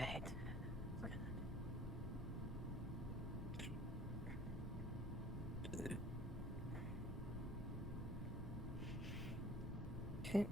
Alright. Okay.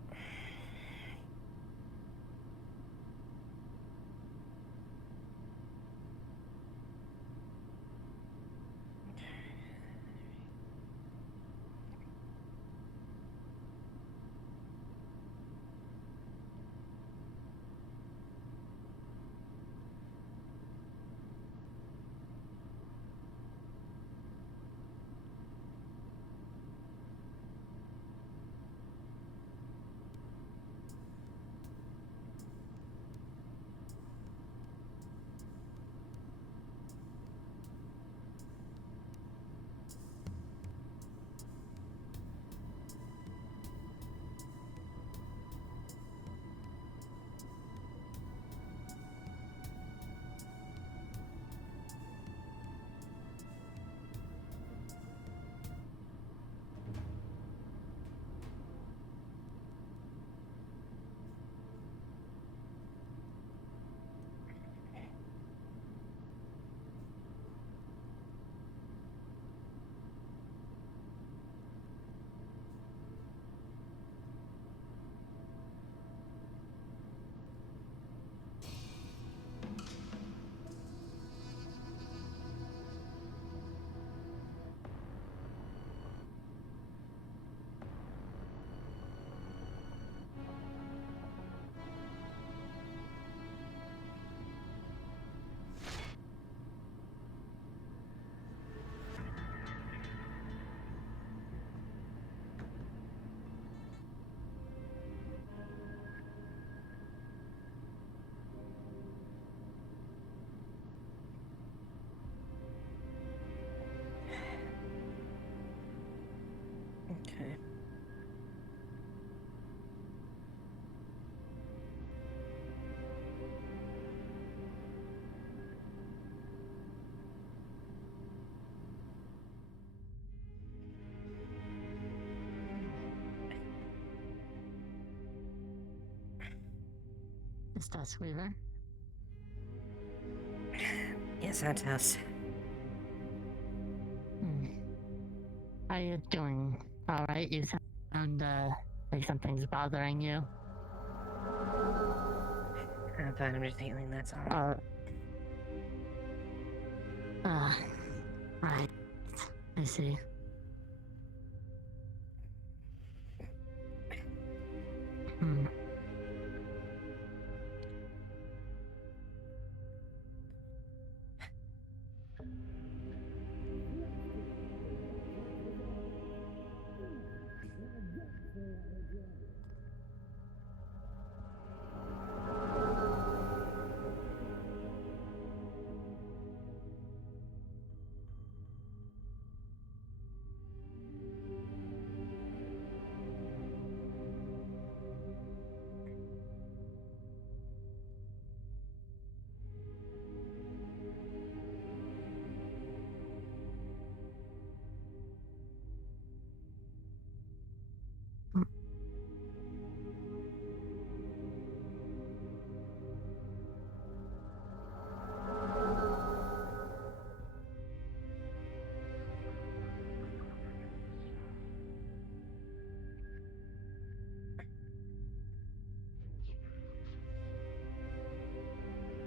Okay. Is that Weaver? Yes, that's us. How are you doing? Alright, you sound like something's bothering you. I'm fine, I'm just healing, that's all. Right. I see.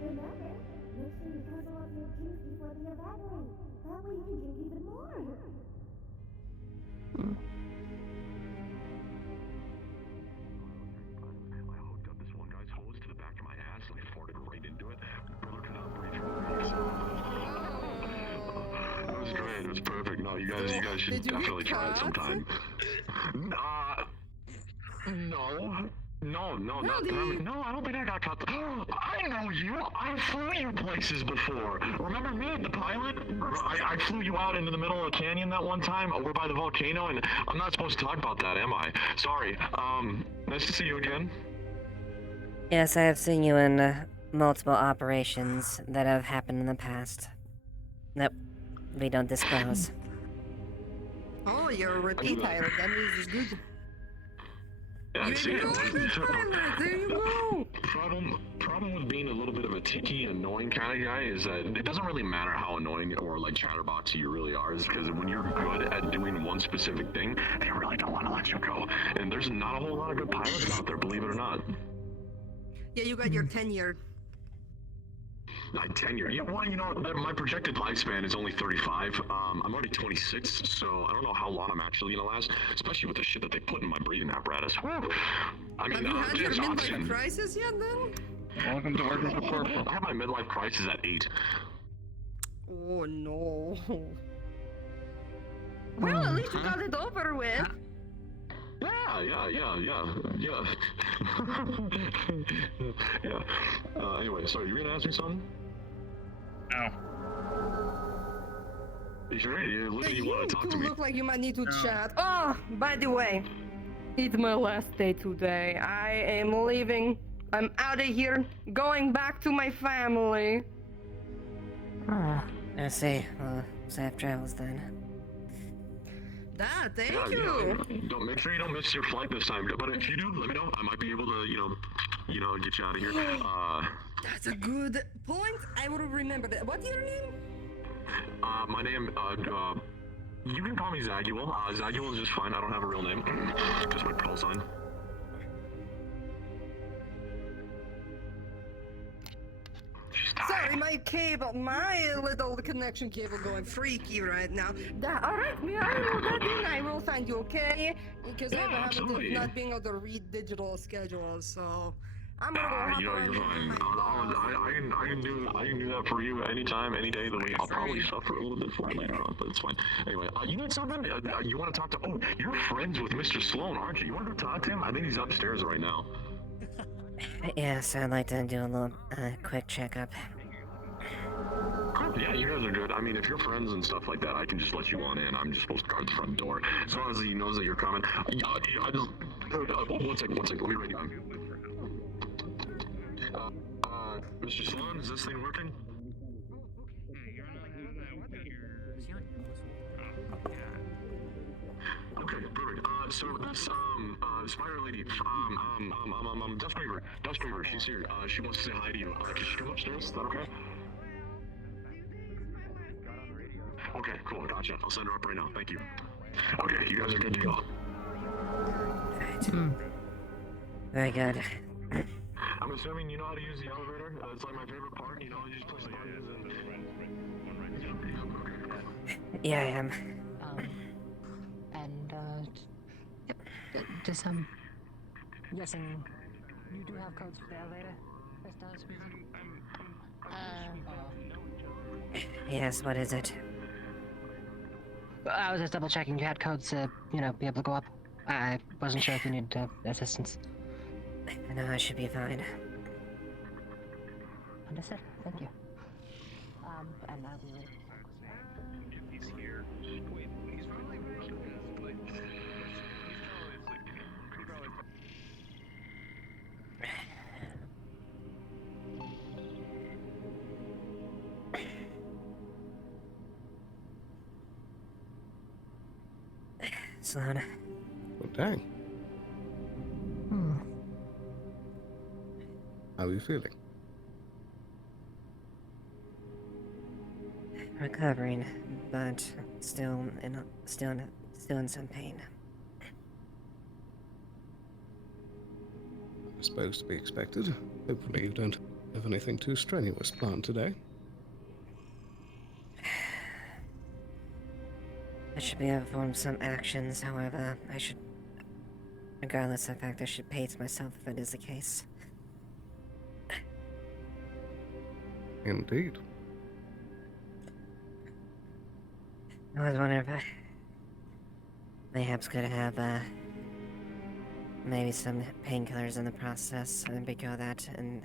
Remember, make sure you guzzle up your juice before they evaporate. That way you can drink even more. I hooked up this one guy's hose to the back of my ass and I farted right into it. Brother could not breathe for weeks. It was great. It was perfect. No, you guys should definitely try it sometime. No, not permanent. No, I don't think I got caught. I know you. I flew you places before. Remember me at the pilot? I flew you out into the middle of the canyon that one time over by the volcano, and I'm not supposed to talk about that, am I? Sorry. Nice to see you again. Yes, I have seen you in multiple operations that have happened in the past. Nope, we don't disclose. Oh, you're a repeat pilot. That means it's good. Yeah, You see, enjoyed the pilot. There you go. problem with being a little bit of a ticky, annoying kind of guy is that it doesn't really matter how annoying or like chatterboxy you really are, is because when you're good at doing one specific thing, they really don't want to let you go. And there's not a whole lot of good pilots out there, believe it or not. Yeah, you got your tenure. My tenure. Yeah, well, my projected lifespan is only 35. I'm already 26, so I don't know how long I'm actually gonna last, especially with the shit that they put in my breathing apparatus. Whew. I mean, Have you had your there's midlife oxygen. crisis yet, then? Welcome to working for corporate. I have my midlife crisis at 8. Oh, no. Well, at least you got it over with. Yeah. Yeah. Anyway, sorry, you were gonna ask me something? No. You sure? You look like you You want to talk to me. look like you might need to chat. Oh, by the way, it's my last day today. I am leaving. I'm out of here, going back to my family. Ah, I see. Well, safe travels then. Thank Yeah, you. Don't make sure you don't miss your flight this time. But if you do, let me know. I might be able to, get you out of here. That's a good point. I will remember that. What's your name? My name, you can call me Zaguel. Zaguel is just fine. I don't have a real name. Just my call sign. Sorry, my little connection cable going freaky right now. Alright, me, I will that in. I will find you, okay? Because I have a habit absolutely. of not being able to read digital schedules, so I'm gonna go hop You're on fine. I can do that for you anytime, any day of the week. I'll probably suffer a little bit for it later on, but it's fine. Anyway, you need something? You want to talk to? Oh, you're friends with Mr. Sloan, aren't you? You want to go talk to him? I think he's upstairs right now. Yes, I'd like to do a little quick checkup. Cool. Yeah, you guys are good. I mean, if you're friends and stuff like that, I can just let you on in. I'm just supposed to guard the front door. As long as he knows that you're coming. I just... one second. Let me write you down. Mr. Sloan, is this thing working? Okay, perfect. So this, Spider Lady, Dust Reaver, she's here. She wants to say hi to you. Can she come upstairs? Is that okay? Okay, cool, gotcha. I'll send her up right now. Thank you. Okay, you guys are good to go. Right. Very good. I'm assuming you know how to use the elevator. It's like my favorite part. You just push the buttons and... Yeah, I am. Just guessing you do have codes for the elevator? Yes, what is it? I was just double checking you had codes to, be able to go up. I wasn't sure if you needed assistance. No, I should be fine. Understood. Thank you. And I'll be ready. He's here. Wait, he's really one of us, but he's probably Sloan. Well, dang. How are you feeling? Recovering, but still in some pain. I suppose to be expected. Hopefully you don't have anything too strenuous planned today. I should be able to perform some actions, however, regardless of the fact, I should pace myself if it is the case. Indeed. I was wondering if I mayhaps could have, maybe some painkillers in the process, and because that, and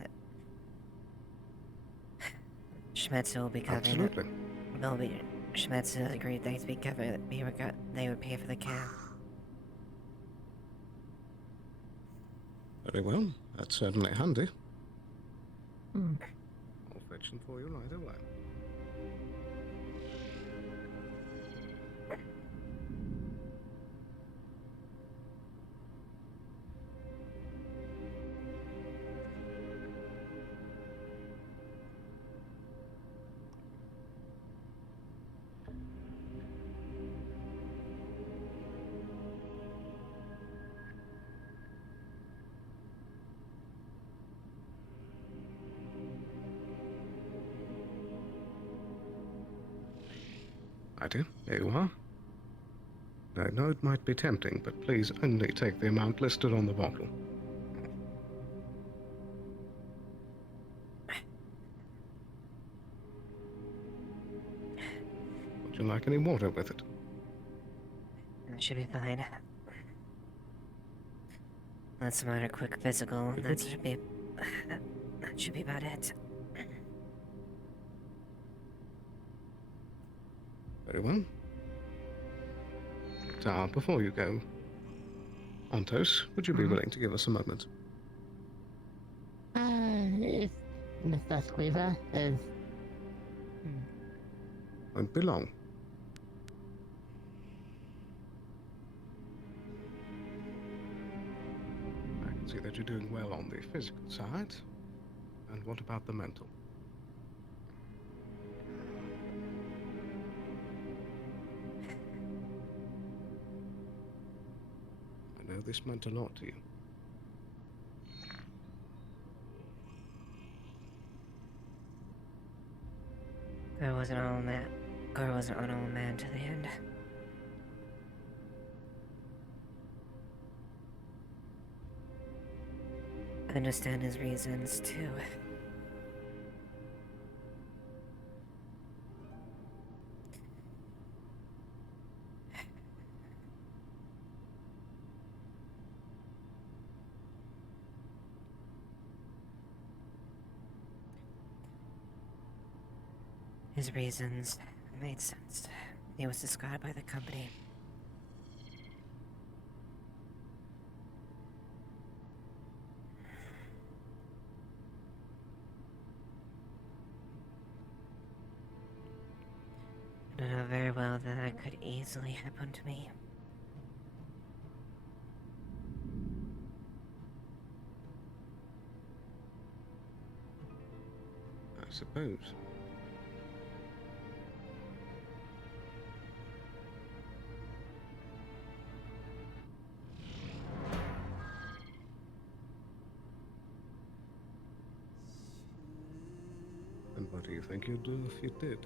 Schmetzer will be covering it. Absolutely. Schmetzer agreed they'd be covered, they would pay for the cab. Very well. That's certainly handy. I'll fetch them for you right away. Righty, here you are. I know it might be tempting, but please only take the amount listed on the bottle. Would you like any water with it? That should be fine. Let's run a quick physical. That should be about it. Very well. Now, before you go, Ontos, would you be willing to give us a moment? If Mr. Squeezer is... Won't be long. I can see that you're doing well on the physical side. And what about the mental? I know this meant a lot to you. Girl wasn't on all man to the end. I understand his reasons, too. His reasons made sense. He was described by the company. I know very well that that could easily happen to me. I suppose. And what do you think you'd do if you did?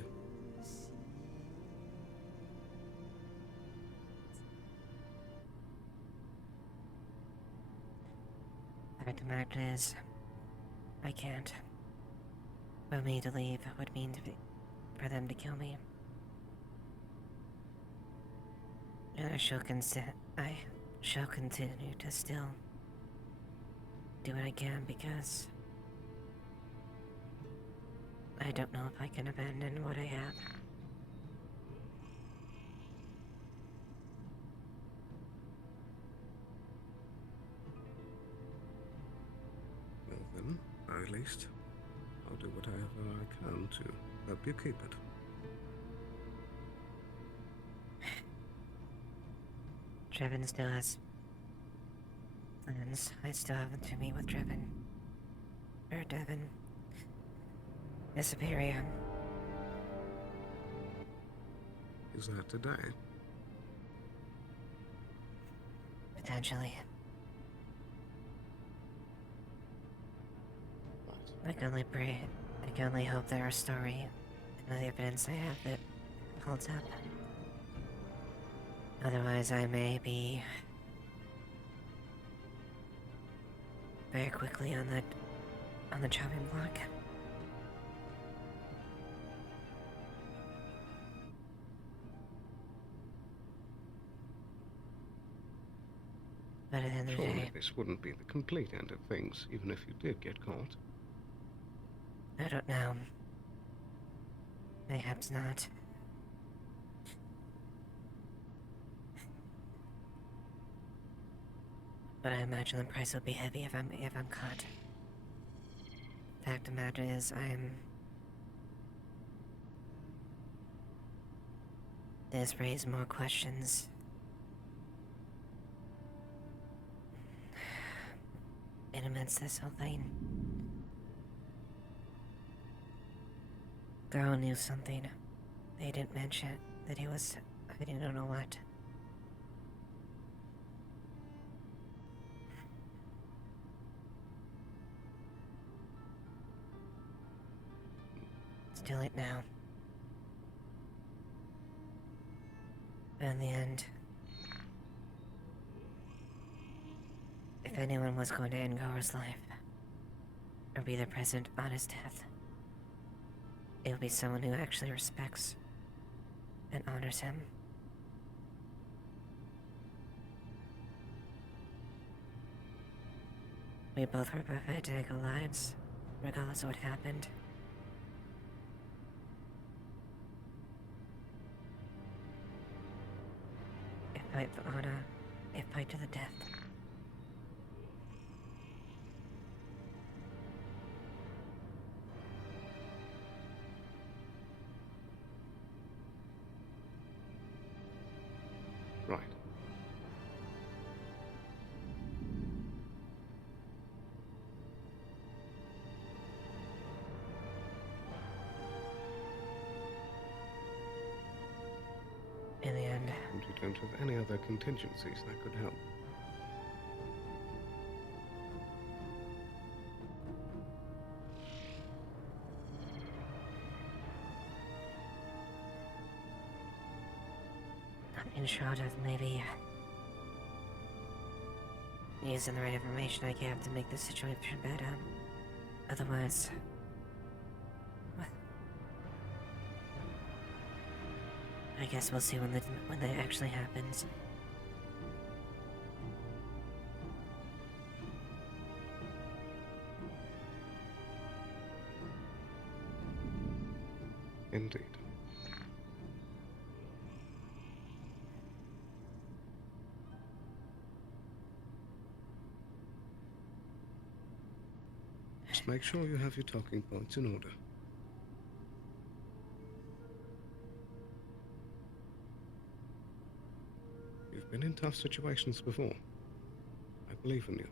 Fact of the matter is, I can't. For me to leave would mean for them to kill me. And I shall continue to still do what I can because I don't know if I can abandon what I have. Well then, at least, I'll do whatever I can to help you keep it. Trevin still has plans. I still have to meet with Trevin. Or Devin. His superior. Is that today? Potentially. Right. I can only pray. I can only hope that our story and the evidence I have that holds up. Otherwise, I may be very quickly on the chopping block. But at the end of the Surely day, this wouldn't be the complete end of things, even if you did get caught. I don't know. Mayhaps not. But I imagine the price will be heavy if I'm caught. Fact of the matter is, this raised more questions. And amidst this whole thing, girl knew something. They didn't mention that he was. I don't know what. It's too late now. In the end, if anyone was going to end Gore's life, or be there present on his death, it would be someone who actually respects and honors him. We both were prepared to take our lives, regardless of what happened. A fight for honor, a fight to the death. Right. In the end, And you don't have any other contingencies that could help. nothing short of maybe using the right information I have to make this situation better. Otherwise, well, I guess we'll see when that actually happens. Indeed. Just make sure you have your talking points in order. You've been in tough situations before. I believe in you.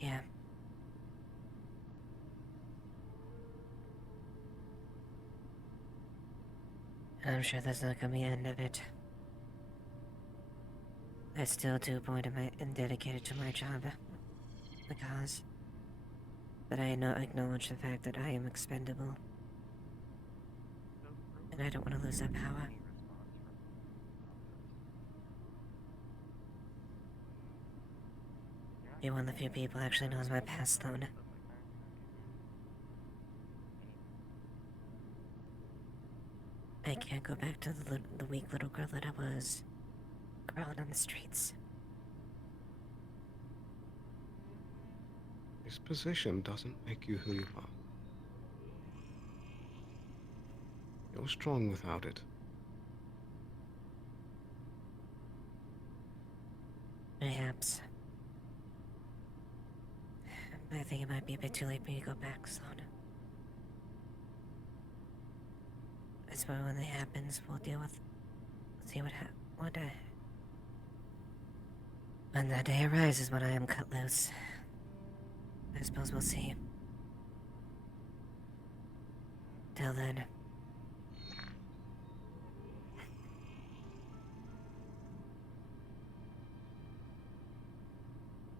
Yeah. I'm sure that's not gonna be the end of it. I still do point and dedicated to my job, the cause. But I acknowledge the fact that I am expendable, and I don't want to lose that power. You're one of the few people who actually knows my past, Lone. I can't go back to the weak little girl that I was, crawling on the streets. This position doesn't make you who you are. You're strong without it. Perhaps. I think it might be a bit too late for me to go back, Sloan. I suppose when it happens, we'll deal with... see what when that day arises when I am cut loose. I suppose we'll see. Till then...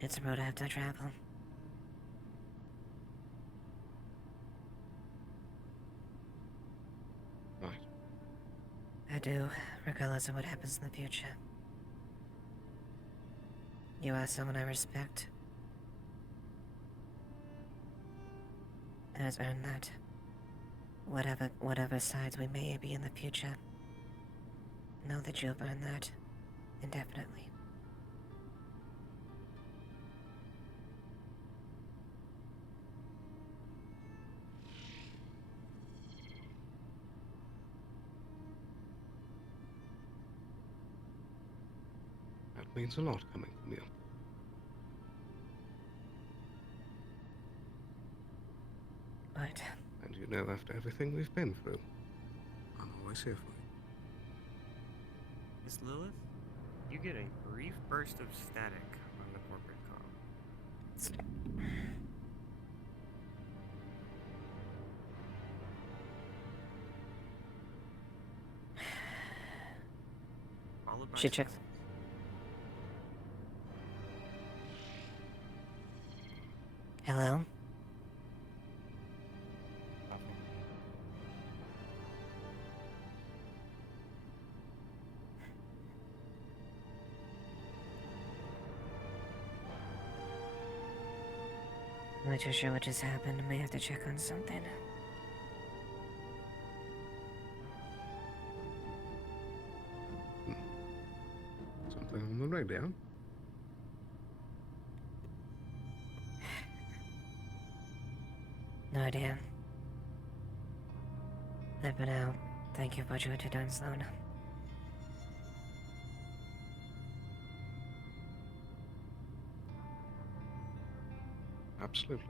it's a road I have to travel. Right. I do, regardless of what happens in the future. You are someone I respect. And has earned that. Whatever sides we may be in the future. Know that you have earned that indefinitely. That means a lot coming from you. Right. And you know, after everything we've been through, I'm always here for you. Miss Lilith, you get a brief burst of static on the corporate comm. Followed by She checked. Hello? quite too sure what just happened. I may have to check on something. Something on the radio? No idea. For now, thank you for what you've done, Sloan. Absolutely.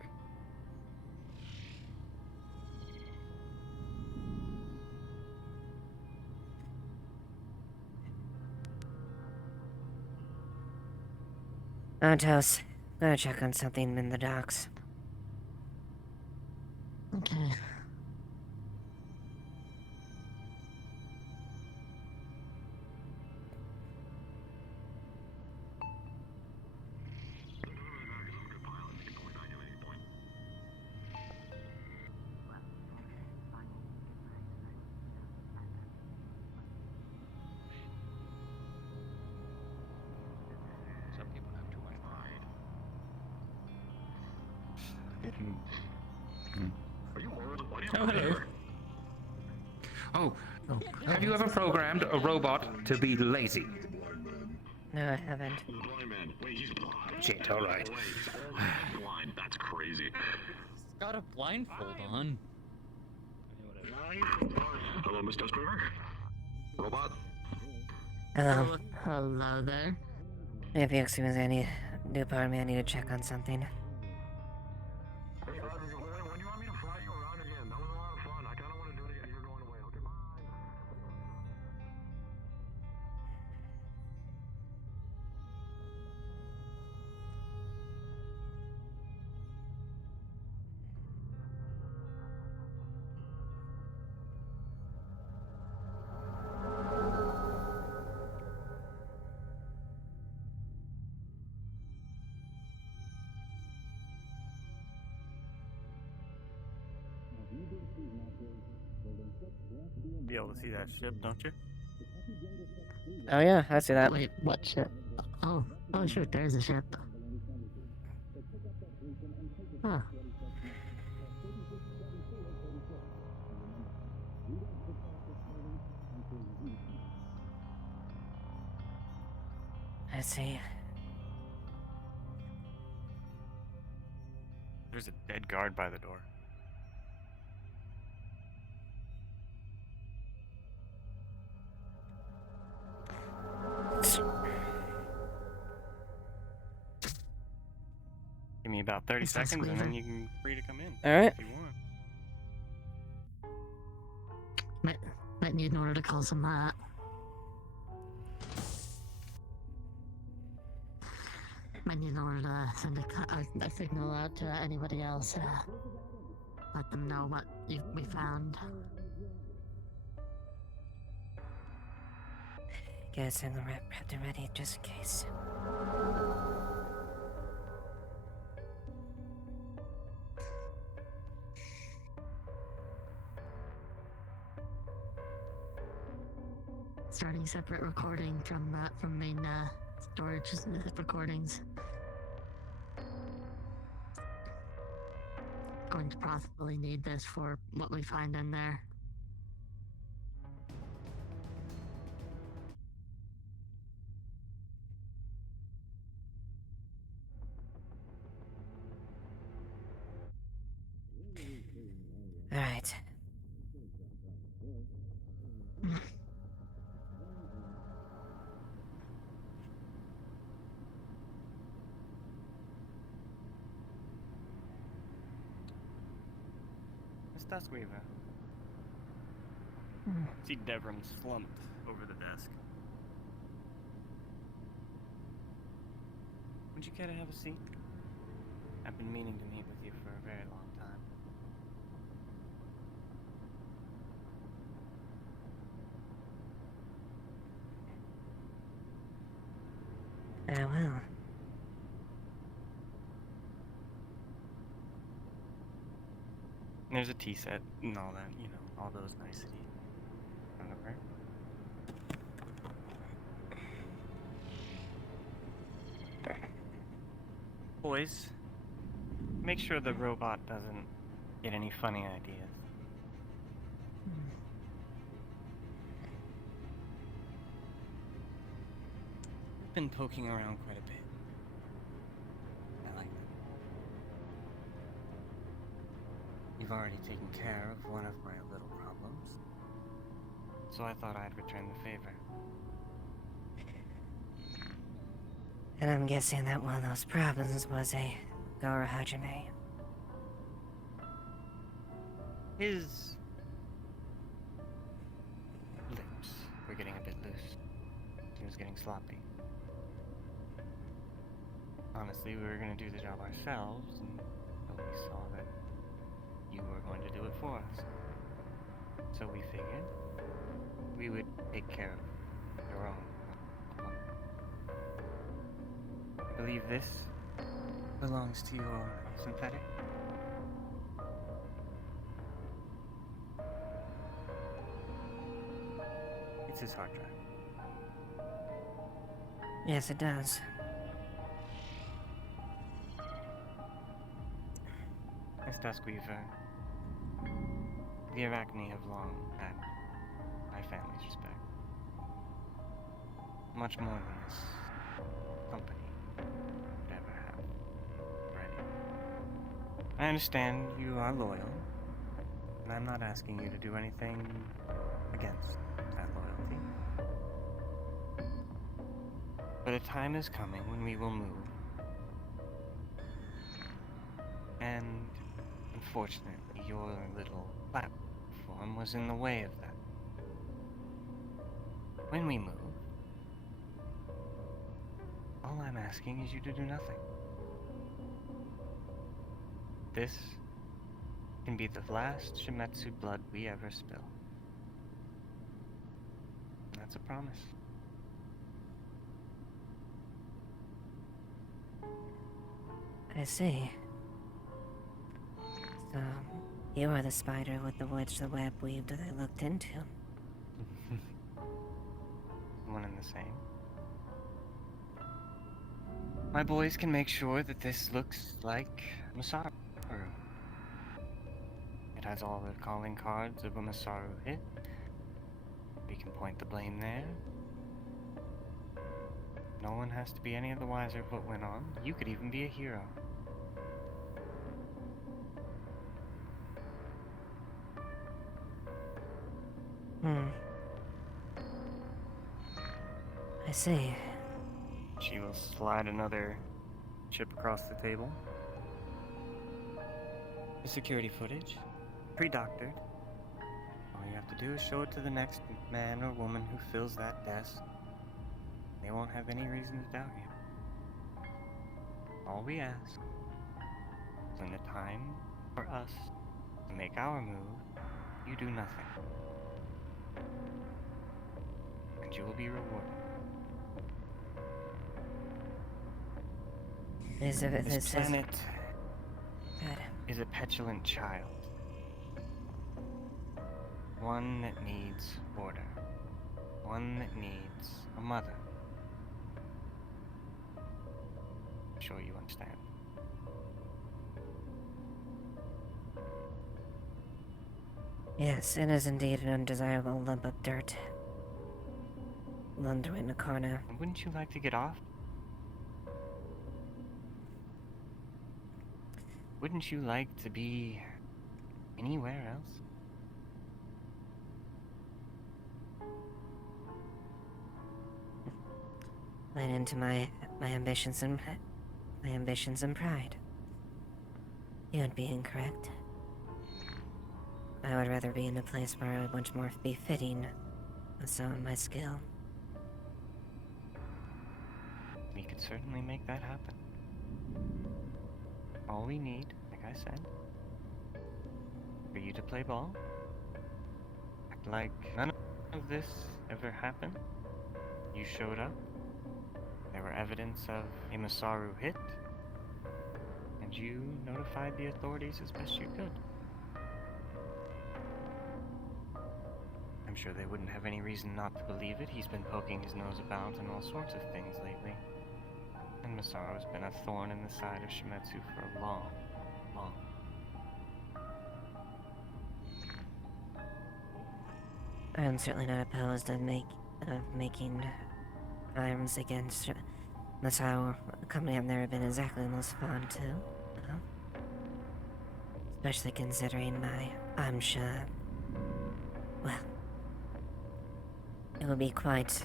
Antos, gotta check on something in the docks. Okay. Some people have too much pride. Are you old? Why do you Oh, have hello. hair? Oh, have you ever programmed a robot to be lazy? No, I haven't. The blind man. Wait, he's blind. Shit, alright. Wait, he's old and blind. That's crazy. Got a blindfold on. Hello, Mr. Spooner? Robot? Hello. Hello there. If you excuse me, I need new power me. I need to check on something. Hey, when you want me to fly you around again? That was a lot of fun. I kind of want to do it again. You're going away. Okay, bye. Be able to see that ship, don't you? Oh yeah, I see that. Wait, what ship? Oh, shoot, there's a ship. Huh. I see. There's a dead guard by the door. Give me about 30 Is that seconds and then squealing? you can free to come in. Alright. If you want. Might need in order to call some, might need in order to send a signal out to anybody else, let them know what we found. Get a single prepped and ready just in case. Starting separate recording from main storage recordings. Going to possibly need this for what we find in there. Alright. Miss Duskweaver. See Devram slumped over the desk. Would you care to have a seat? I've been meaning to meet with you for a very long time. I will. And there's a tea set and all that, you know, all those niceties. Alright. Boys, make sure the robot doesn't get any funny ideas. Been poking around quite a bit. I like that. You've already taken care of one of my little problems, so I thought I'd return the favor. And I'm guessing that one of those problems was a Goro Hajime. His lips were getting a bit loose. He was getting sloppy. Honestly, we were going to do the job ourselves, but we saw that you were going to do it for us. So we figured we would take care of your own. I believe this belongs to your synthetic. It's his hard drive. Yes, it does. Miss Duskweaver, the Arachne have long had my family's respect. Much more than this company would ever have. Right? I understand you are loyal, and I'm not asking you to do anything against that loyalty. But a time is coming when we will move. And unfortunately, your little platform was in the way of that. When we move, all I'm asking is you to do nothing. This can be the last Shimetsu blood we ever spill. That's a promise. I see. So, you are the spider with which the web weaved that I looked into. One and the same. My boys can make sure that this looks like Masaru. It has all the calling cards of a Masaru hit. We can point the blame there. No one has to be any of the wiser of what went on. You could even be a hero. I see. She will slide another chip across the table. The security footage, pre-doctored. All you have to do is show it to the next man or woman who fills that desk. They won't have any reason to doubt you. All we ask is when the time for us to make our move, you do nothing. And you will be rewarded. This planet is a petulant child. One that needs order. One that needs a mother. I'm sure you understand. Yes, it is indeed an undesirable lump of dirt. Lunder in the corner. Wouldn't you like to get off? Wouldn't you like to be anywhere else? Lean into my ambitions and pride. You would be incorrect. I would rather be in a place where I would much more be fitting with some of my skill. We could certainly make that happen. All we need, like I said, for you to play ball, act like none of this ever happened. You showed up, there were evidence of a Masaru hit, and you notified the authorities as best you could. I'm sure they wouldn't have any reason not to believe it. He's been poking his nose about in all sorts of things lately. And Masaru's been a thorn in the side of Shimetsu for a long, wrong. I'm certainly not opposed to making arms against. That's how a company I've never been exactly the most fond to. Especially considering I'm sure. Well, it would be quite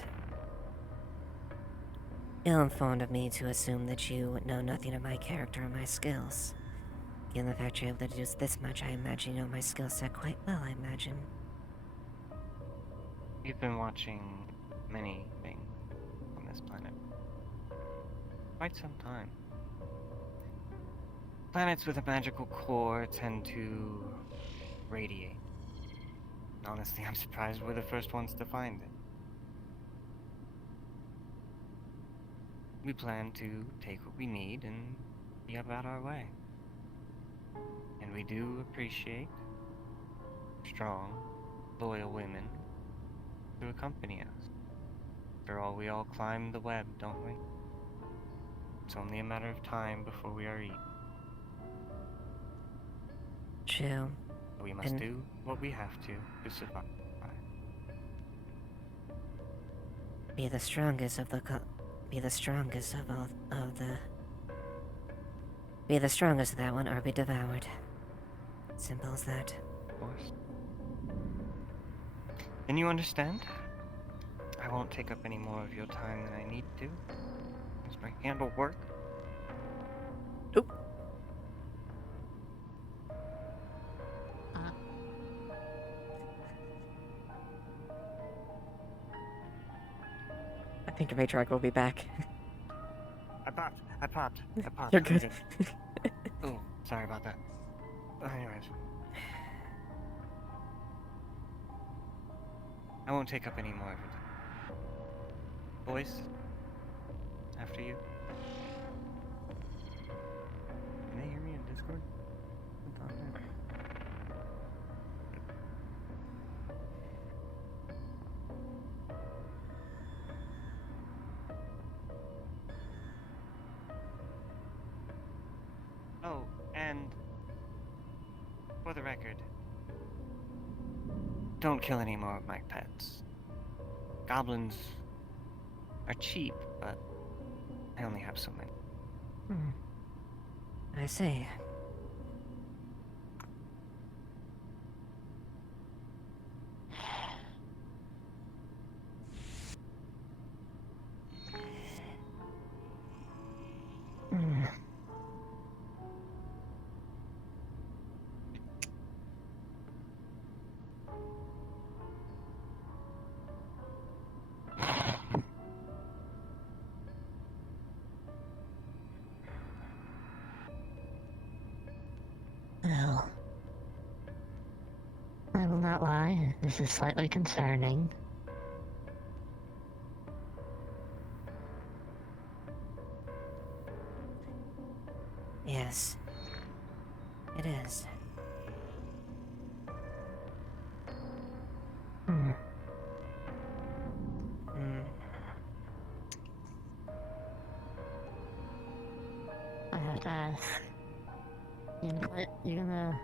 ill-informed of me to assume that you know nothing of my character or my skills. Given the fact you're able to do this much, I imagine you know my skill set quite well, I imagine. We've been watching many things on this planet. Quite some time. Planets with a magical core tend to radiate. Honestly, I'm surprised we're the first ones to find it. We plan to take what we need and be about our way. And we do appreciate strong, loyal women to accompany us. After all, we all climb the web, don't we? It's only a matter of time before we are eaten. True. We must do what we have to survive. Be the strongest of all of the. Be the strongest of that one, or be devoured. Simple as that. Of course. Then you understand? I won't take up any more of your time than I need to. Does my handle work? Nope. I think your matriarch will be back. I popped. You're good. Oh, sorry about that. Anyways. I won't take up any more of your time. Boys, after you. Can they hear me in Discord? Oh, and for the record, don't kill any more of my pets. Goblins are cheap, but I only have so many. I see. Well, I will not lie, this is slightly concerning. Yes. It is. I have to ask. You gonna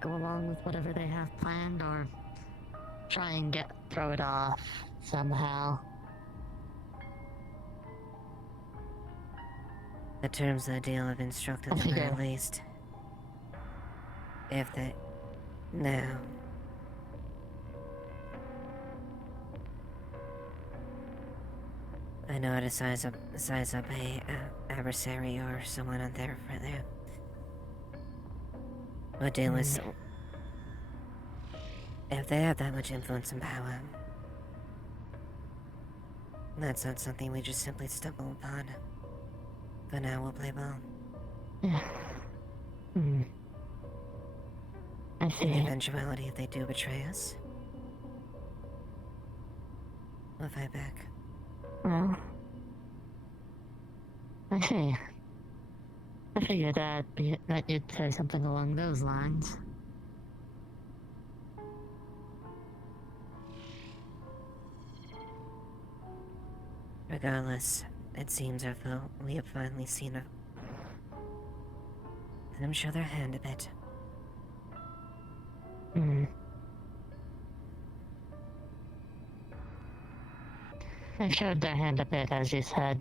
go along with whatever they have planned, or try and throw it off somehow? The terms of the deal have instructed them at least. If they... No. I know how to size up a adversary or someone on there for there. What deal is... If they have that much influence and power, that's not something we just simply stumble upon. For now, we'll play ball. Yeah. I see. In the eventuality if they do betray us, we'll fight back. Well, I see. I figured that you'd say something along those lines. Regardless, it seems as though we have finally seen them show their hand a bit. Hmm. They showed their hand a bit, as you said.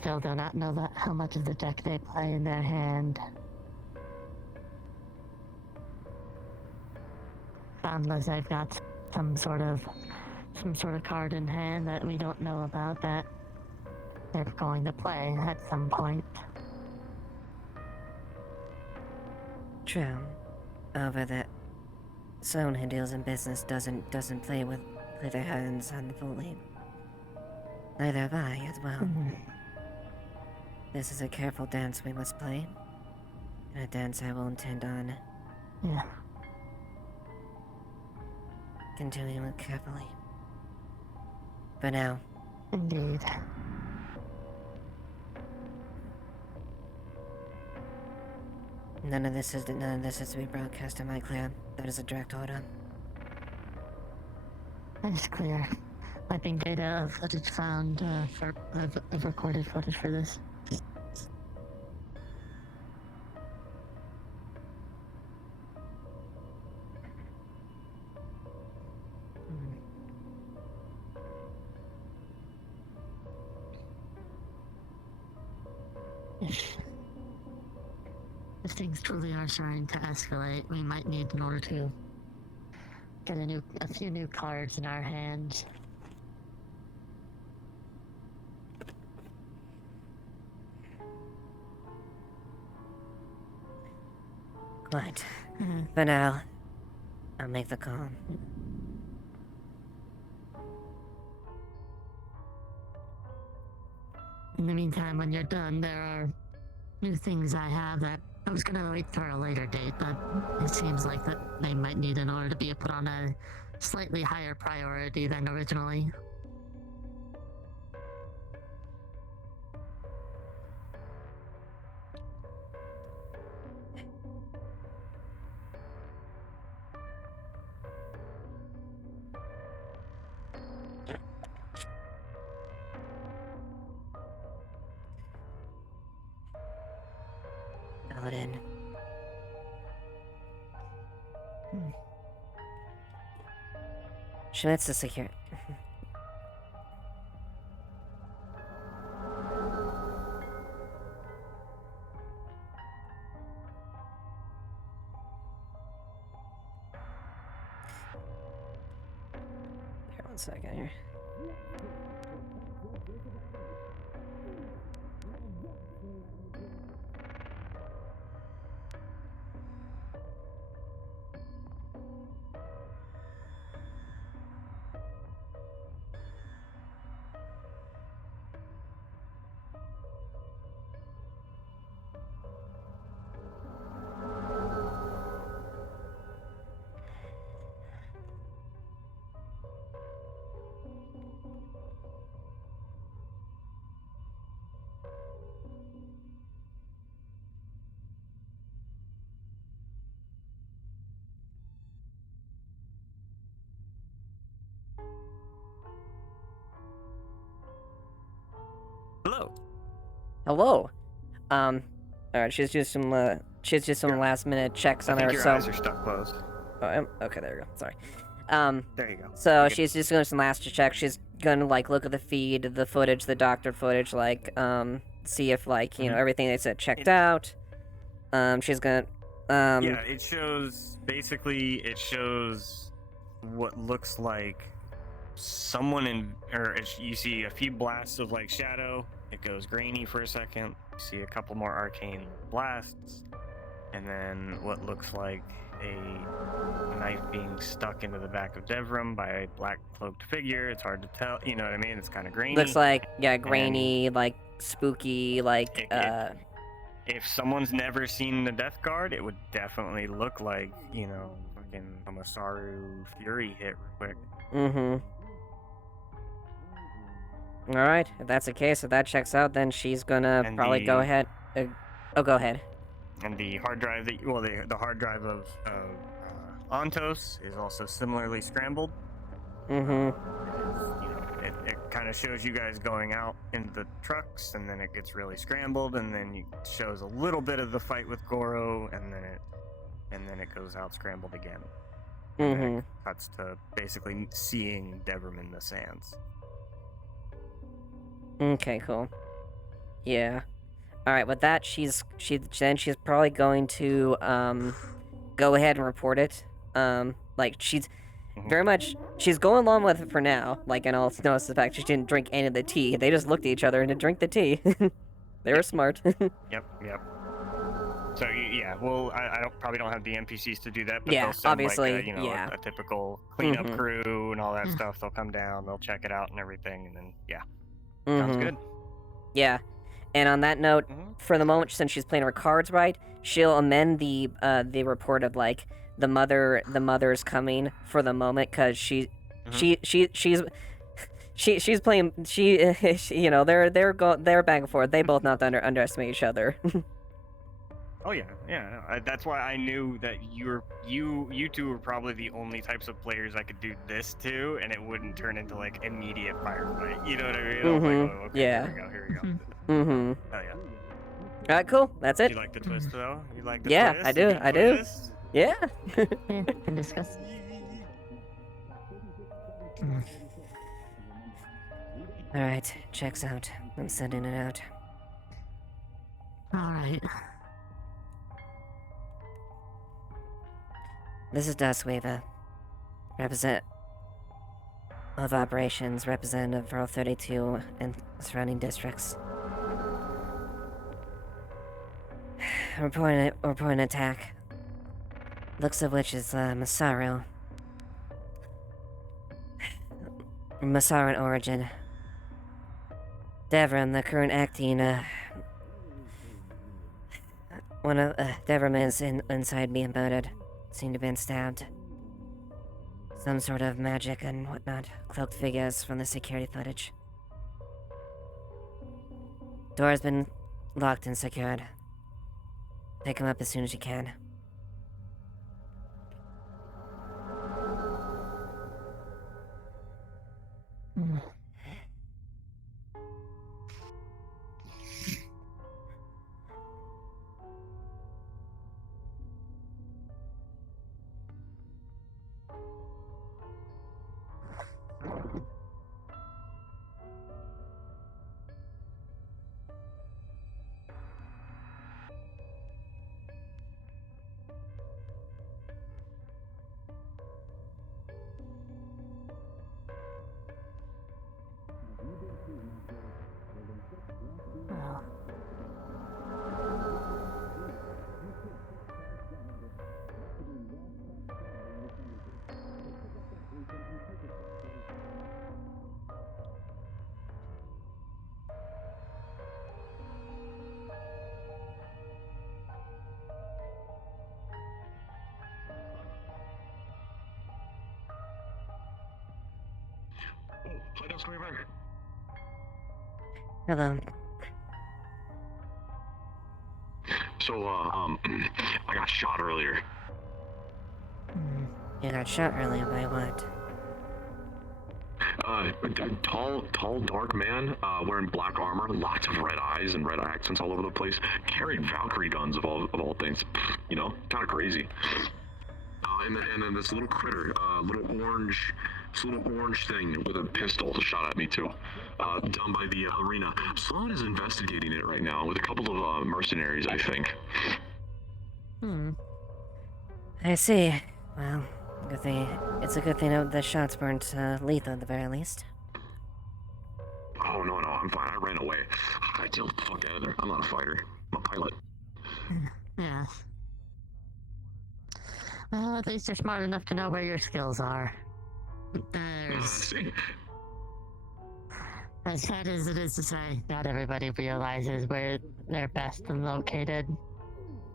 Still do not know how much of the deck they play in their hand. Unless they've got some sort of card in hand that we don't know about that they're going to play at some point. True. Over that, someone who deals in business doesn't play their hands on fully. Neither have I as well. This is a careful dance we must play, and a dance I will intend on Yeah. continuing with carefully. For now. Indeed. None of this is to be broadcast, am I clear? That is a direct order. That is clear. Wiping data of footage found of recorded footage for this. If things truly are starting to escalate, we might need, in order to get a few new cards in our hands. Right. For now, I'll make the call. In the meantime, when you're done, there are new things I have that I was gonna wait for a later date, but it seems like that they might need in order to be put on a slightly higher priority than originally. Paladin. Schmitz is secure. Here, 1 second here. Hello. Hello. Alright, she's just some last minute checks on I think your herself. eyes are stuck closed. Oh, okay, there we go. Sorry. There you go. So You're she's just doing some last checks. She's gonna like look at the feed, the footage, the doctor footage, like see if like you know everything they said checked out. She's gonna yeah, it shows what looks like someone you see a few blasts of like shadow. It goes grainy for a second. You see a couple more arcane blasts, and then what looks like a knife being stuck into the back of Devram by a black cloaked figure. It's hard to tell, you know what I mean? It's kind of grainy. looks like grainy, like spooky, like if someone's never seen the Death Guard, it would definitely look like, you know, fucking Masaru Fury hit real quick. Alright, if that's the case, if that checks out, then she's gonna probably go ahead. Go ahead. And the hard drive the hard drive of Ontos is also similarly scrambled. it kind of shows you guys going out into the trucks, and then it gets really scrambled, and then it shows a little bit of the fight with Goro, and then it goes out scrambled again. And then it cuts to basically seeing Deborah in the sands. Okay, cool. Yeah. Alright, with that, she's probably going to, go ahead and report it. Like, she's very much, she's going along with it for now. Like, and I'll notice the fact she didn't drink any of the tea. They just looked at each other and didn't drink the tea. They were smart. Yep. So yeah, well, I probably don't have the NPCs to do that, but Yeah, they'll send obviously, like a, a typical cleanup crew and all that stuff. They'll come down, they'll check it out and everything, and then sounds good. Yeah, and on that note, for the moment, since she's playing her cards right, she'll amend the report of like the mother's coming for the moment, because she's playing you know, they're back and forth. They both not to underestimate each other. Oh yeah. That's why I knew that you two were probably the only types of players I could do this to, and it wouldn't turn into like immediate firefight. You know what I mean? I was like, oh, okay, Yeah. Here we go. Oh yeah. Alright, cool. That's it. You like the twist though? You like the Yeah, twist? I do. I do. Twist? Yeah. Yeah, can discuss. Alright, checks out. I'm sending it out. Alright. This is Dustweaver. Represent of operations, representative for all 32 and surrounding districts. Reporting an attack. Looks of which is Masaru. Masaran origin. Devram, the current acting, one of Devram is inside being murdered. Seem to have been stabbed. Some sort of magic and whatnot. Cloaked figures from the security footage. Door has been locked and secured. Pick him up as soon as you can. Hi, Dustweaver. Hello. So, I got shot earlier. You got shot earlier by what? A tall, dark man, wearing black armor, lots of red eyes and red accents all over the place, carried Valkyrie guns of all things. You know, kind of crazy. And then this little critter, little orange thing with a pistol shot at me too, down by the arena. Sloan is investigating it right now with a couple of mercenaries, I think. I see. Well, good thing. It's a good thing that the shots weren't lethal at the very least. Oh no, I'm fine. I ran away. I tailed the fuck out of there. I'm not a fighter. I'm a pilot. Yeah. Well, at least you're smart enough to know where your skills are. There's... As sad as it is to say, not everybody realizes where they're best and located.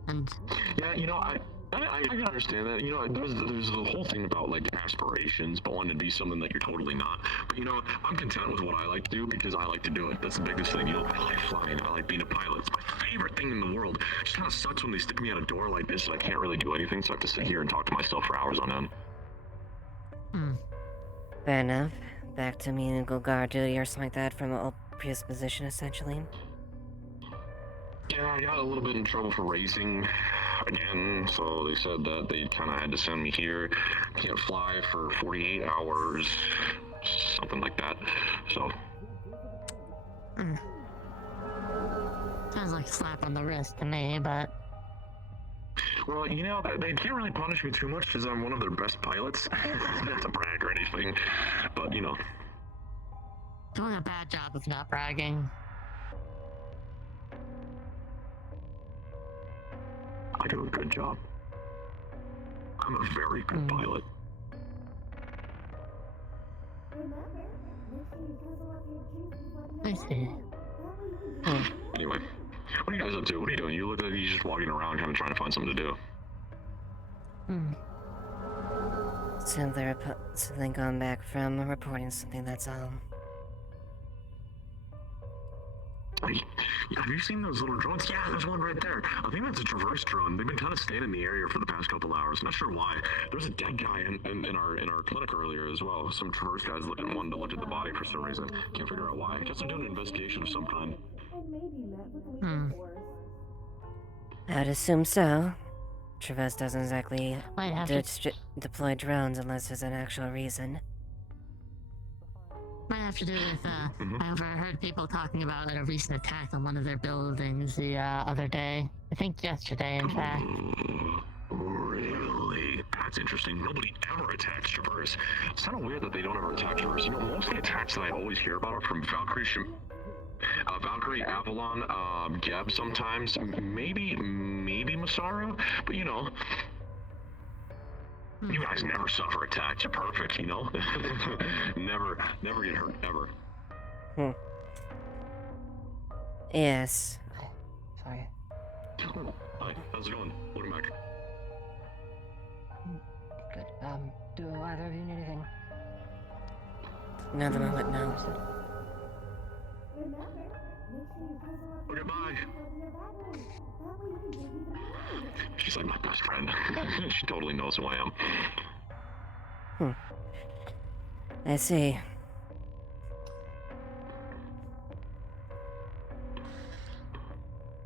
And... Yeah, you know, I can understand that. You know, there's the whole thing about, like, aspirations, but wanting to be something that you're totally not. But, you know, I'm content with what I like to do because I like to do it. That's the biggest thing. You know, I like flying. I like being a pilot. It's my favorite thing in the world. It just kind of sucks when they stick me at a door like this and I can't really do anything, so I have to sit here and talk to myself for hours on end. Fair enough. back to menial guard duty or something like that from a previous position, essentially. Yeah, I got a little bit in trouble for racing again, so they said that they kind of had to send me here. Can't fly for 48 hours, something like that. So. Sounds like a slap on the wrist to me, but... Well, you know, they can't really punish me too much because I'm one of their best pilots. Not to brag or anything, but you know. Doing a bad job of not bragging. I do a good job. I'm a very good pilot. I see. Anyway, what are you guys up to? What are you doing? You look like you're just walking around kind of trying to find something to do. Something gone back from reporting something, that's all. Have you seen those little drones? Yeah, there's one right there. I think that's a traverse drone. They've been kind of staying in the area for the past couple hours. Not sure why. There's a dead guy in our clinic earlier as well. Some traverse guys wanted to look at the body for some reason. Can't figure out why. Guess they're doing an investigation of some kind. I'd assume so. Traverse doesn't exactly Might have to... deploy drones unless there's an actual reason. Might have to do with, I overheard people talking about a recent attack on one of their buildings the other day. I think yesterday, in fact. Really? That's interesting. Nobody ever attacks Traverse. It's kind of weird that they don't ever attack Traverse. You know, most of the attacks that I always hear about are from Valkyrie, Avalon, Geb sometimes, maybe Masaru, but you know. You guys never suffer attacks. You're perfect, you know? never get hurt, ever. Yes. Sorry. Hi, how's it going? Welcome back. Good. Do either of you need anything? Not at the moment, no. Okay, bye. She's like my best friend. She totally knows who I am. I see.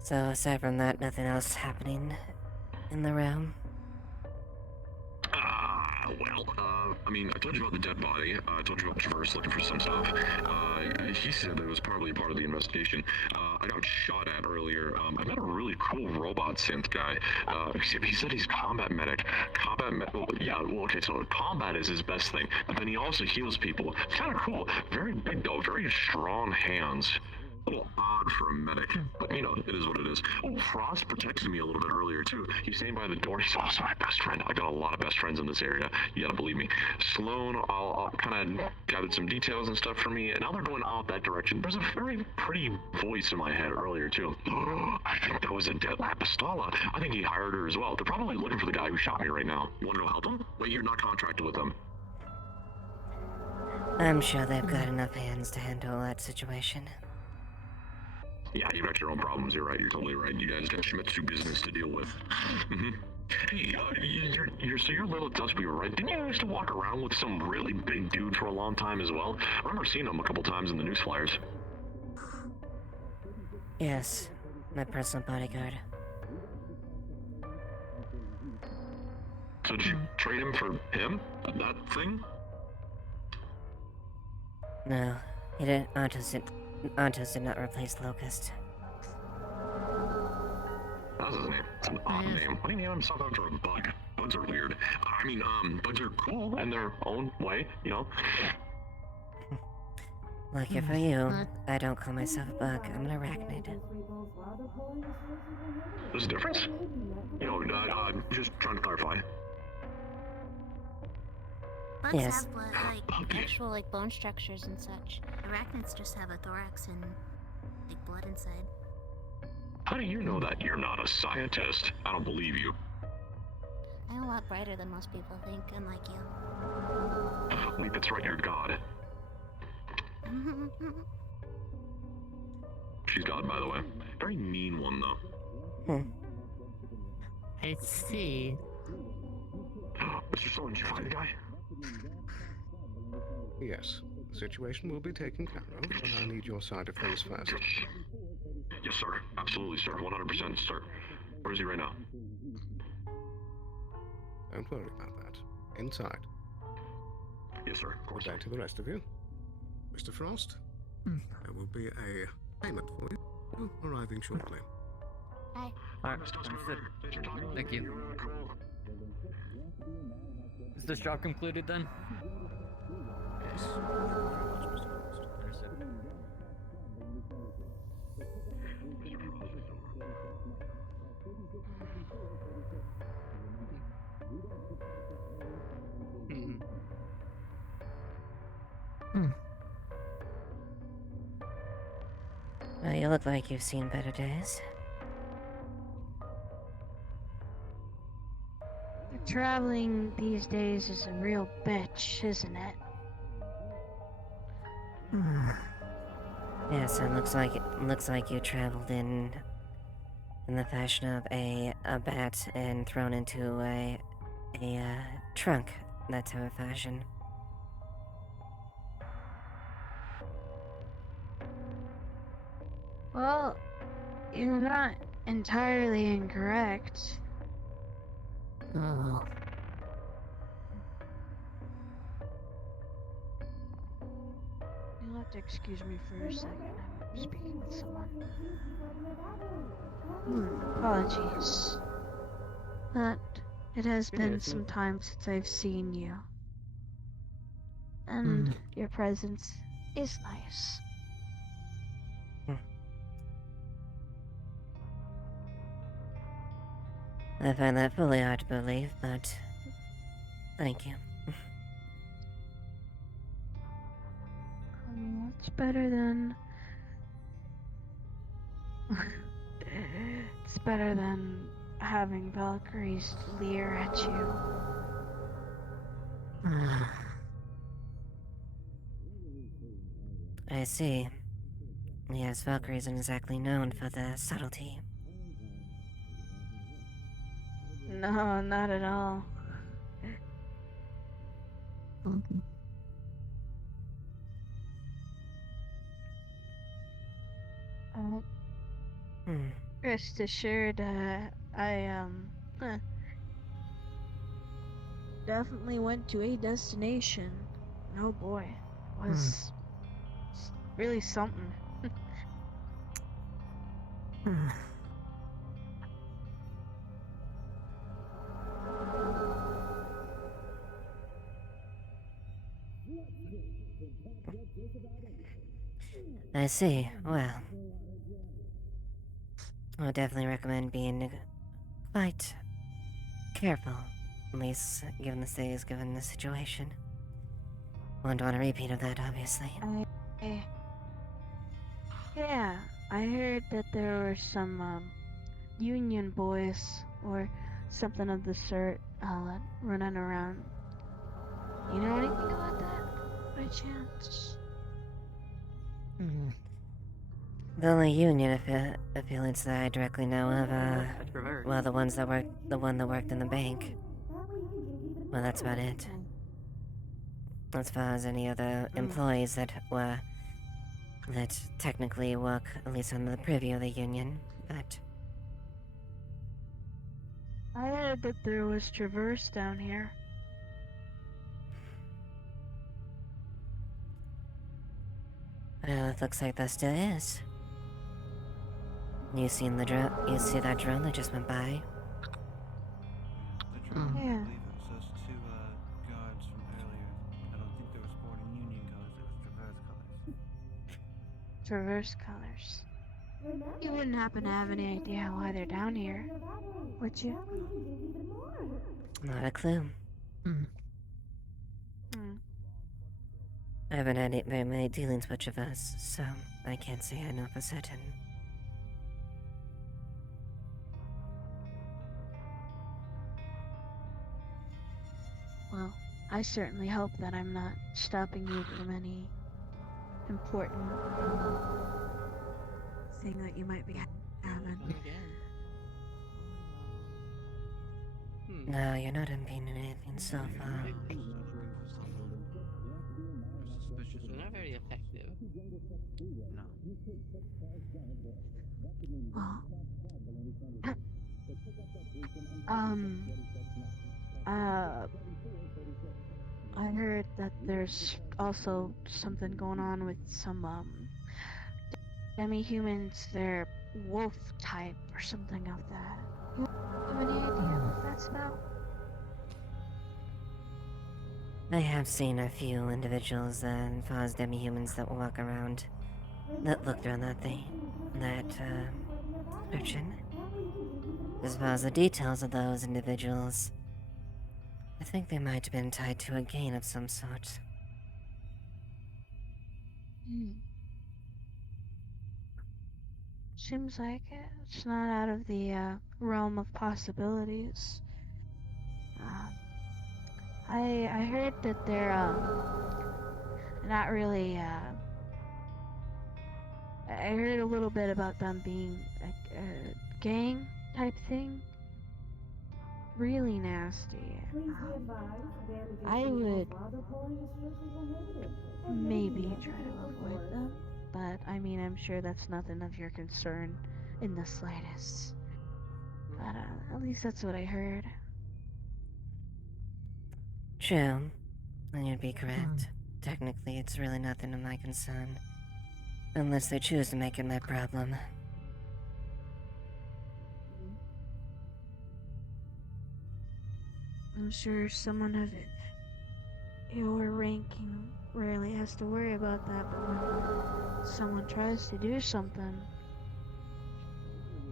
So, aside from that, nothing else happening in the room? I mean, I told you about the dead body. I told you about Traverse looking for some stuff. He said that it was probably part of the investigation. I got shot at earlier. I met a really cool robot synth guy. He said he's combat medic. Okay, so combat is his best thing. But then he also heals people. It's kind of cool. Very big though, very strong hands. A little odd for a medic, but you know, it is what it is. Oh, Frost protected me a little bit earlier too. He's staying by the door. He's also my best friend. I got a lot of best friends in this area. You gotta believe me. Sloan, I'll kind of gathered some details and stuff for me, and now they're going out that direction. There's a very pretty voice in my head earlier too. I think that was a dead Lapistala. I think he hired her as well. They're probably looking for the guy who shot me right now. You want to go help them? Wait, you're not contracted with them. I'm sure they've got enough hands to handle that situation. Yeah, you got your own problems. You're right. You're totally right. You guys got Shimizu business to deal with. Hey, you're Lilith Dustweaver, right? Didn't you used to walk around with some really big dude for a long time as well? I remember seeing him a couple times in the news flyers. Yes, my personal bodyguard. So did you trade him for him? That thing? No, he didn't. Artos did not replace Locust. That's his name. It's an odd name. Why do you name himself after a bug? Bugs are weird. I mean, bugs are cool in their own way, you know? Lucky for you, I don't call myself a bug. I'm an arachnid. There's a difference? You know, just trying to clarify. Bugs Yes. have blood, actual bone structures and such. Arachnids just have a thorax and blood inside. How do you know that? You're not a scientist. I don't believe you. I'm a lot brighter than most people think, unlike you. Wait, that's right, you're God. She's God, by the way. Very mean one, though. I see. Mr. Sloan, did you find the guy? Yes. The situation will be taken care of, but I need your side of things first. Yes, sir. Absolutely, sir. 100%, sir. Where is he right now? Don't worry about that. Inside. Yes, sir. Of Good course. day to the rest of you. Mr. Frost, there will be a payment for you arriving shortly. Hi. Alright, Mr. understood. Thanks for talking. Thank you. Cool. Is this job concluded then? Yes. Thank you very much, Mr. Frost. Understood. Well, you look like you've seen better days. Traveling these days is a real bitch, isn't it? Yes, it looks like you traveled in the fashion of a bat and thrown into a trunk. That type of fashion. Well, you're not entirely incorrect. Oh. You'll have to excuse me for a second. I'm speaking with someone. Apologies. But it has been some time since I've seen you. And your presence is nice. I find that fully hard to believe, but thank you. It's better than... it's better than having Valkyries leer at you. I see. Yes, Valkyrie isn't exactly known for the subtlety. No, not at all. Rest assured, I definitely went to a destination. Oh boy, was really something. I see. Well, I would definitely recommend being quite careful, at least given the situation. Wouldn't want a repeat of that, obviously. Yeah, I heard that there were some union boys or something of the sort running around. You know anything about that, by chance? The only union affiliates that I directly know of, well, the one that worked in the bank. Well, that's about it. As far as any other employees that technically work at least under the purview of the union, but I heard that there was Traverse down here. well, it looks like there still is. You see that drone that just went by? Yeah. I believe it was those two guards from earlier. I don't think they were sporting Union colors, they was Traverse colors. Traverse colors. You wouldn't happen to have any idea why they're down here, would you? Not a clue. I haven't had very many dealings with Traverse, so I can't say I know for certain. Well, I certainly hope that I'm not stopping you from any important thing that you might be having. No, you're not impeding anything so far. Suspicious They're not very effective. No. Well, uh, I heard that there's also something going on with some, demi-humans. They're wolf type or something of that. You have any idea what that's about? I have seen a few individuals, as far as demi-humans that walk around, that looked around that description. As far as the details of those individuals, I think they might have been tied to a gain of some sort. Seems like it. It's not out of the realm of possibilities. I heard that they're not really I heard a little bit about them being a gang type thing. Really nasty. I would maybe try to avoid them, but I mean, I'm sure that's nothing of your concern in the slightest. But at least that's what I heard. True, and you'd be correct. Technically, it's really nothing of my concern. Unless they choose to make it my problem. I'm sure someone of your ranking rarely has to worry about that, but when someone tries to do something,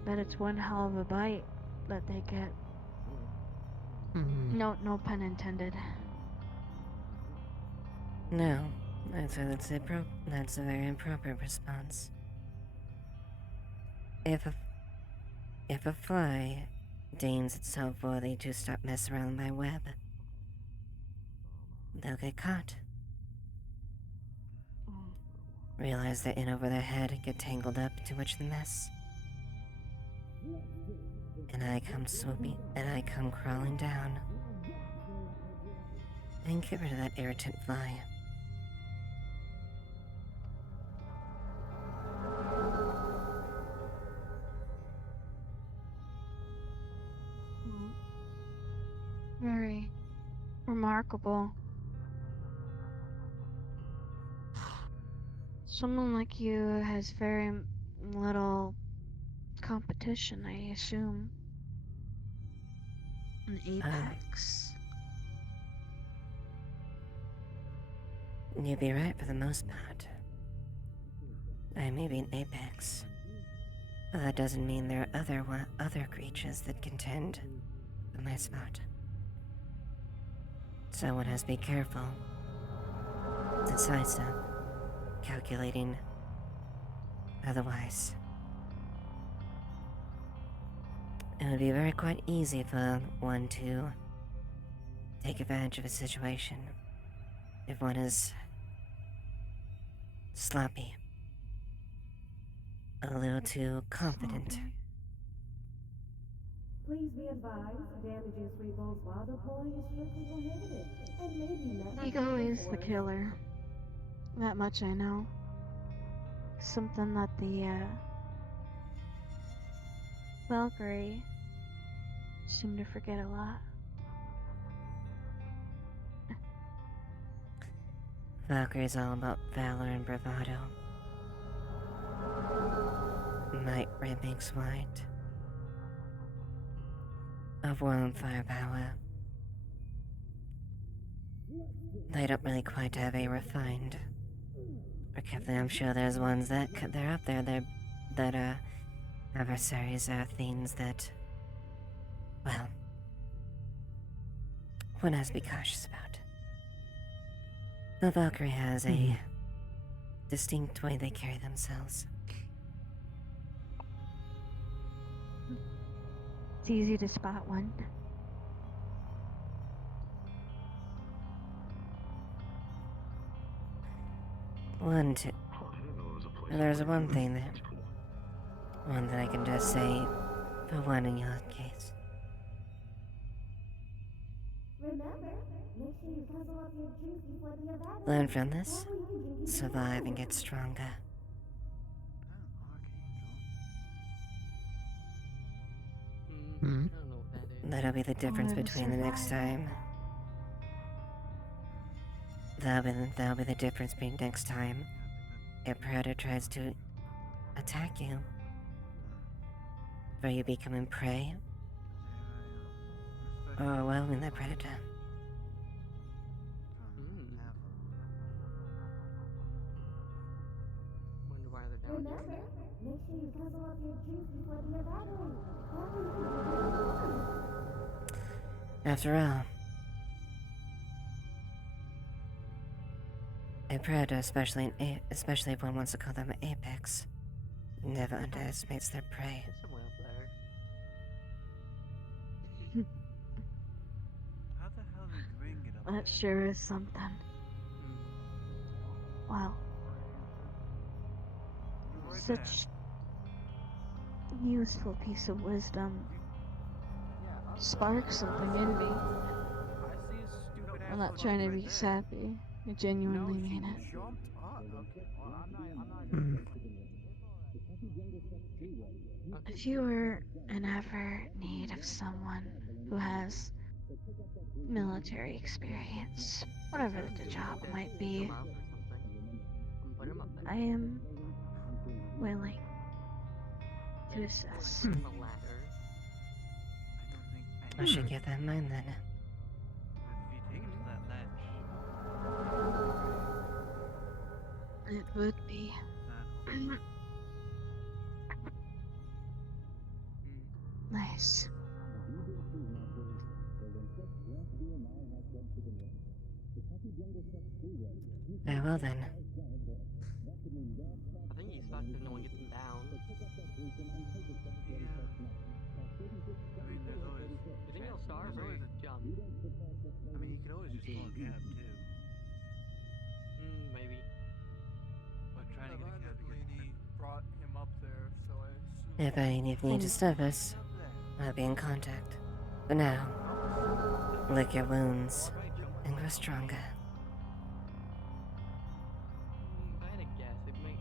that it's one hell of a bite that they get. No pun intended. No, that's a very appropriate response. If a fly deems itself worthy to stop messing around my web, they'll get caught. Realize they're in over their head and get tangled up too much in the mess. And I come crawling down and get rid of that irritant fly. Very remarkable. Someone like you has very little competition, I assume. An apex. You'd be right for the most part. I may be an apex, but that doesn't mean there are other creatures that contend for my spot. So one has to be careful, decisive, calculating. Otherwise, it would be very quite easy for one to take advantage of a situation if one is sloppy, a little too confident. Please be advised, damaging sweet balls while deploying is strictly prohibited, and maybe not. Ego is the killer. That much I know. Something that the Valkyrie seem to forget a lot. Valkyrie's all about valor and bravado. Might red makes white. Of warm firepower. They don't really quite have a refined. Or carefully, I'm sure there's ones that they're up there. That adversaries are things that, well, one has to be cautious about. The Valkyrie has a distinct way they carry themselves. It's easy to spot one. There's one that I can just say for one in your case. Remember, make sure you guzzle up your juice before the evacuation. Learn from this. That way you can drink survive and get stronger. Hmm? I don't know what that is. That'll be the difference Or to between the next survive. time. That'll be the difference between next time a predator tries to attack you. Are you becoming prey or overwhelming the predator? Wonder why they're down here. Remember, make sure you guzzle up your juice before they evaporate. That way you can drink it more. After all, a predator, especially if one wants to call them an apex, never underestimates their prey. There's someone up there. How the hell did Green get up That there? sure is something. Wow. You were Such useful piece of wisdom. Sparks something in me. I'm not trying to be sappy. I genuinely mean it. If you were in ever need of someone who has military experience, whatever the job might be, Come up or something. Put him up there. I am willing to assist. Give him a ladder. I should get that in mind then. If you take it to that ledge, It would be. Nice. Very well then. I think he's fucked if no one gets him down. I mean, there's always. You think he'll starve or jump? I mean, he could always just call a cab too. Maybe. But trying to get a cab to get lady brought him up there, so I assume. If I need to disturb us, I'll be in contact. For now, lick your wounds and grow stronger. If I had to guess, it might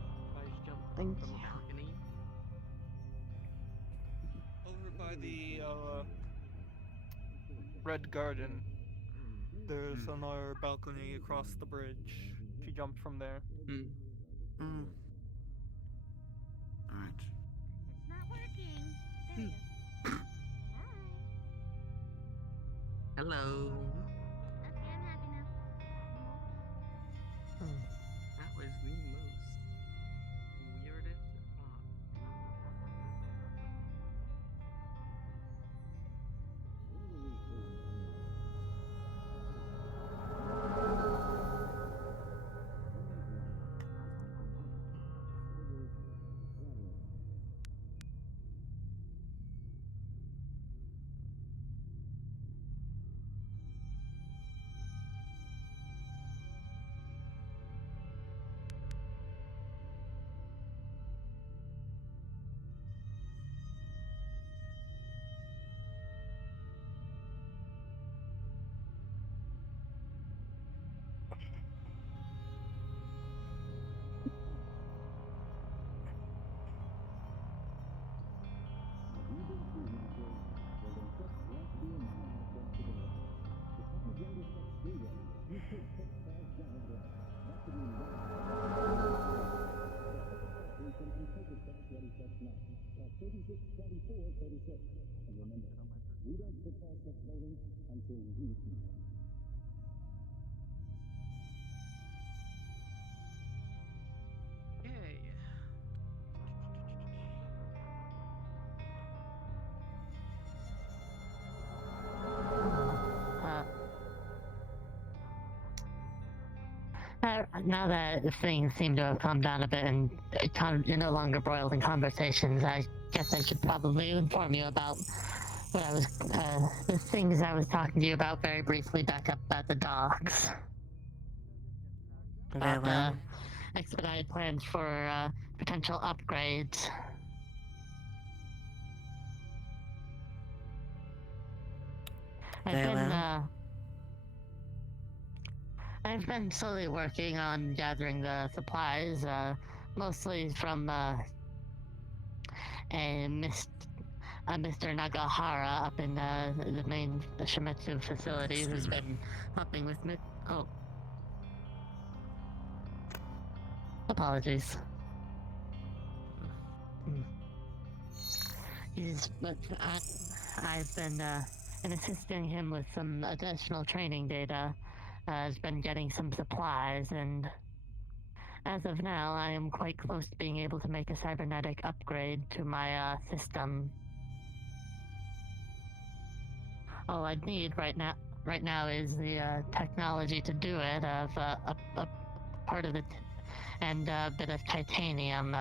just jump Thank from you. a balcony. Over by the Red Garden, there's another balcony across the bridge. She jumped from there. Alright. It's not working. There you go. Hi. Hello. Okay, I'm happy now. That was the most weirdest thought. Yay. Now that things seem to have calmed down a bit and you're no longer broiled in conversations, I guess I should probably inform you about what I was, the things I was talking to you about very briefly back up at the docks. Very About well. expedited plans for potential upgrades. Very well. I've been slowly working on gathering the supplies, mostly from Mr. Nagahara up in the main Shimizu facility, who's been helping with me. Oh. Apologies. I've been assisting him with some additional training data. Has been getting some supplies, and as of now, I am quite close to being able to make a cybernetic upgrade to my system. All I'd need right now is the technology to do it, of a part of it, and a bit of titanium,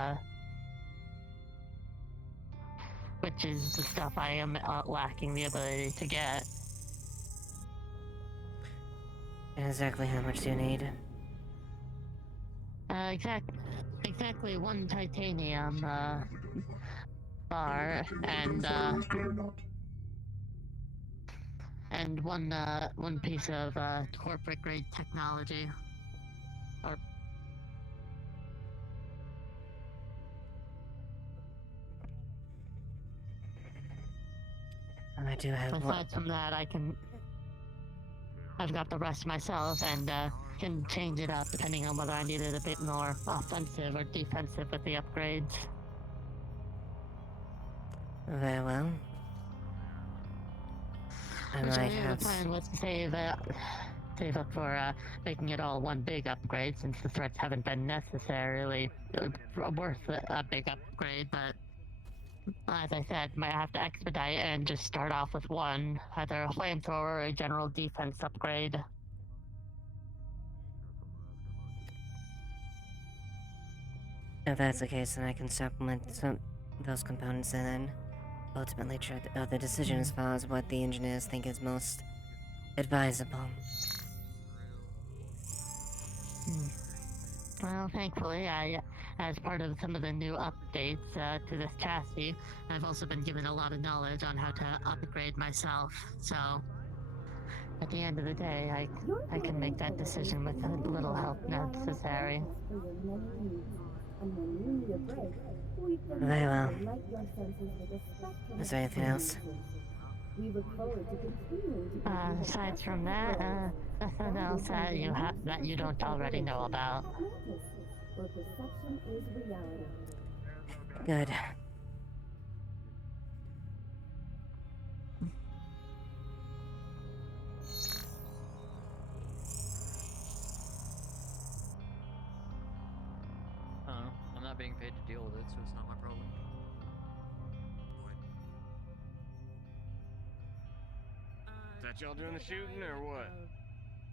which is the stuff I am lacking the ability to get. Exactly how much do you need? Exactly one titanium bar, and one piece of corporate grade technology. Or I do have one. Aside from that, I've got the rest myself, and can change it up depending on whether I need it a bit more offensive or defensive with the upgrades. Very well. I might have... The plan was to save up for making it all one big upgrade, since the threats haven't been necessarily worth a big upgrade, but as I said, might have to expedite and just start off with one, either a flamethrower or a general defense upgrade. If that's the case, then I can supplement those components and then ultimately try the decision as far as what the engineers think is most advisable. Well, thankfully, as part of some of the new updates to this chassis, I've also been given a lot of knowledge on how to upgrade myself, so at the end of the day, I can make that decision with a little help necessary. Very well. Is there anything else? Aside from that, nothing else that you don't already know about. Good. I'm not being paid to deal with it, so it's not my problem. Is that y'all doing the shooting or what?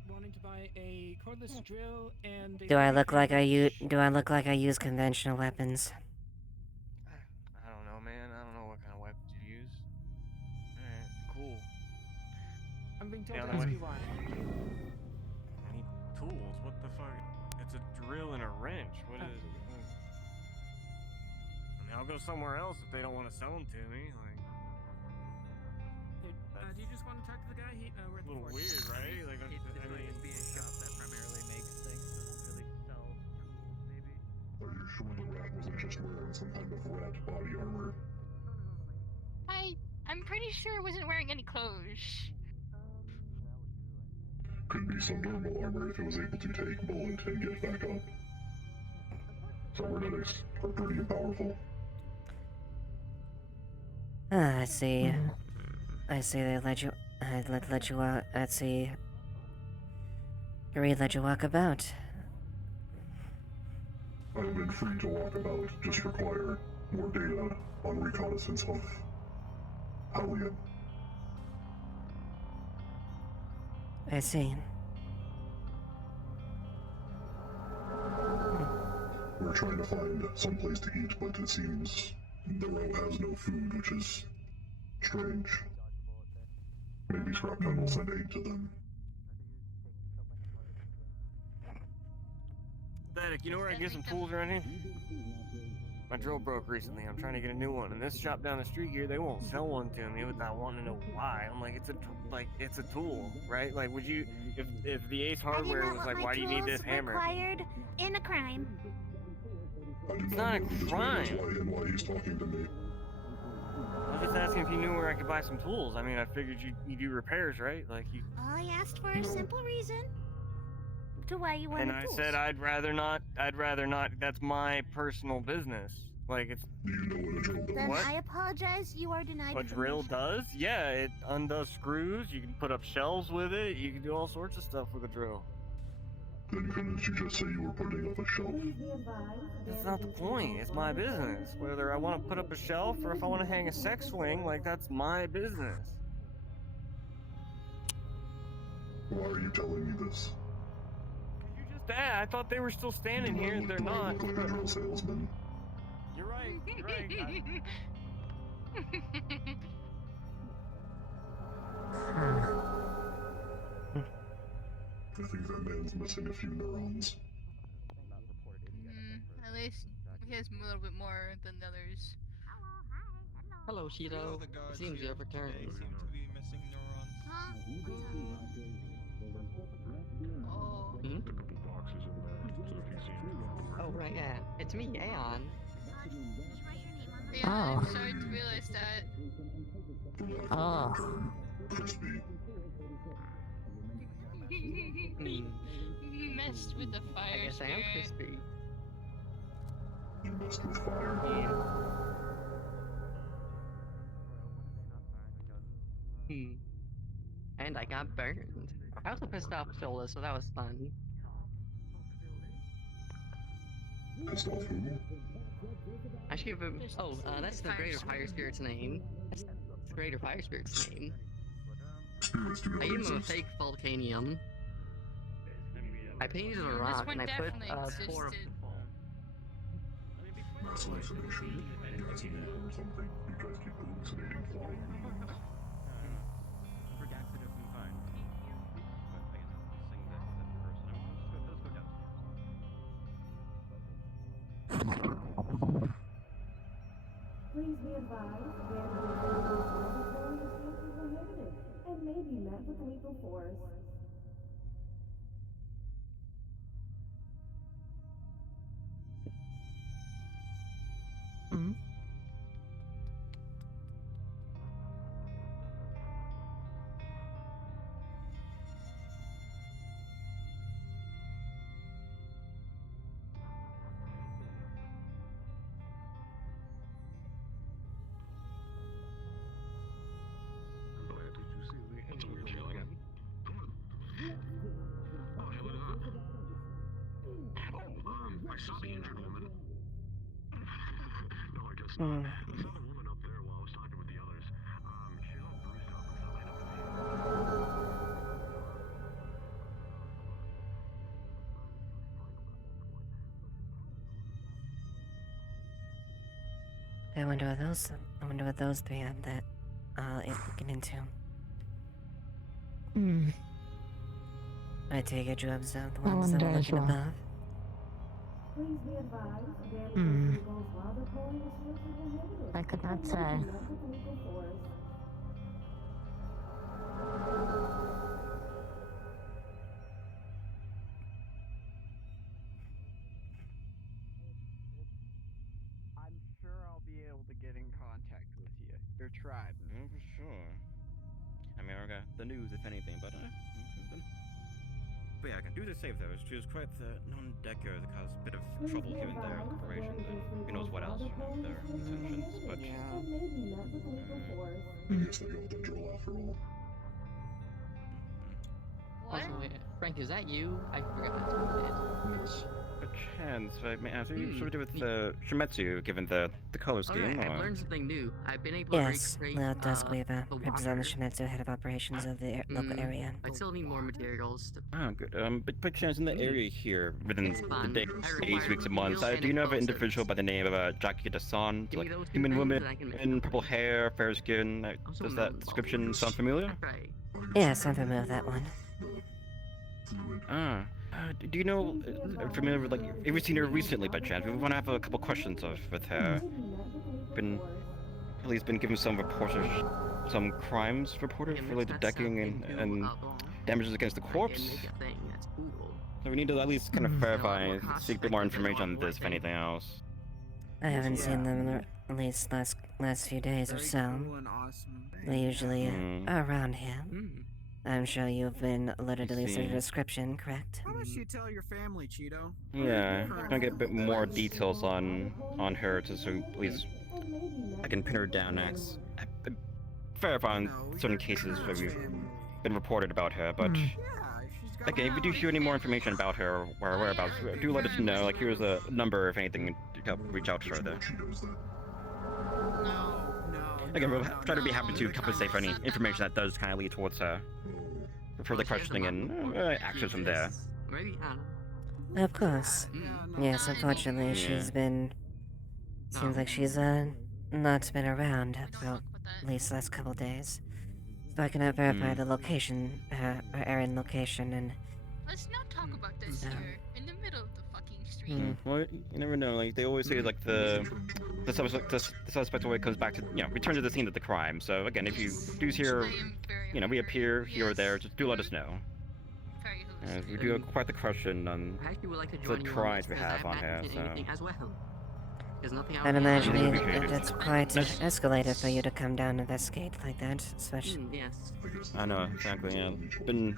Wanting to buy a cordless drill and Do I look like I use conventional weapons? I don't know, man. I don't know what kind of weapons you use. Alright, cool. I'm being told Yeah, to that ask way. you why. I need tools. What the fuck? It's a drill and a wrench. What is? I mean, I'll go somewhere else if they don't want to sell them to me. Like, Do you just want to talk to the guy? We're at the a little Ford. weird, right? Like, It's I mean, be a shop that primarily makes things, doesn't really sell, maybe. Are you sure the rat wasn't just wearing some kind of rat body armor? I'm pretty sure I wasn't wearing any clothes. Could be some durable armor if it was able to take bullet and get back up. Cybernetics are pretty powerful. Ah, I see. I see they let you... let you out... I see... Yuri let you walk about. I've been free to walk about, just require more data on reconnaissance of Hellion. I see. We're trying to find some place to eat, but it seems the row has no food, which is strange. Maybe Scrapton will send aid to them. Pathetic, you know where I can get some tools or anything? my drill broke recently. I'm trying to get a new one, and this shop down the street here, they won't sell one to me without wanting to know why. I'm like, it's a tool, right? Like, would you, if the Ace Hardware was like, why do you need this hammer? Required in a crime. It's not a crime. Why he's talking to me. I was just asking if you knew where I could buy some tools. I mean, I figured you do repairs, right? Like you. I asked for a simple reason to why you wanted And I tools. said I'd rather not. That's my personal business. Like it's. Then What? I apologize. You are denied. What drill does? Yeah, it undoes screws. You can put up shelves with it. You can do all sorts of stuff with a drill. Then couldn't you just say you were putting up a shelf? That's not the point. It's my business. Whether I want to put up a shelf or if I want to hang a sex swing, like that's my business. Why are you telling me this? I thought they were still standing here, and they're not. General salesman. You're right. You're right. I think that man's missing a few neurons. At least he has a little bit more than the others. Hello, Shido. It seems you have returned. They seem to be missing neurons. Oh. Hmm? Oh, right, yeah. It's me, Aeon. Yeah, Oh. I'm sorry to realize that. Oh. Messed with the fire. I guess I am spirit. crispy. You messed with fire. And I got burned. I also pissed off Sola, so that was fun. Pissed off who? I should give him. Oh, that's the Greater Fire Spirit's name. That's the Greater Fire Spirit's name. Spirits do not I gave him a exist. fake volcanium. I painted a This rock one and I put definitely four. existed. Mass hallucination. You guys need to or something. You guys keep hallucinating flying. Redacted if we find. But I guess I'll sing that person. Let's go downstairs. Please be advised, vandalism of laboratory is prohibited and may be met with lethal force. Hmm? That's a weird feeling. Oh, hey, what is up? Oh, I saw the injured woman. No, I guess not. I saw the woman up there while I was talking with the others. She's all bruised up and stuff. I wonder what those three have that it's looking into. Hmm. I take it you observed the I ones that were wonder as looking well. above. Please be advised, Hmm. vandalism of laboratory is prohibited. I could not and may say. be met with lethal force. I'm sure I'll be able to get in contact with you. Your tribe. Oh, for sure. I mean, I got the news, if anything, but But yeah, I can do the save though. She was quite the non-decker that caused a bit of trouble here and there in corporations and who knows what else, their intentions, but... And may be met with lethal force. I guess they got the drill after all. Also, wait, Frank, is that you? I forgot that's what it is. Yes. A chance, I mean, I think you sort of do with Shimetsu, given the color scheme, Alright, I've or... learned something new. I've been able Yes, to recreate Lilith Duskweaver, the represents water. Shimetsu, head of operations of the local area. I still need more materials. To... Oh, good. But quick chance in the area here, within It's the fun. days, I require weeks, and months. materials Do you and know of an explosives. individual by the name of Jackie Dasan? Give me Like those two human things woman and I can make in purple hair, fair skin. Does that description sound familiar? Right. Yes, I'm familiar with that one. Ah, Do you know, familiar with, like, have you seen her recently by chance? We want to have a couple questions with her. Police been given some reports of some crimes reported related to decking and damages against the corpse. So we need to at least kind of verify, seek a bit more information on this, if anything else. I haven't seen them in at least last few days or so. They usually are around here. I'm sure you've been alerted at least to the description, correct? How much you tell your family, Cheeto? Yeah, can I get a bit more details on her, just so at least I can pin her down next. Verify on certain cases where we've been reported about her, but okay, if you do hear any more information about her or her whereabouts, do let us know. Like, here's a number if anything to help reach out to her there. Again, we'll try to be happy to compensate for any information that does kind of lead towards her. Further questioning and actions from there. Of course. Yes, unfortunately, she's been... Seems like she's, not been around for at least the last couple days. So I cannot verify the location, her errand location, and... Let's not talk about this here, in the middle of the fucking street. Well, you never know. Like, they always say, like, the suspect always comes back to, return to the scene of the crime. So, again, if you do hear, reappear here or there, just do let us know. We do have quite the question on the crimes we have on here, so... I'd imagine it's quite escalated for you to come down and investigate like that, especially... I know, exactly, yeah. Been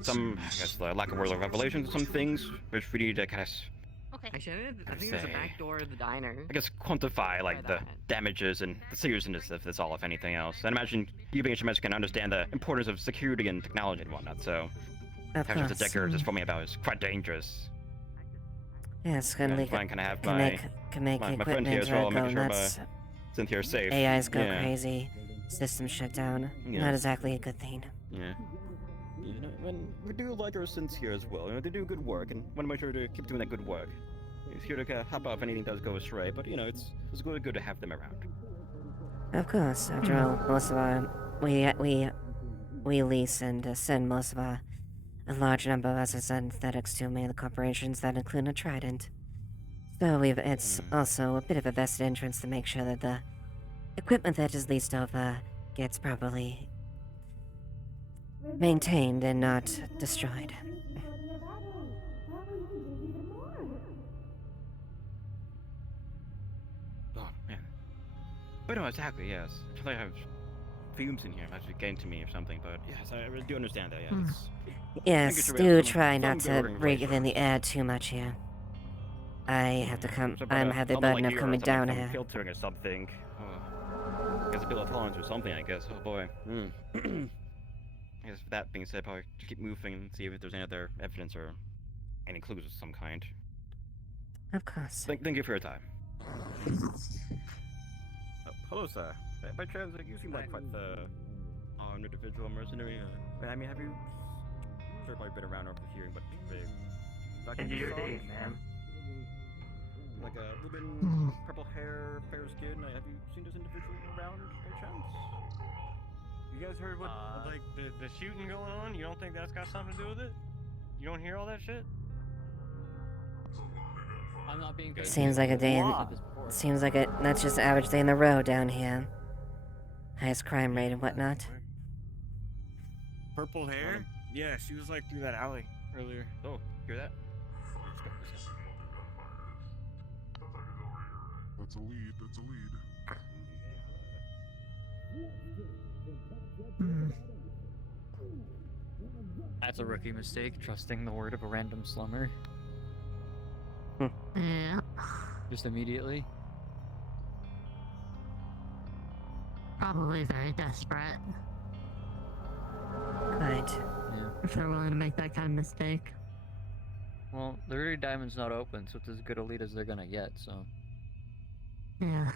some, I guess, lack of word of revelation to some things, which we need to kind of... Actually, I think there's a back door of the diner. I guess quantify, like, the damages and the seriousness of this all, if anything else. And imagine you being a Shemesh can understand the importance of security and technology and whatnot, so... having such a decker just for me about is quite dangerous. Yes, can make my friend here as well, making sure my Cynthia is safe. AIs go crazy, systems shut down. Not exactly a good thing. Yeah. You know, and we do like our synths here as well. You know, they do good work, and want to make sure to keep doing that good work. It's here to help out if anything does go astray, but you know, it's good to have them around. Of course. After all, most of our we lease and send most of our a large number of us as synthetics to many of the corporations that include a Trident. So it's also a bit of a vested interest to make sure that the equipment that is leased over gets properly maintained and not destroyed. Oh, man. But no, exactly, yes. I feel like I have fumes in here, might be getting to me or something, but yes, I really do understand that, yes. Yes, do try not to breathe in the air too much here. I have to come. I have the burden of coming down here. Filtering or something. Oh. I guess a bit of tolerance or something, I guess. Oh boy. I guess with that being said, probably keep moving and see if there's any other evidence or any clues of some kind. Of course. Thank you for your time. Hello, sir. By chance, you seem like quite the armed individual mercenary. I mean, have you? Sure, probably been around over here, but And your day, ma'am. Like a ribbon, purple hair, fair skin. Have you seen this individual around by chance? You guys heard what, like, the shooting going on? You don't think that's got something to do with it? You don't hear all that shit? I'm not being good. Seems like a day. Seems like that's just an average day in the row down here. Highest crime rate and whatnot. Purple hair? Yeah, she was like through that alley earlier. Oh, hear that? That's a lead, that's a lead. That's a rookie mistake, trusting the word of a random slummer. Yeah. Just immediately. Probably very desperate. Right. Yeah. If they're willing to make that kind of mistake. Well, the Rudy Diamond's not open, so it's as good a lead as they're gonna get, so... Yeah.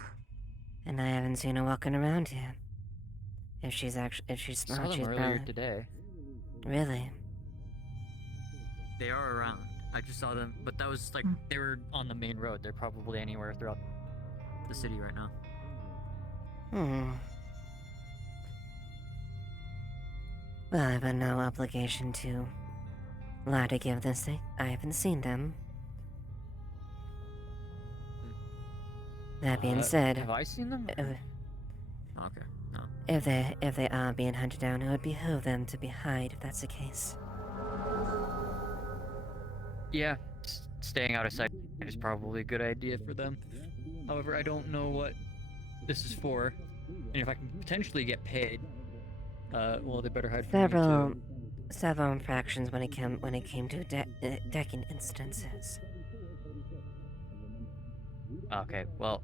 And I haven't seen her walking around here. If she's saw smart, them she's earlier probably... today. Really? They are around. I just saw them, but that was like, they were on the main road. They're probably anywhere throughout the city right now. Well, I've no obligation to lie to give this thing. I haven't seen them. That being said, have I seen them? Okay, no. if they are being hunted down, it would behoove them to be hide if that's the case. Yeah, staying out of sight is probably a good idea for them. However, I don't know what this is for, and if I can potentially get paid, well, they better hide from me too. Several infractions when it came to decking instances. Okay, well,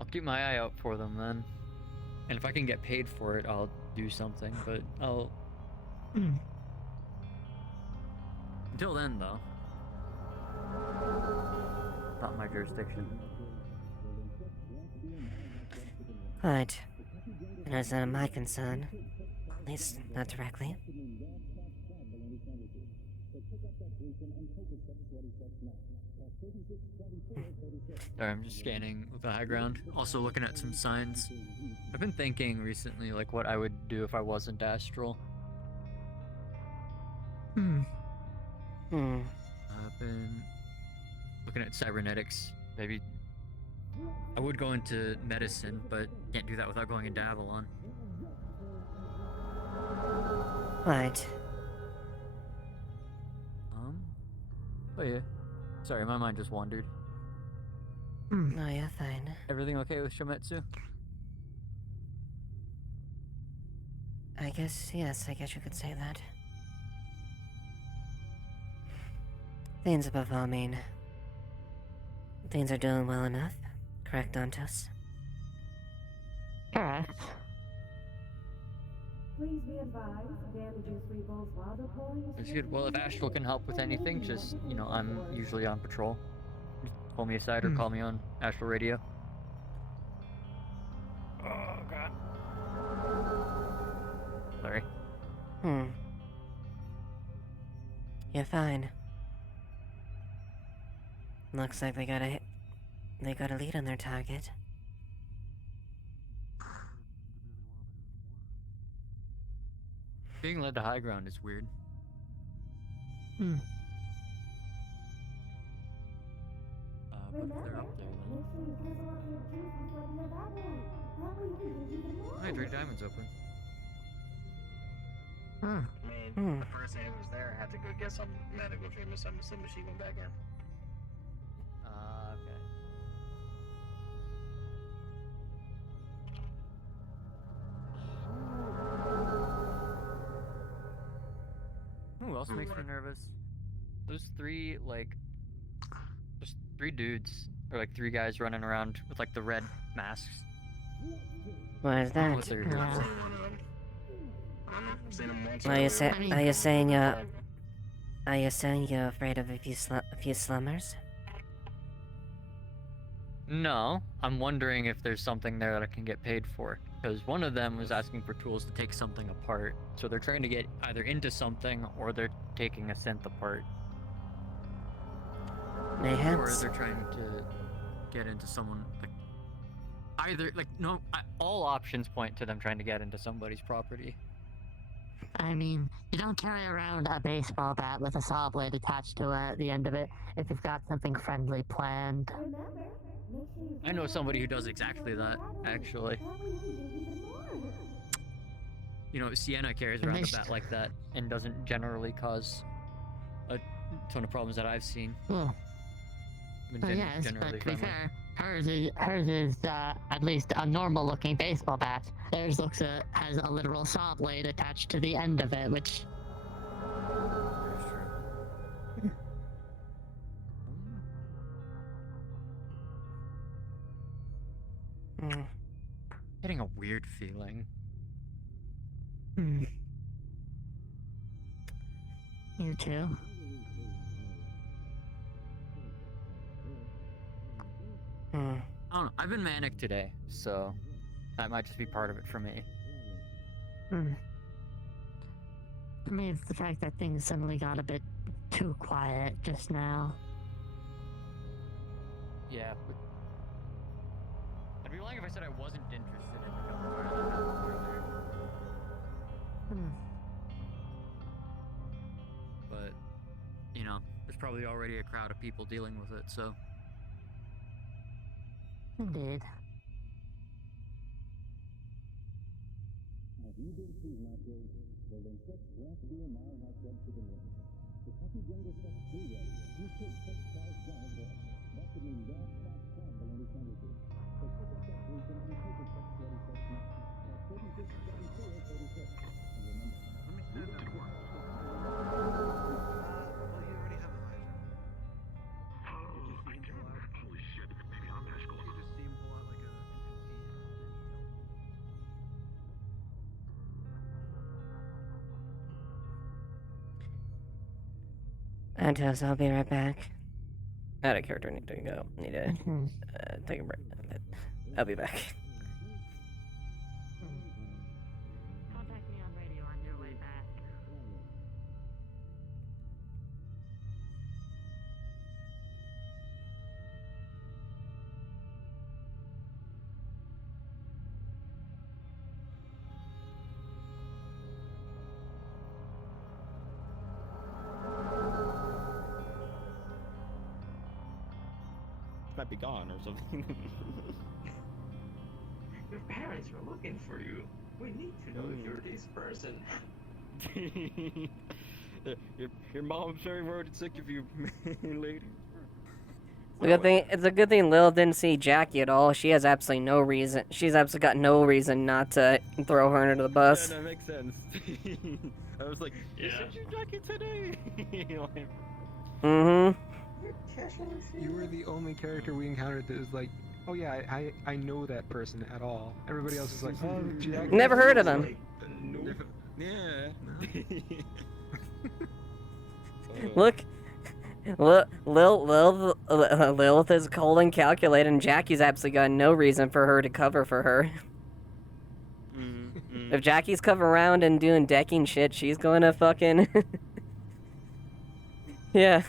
I'll keep my eye out for them then, and if I can get paid for it, I'll do something. But I'll. Until then, though, not my jurisdiction. But it is not my concern. At least, not directly. Sorry, I'm just scanning the high ground. Also looking at some signs. I've been thinking recently, like, what I would do if I wasn't astral. I've been looking at cybernetics. Maybe I would go into medicine, but can't do that without going into Avalon. Right. Oh yeah. Sorry, my mind just wandered. No, you're fine. Everything okay with Shometsu? I guess, yes, I guess you could say that. Things are performing. Things are doing well enough. Correct, Dantos? Correct. Please be advised, damages revolves while the polling is It's good. Well, if Astral can help with anything, just, you know, I'm usually on patrol. Just pull me aside or call me on Astral Radio. Oh, God. Sorry. You're fine. Looks like they got a lead on their target. Being led to high ground is weird. But if they're up there, then... Hey, Dre Diamond's open. I mean, the first day I was there, I had to go get some medical treatment, so I'm assuming she went back in. Okay. Who else makes me nervous? Those three, like, just three dudes, or like three guys running around with like the red masks. What is I don't know that? what they're here for. Are you saying you're afraid of a few slummers? No, I'm wondering if there's something there that I can get paid for. Because one of them was asking for tools to take something apart. So they're trying to get either into something or they're taking a synth apart. Mayhaps. Or they're trying to get into someone, like, either, like, no, all options point to them trying to get into somebody's property. I mean, you don't carry around a baseball bat with a saw blade attached to it at the end of it if you've got something friendly planned. I know somebody who does exactly that, actually. You know, Sienna carries around a bat like that and doesn't generally cause a ton of problems that I've seen. Well, yes, but to be fair, hers is at least a normal-looking baseball bat. Theirs has a literal saw blade attached to the end of it, which... Getting a weird feeling. You too? I don't know. I've been manic today, so that might just be part of it for me. For me, it's the fact that things suddenly got a bit too quiet just now. Yeah, but I'd be lying if I said I wasn't interested in the gunfire that happened earlier. probably already a crowd of people dealing with it, so. Indeed. Antos, I'll be right back. Out of character, need to go. Need to take a break. I'll be back. Contact me on radio on your way back. Might be gone or something. Your parents were looking for you. We need to know if you're this person. your mom's very worried sick of you, lady. It's a good thing Lil didn't see Jackie at all. She has absolutely no reason. She's absolutely got no reason not to throw her under the bus. Yeah, that makes sense. I was like, you sent your Jackie today. Mm-hmm. You were the only character we encountered that was like, oh yeah, I know that person at all. Everybody else is like, oh, Jack. Never heard of them. Yeah. Look, Lilith is cold and calculated, and Jackie's absolutely got no reason for her to cover for her. If Jackie's coming around and doing decking shit, she's going to fucking... Yeah.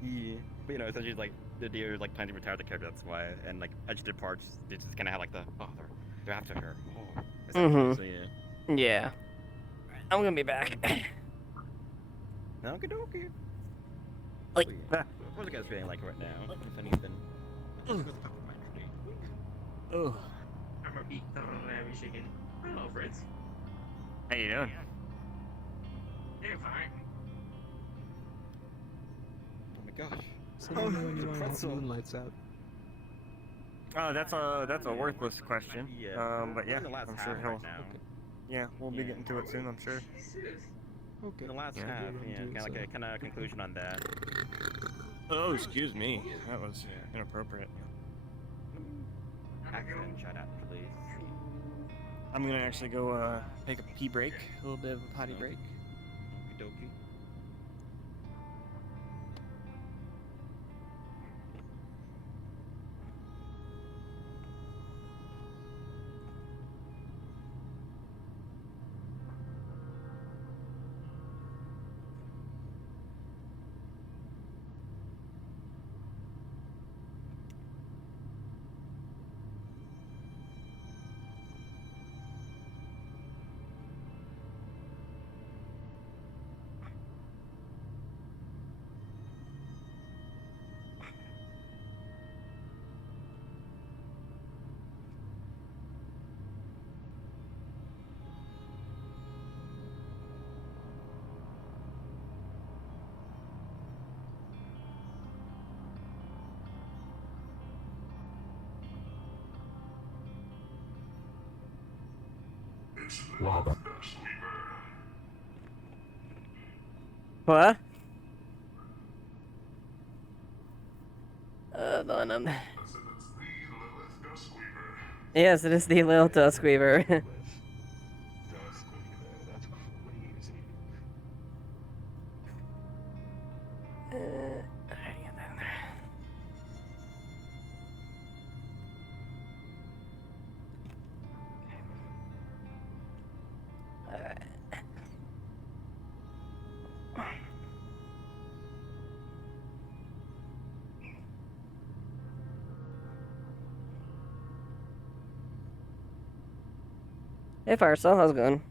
Yeah. But you know, essentially like the deer like planning to retire the character, that's why, and like as she departs, they just kinda have like the they're after her. Oh. So yeah. Yeah. I'm gonna be back. Okie dokie. Like, what's the guys feeling like right now? If anything. Oh. I'm a beat down on every chicken. Hello, Fritz. How you doing? You're fine. Oh my gosh. So when you want to moonlights out. Oh, that's a worthless question. Yeah. But yeah, The last I'm sure half he'll. right now. Yeah, we'll be getting to it soon, I'm sure. Okay. The last half, yeah, like a kind of conclusion on that. Oh, excuse me. That was inappropriate. Accident, shut up, please. I'm gonna actually go take a pee break, a little bit of a potty break. Okie dokie. What? Hold on, Yes, it is the Lilith Duskweaver. Hey, Firestar, how's it going?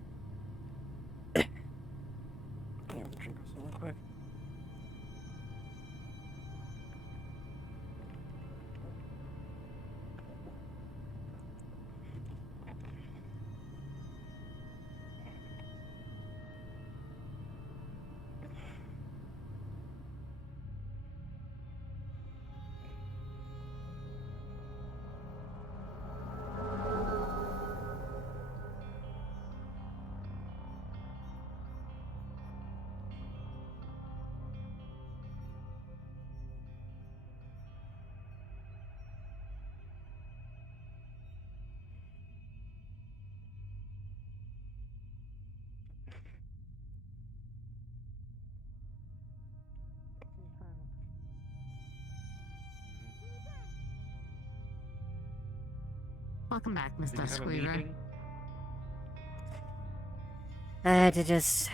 Welcome back, Did you Mr. have a Squeaver. meeting? I had to just...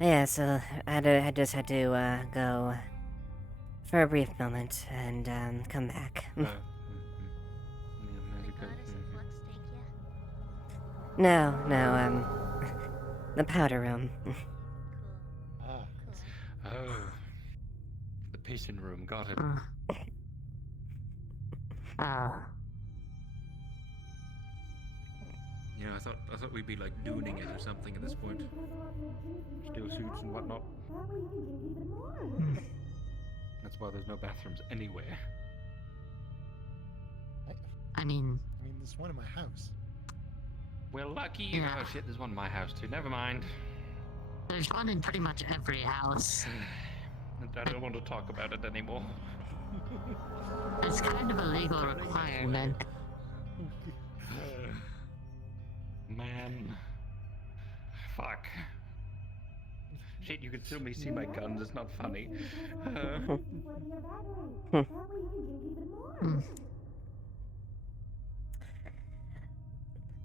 Yeah, so I just had to go for a brief moment and come back. No, the powder room. Oh, the patient room. Got it. You know, I thought we'd be like dooning it or something at this point. Steel suits and whatnot. That's why there's no bathrooms anywhere. I mean, there's one in my house. Well, lucky you. Yeah. Oh shit, there's one in my house too. Never mind. there's one in pretty much every house. I don't want to talk about it anymore. It's kind of a legal requirement. Man. Fuck. Shit, you can still see my guns. It's not funny.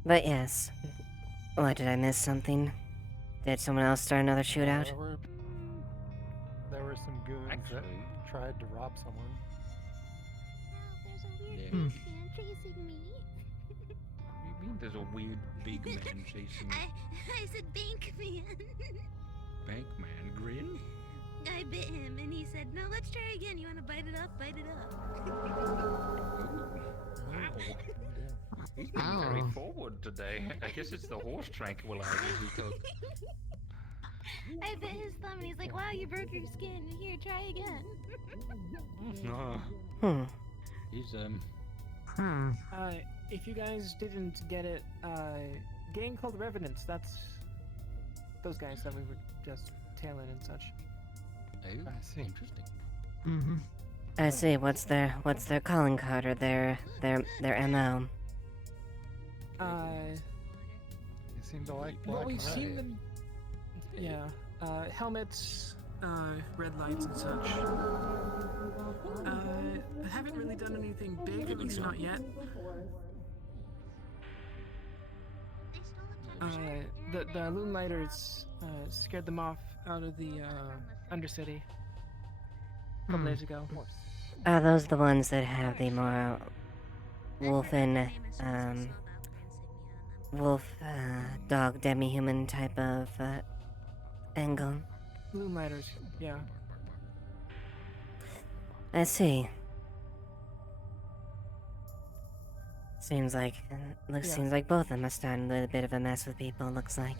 But yes. What, did I miss something? Did someone else start another shootout? There were some goons that tried to rob someone. There's a weird man chasing me. You mean there's a weird big man chasing me? I said bank man. Bank man? Grin? I bit him and he said, no, let's try again. You want to bite it up? Bite it up. Wow. He's being very forward today. I guess it's the horse tranquilizers he took. I bit his thumb and he's like, wow, you broke your skin. Here, try again. He's If you guys didn't get it, gang called Revenants, that's those guys that we were just tailing and such. Oh, I see. Interesting. Mm-hmm. I see. What's their calling card or their MO? They seem to like black Well, we've and seen red. them. Yeah, helmets, red lights and such. Haven't really done anything big, at least not yet. The Loonlighters scared them off out of the Undercity a couple days ago. Are those the ones that have the more wolfen, wolf, dog, demi-human type of angle? Loonlighters, yeah. I see. Seems like both of them are starting a bit of a mess with people. Looks like.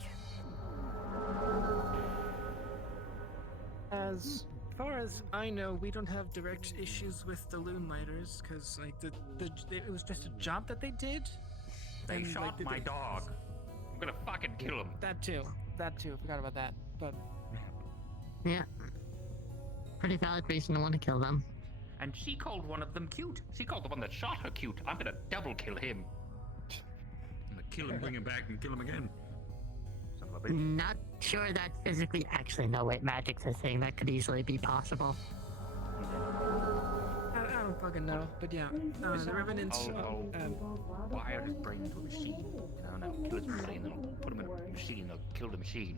As far as I know, we don't have direct issues with the Loonlighters, because like it was just a job that they did. They and, shot like, my dog. I'm gonna fucking kill him. That too. Forgot about that. But yeah, pretty valid reason to want to kill them. And she called one of them cute. She called the one that shot her cute. I'm gonna double kill him. I'm gonna kill him, bring him back, and kill him again. Son of a bitch. Not sure that physically. Actually, no. Wait, magic's a thing that could easily be possible. I don't fucking know. But yeah, the Revenants. I'll wire his brain into a machine. Now kill his brain, then I'll put him in a machine. They'll kill the machine.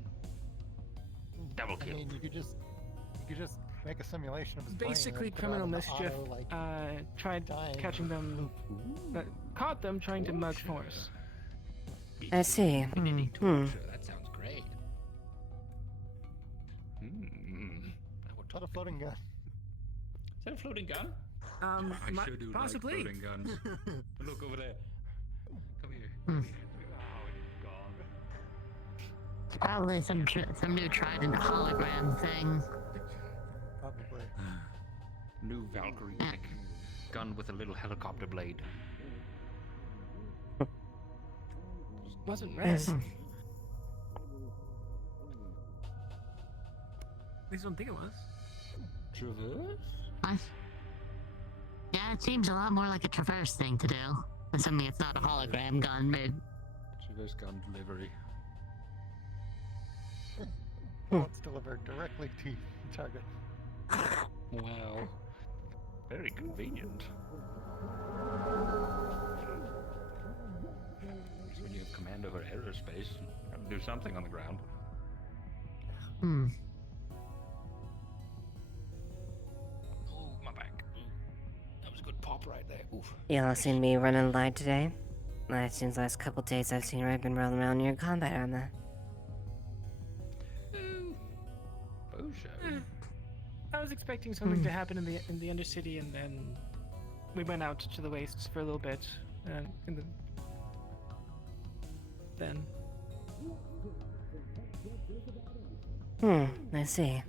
Double I kill. mean, you could just make a simulation of his brain and Basically, then put it Criminal on the Mischief auto, like, tried dying. catching them, caught them trying to mug force. I see. That sounds great. What a floating gun. Is that a floating gun? I sure do possibly. like floating guns. Look over there. Come here. Oh, It's probably some new Trident hologram thing. Probably. New Valkyrie tech. Gun with a little helicopter blade. Wasn't red. At least I don't think it was. Traverse? Yeah, it seems a lot more like a Traverse thing to do. Assuming it's not a hologram gun made. Traverse gun delivery. It's delivered directly to target. Wow. Very convenient. over aerospace. Gotta do something on the ground. Hmm. Oh, my back. That was a good pop right there. Oof. Y'all seen me running light today? Since the last couple days I've seen I've been rolling around in your combat armor. I was expecting something to happen in the Undercity, and then we went out to the wastes for a little bit, and then. I see.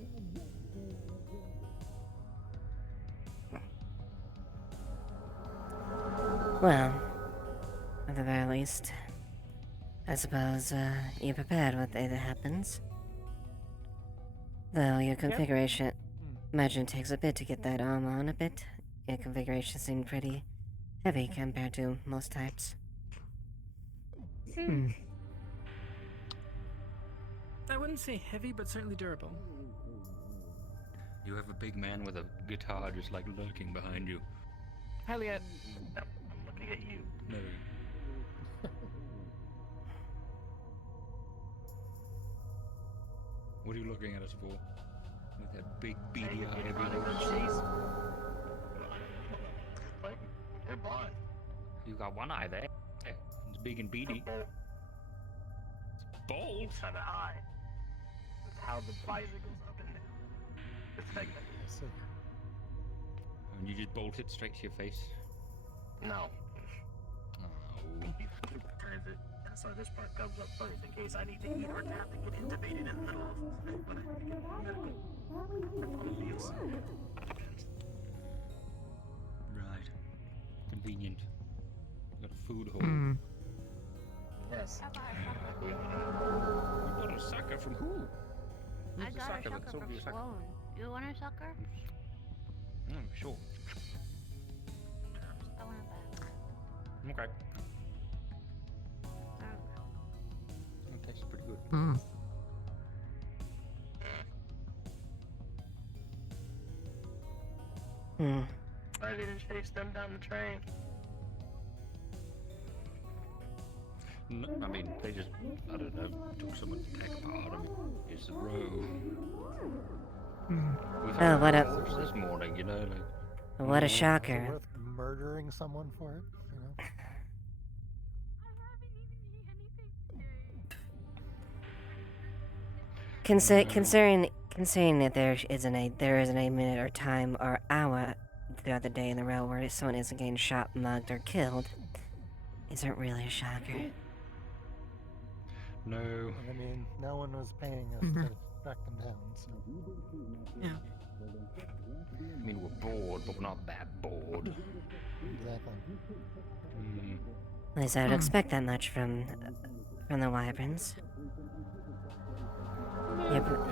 Well, at the very least, I suppose you're prepared with either happens. Though your configuration, imagine it takes a bit to get that armor on a bit. Your configuration seemed pretty heavy compared to most types. I wouldn't say heavy, but certainly durable. You have a big man with a guitar just like lurking behind you. Hi, Liet. I'm looking at you. No. What are you looking at us for? With that big beady eye of yours. They're blind. You got one eye there. It's big and beady. It's bold. It's kind of high. That's how the visor goes up and down. It's like that. And you just bolt it straight to your face? No. Oh. Turns it, and so this part comes up first in case I need to eat or to have to get intubated in the middle of when I have to get medical abuse. Right. Convenient. Got a food hole. Yes. You got a sucker from who? I Who's the got a sucker? sucker That's from obvious sucker. Sloan. You want a sucker? Sure. I want it back. Okay. That tastes pretty good. I didn't chase them down the train. No, I mean, they just, I don't know, took someone's tech apart. I mean, it's the row. We Oh, found what a- horse this morning, you know, like. What a Is it shocker. worth murdering someone for it? You know? Considering that there isn't a minute or time or hour throughout the day in the rail where someone isn't getting shot, mugged, or killed, isn't really a shocker. No. And I mean, no one was paying us to track them down, so. Yeah. I mean, we're bored, but we're not that bored. Exactly. At least I would expect that much from the Wyverns.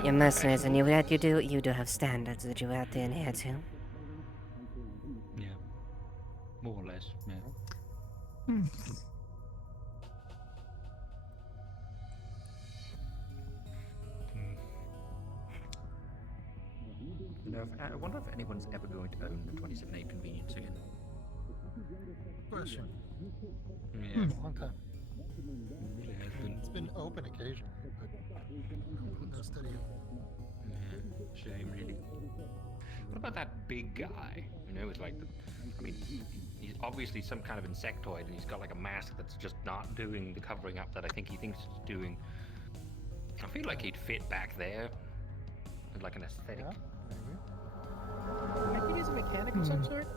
You're mercenaries, and you do have standards that you have to adhere to. Yeah. More or less, yeah. You know, I wonder if anyone's ever going to own the 27A convenience again. Question. Yeah. Long time. It really has been. It's been open occasionally, but no steady. Yeah, shame, really. What about that big guy? You know, with like the. I mean, he's obviously some kind of insectoid, and he's got like a mask that's just not doing the covering up that I think he thinks it's doing. I feel like he'd fit back there, with like an aesthetic. Yeah, Maybe he's a mechanic of some sort.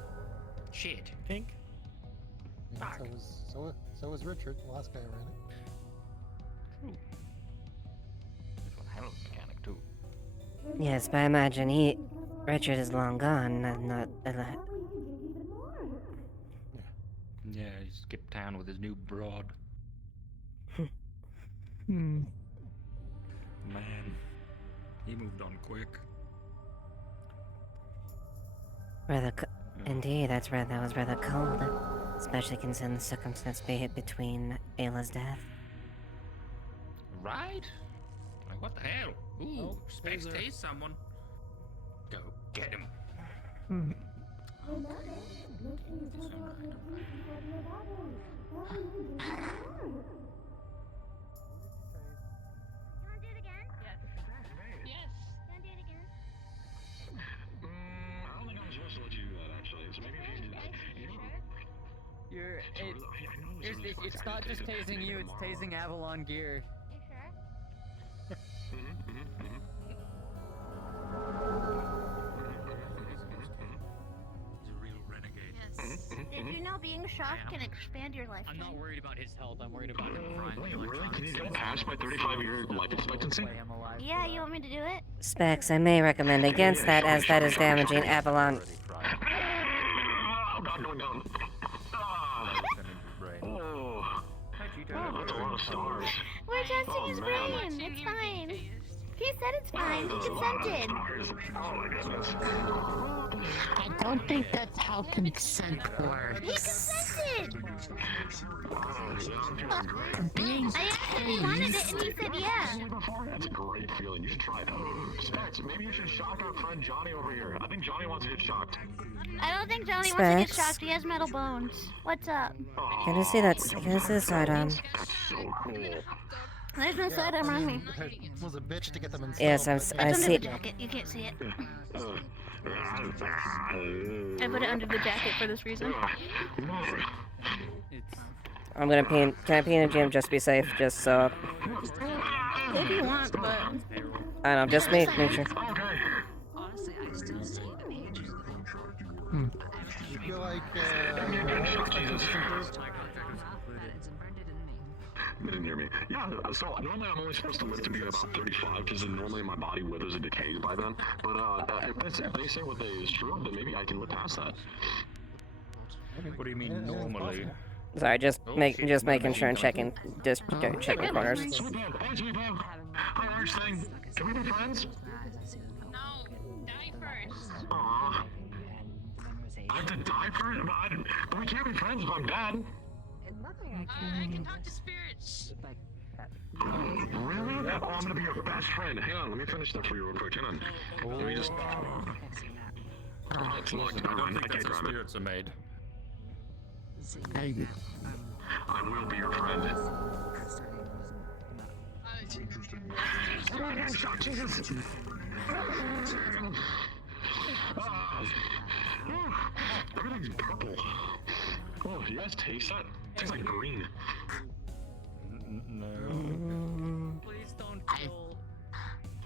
Shit. I think. yeah, so was Richard, the last guy who ran it. True. He's one hell of a mechanic too. Yes, but I imagine Richard is long gone, not Yeah, he skipped town with his new broad. Hmm. Man, he moved on quick. Indeed, that was rather cold, especially considering the circumstance between Ayla's death. Right? Like, what the hell? Ooh, Specs tased someone. Go get him. It's not just tasing you, it's tasing Avalon gear. Did you know being shocked can expand your life? I'm not worried about his health, I'm worried about him frying. Wait, really? Can you get past my 35-year life expectancy? Yeah, you want me to do it? Specs, I may recommend against that, as that is damaging Avalon. Oh god, going down. Oh, that's a lot of stars. We're testing his brain. It's fine. He said it's fine. He consented. Oh my goodness. I don't think that's how consent works. He consented. Being I asked if he wanted it, and he said yeah. That's a great feeling. You should try that. Specs, maybe you should shock our friend Johnny over here. I think Johnny wants to get shocked. I don't think Johnny wants to get Specs. shocked. He has metal bones. What's up? Can I see that? Can I see the sidearm? That's so cool. There's no sidearm on me. It was a bitch to get them installed. Yes, I It's see under the it. jacket. You can't see it. I put it under the jacket for this reason. I'm gonna pee. Can I pee in the gym just to be safe? Just so. If you want, but I don't know. Just make sure. Honestly, I still see the pages of the contract You feel like They didn't hear me. Yeah, so normally I'm only supposed to live to be about 35 because normally my body withers and decays by then. But if they say what they is true, then maybe I can live past that. What do you mean normally? Sorry, just making sure and checking, just checking corners. Sweet man, hey sweet man. Hi, Irish thing. Can we be friends? No, die first. Aww. I have to die first? But we can't be friends if I'm dead. I can talk to spirits. Really? Oh, I'm gonna be your best friend. Hang on, let me finish that for you real quick. Hang on. Let me just... Oh, it's locked. I don't think that's how spirits are made. I will be your friend. Jesus! Everything's purple. Oh, you guys taste that? It tastes like green. No. Please don't kill.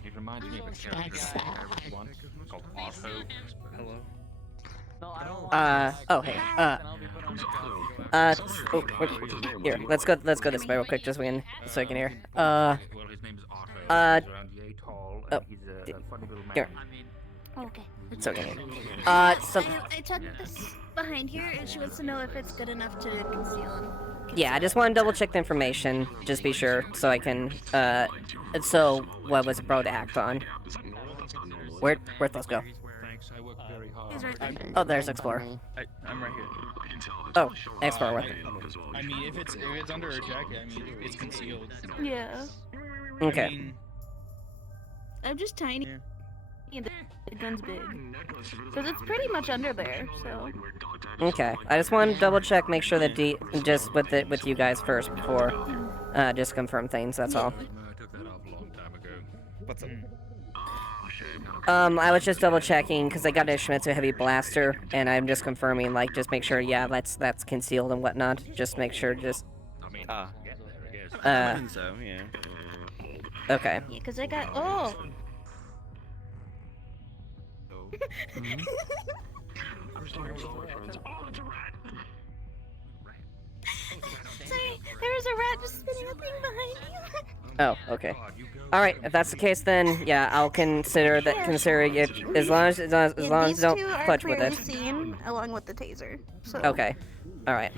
It reminds me of a character I read once called Otto. Hello. No, I don't Oh hey. Here, let's go this way real quick, just so I can hear. Well, his name is Otto. He's around yay tall, and he's a funny little man. Here. Okay. It's okay. I took this behind here, and she wants to know if it's good enough to conceal him. Yeah, I just want to double check the information, just be sure, so I can, so what was bro to act on? Where'd those go? Thanks, I work very hard. He's right there. Oh, there's Explorer. I'm right here. Oh, Explorer with it. I mean, if it's under her jacket, I mean, it's concealed. Yeah. Okay. I'm just tiny. And the gun's big. Because it's pretty much under there, so. Okay. I just want to double check, make sure that just with you guys first before, just confirm things. That's all. I took that off a long time ago. What's up? I was just double checking because I got a Shimizu heavy blaster, and I'm just confirming, like, just make sure, yeah, that's concealed and whatnot. Just make sure, just. I think so, yeah. Okay. Yeah, because I got. Oh! I'm just talking with all my friends. Oh, it's a rat! Sorry, there was a rat just spinning a thing behind you. Oh, okay. All right. If that's the case, then yeah, I'll consider it as long as you don't clutch with it. Seen, along with the taser. So. Okay. All right.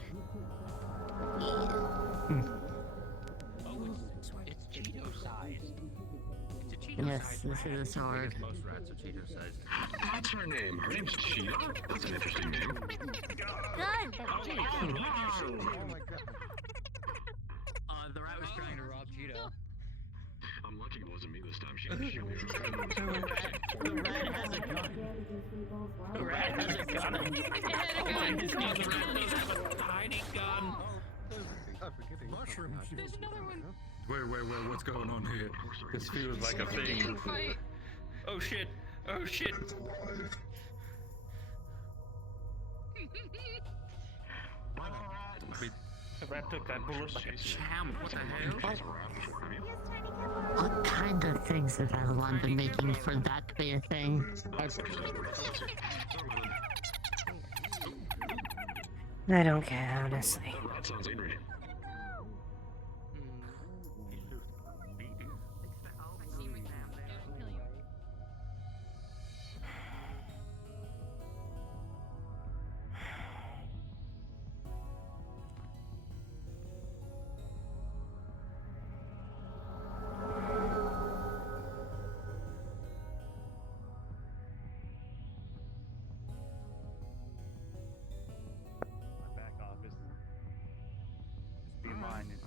Yes, this is a sword. Most rats are Cheeto sized. That's her name. Her name's Cheetah. That's an interesting name. The rat was trying to rob Cheeto. I'm lucky it wasn't me this time. She The rat has a gun. The rat has a gun. Oh my, this means the rat does have a tiny gun. Mushrooms. There's another one. Wait, what's going on here? This feels like a thing. Oh shit! Oh shit! The rat took that bullet like a champ. What the hell? What kind of things have Avalon been making for that to be a thing? I don't care, honestly. That sounds angry. My back office. Just be in mind, it's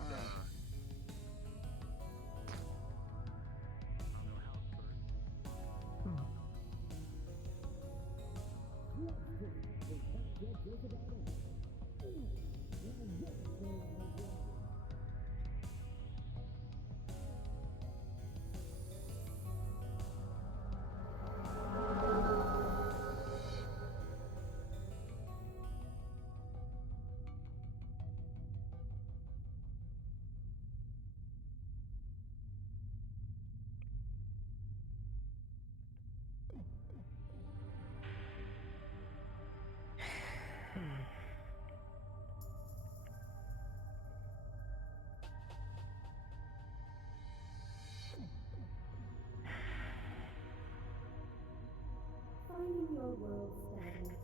Finding your world stagnant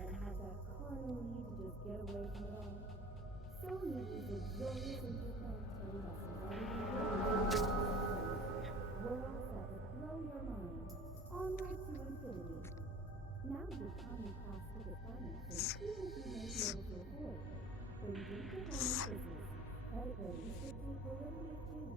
and have that carnal need to just get away from it all. So new is luxurious and planetary lessons that even worlds that will blow your mind. Onward to infinity. Now your tiny class with the finances, even if you may be able to afford, bring deep to home business. Credit ratings dictate validity of chance.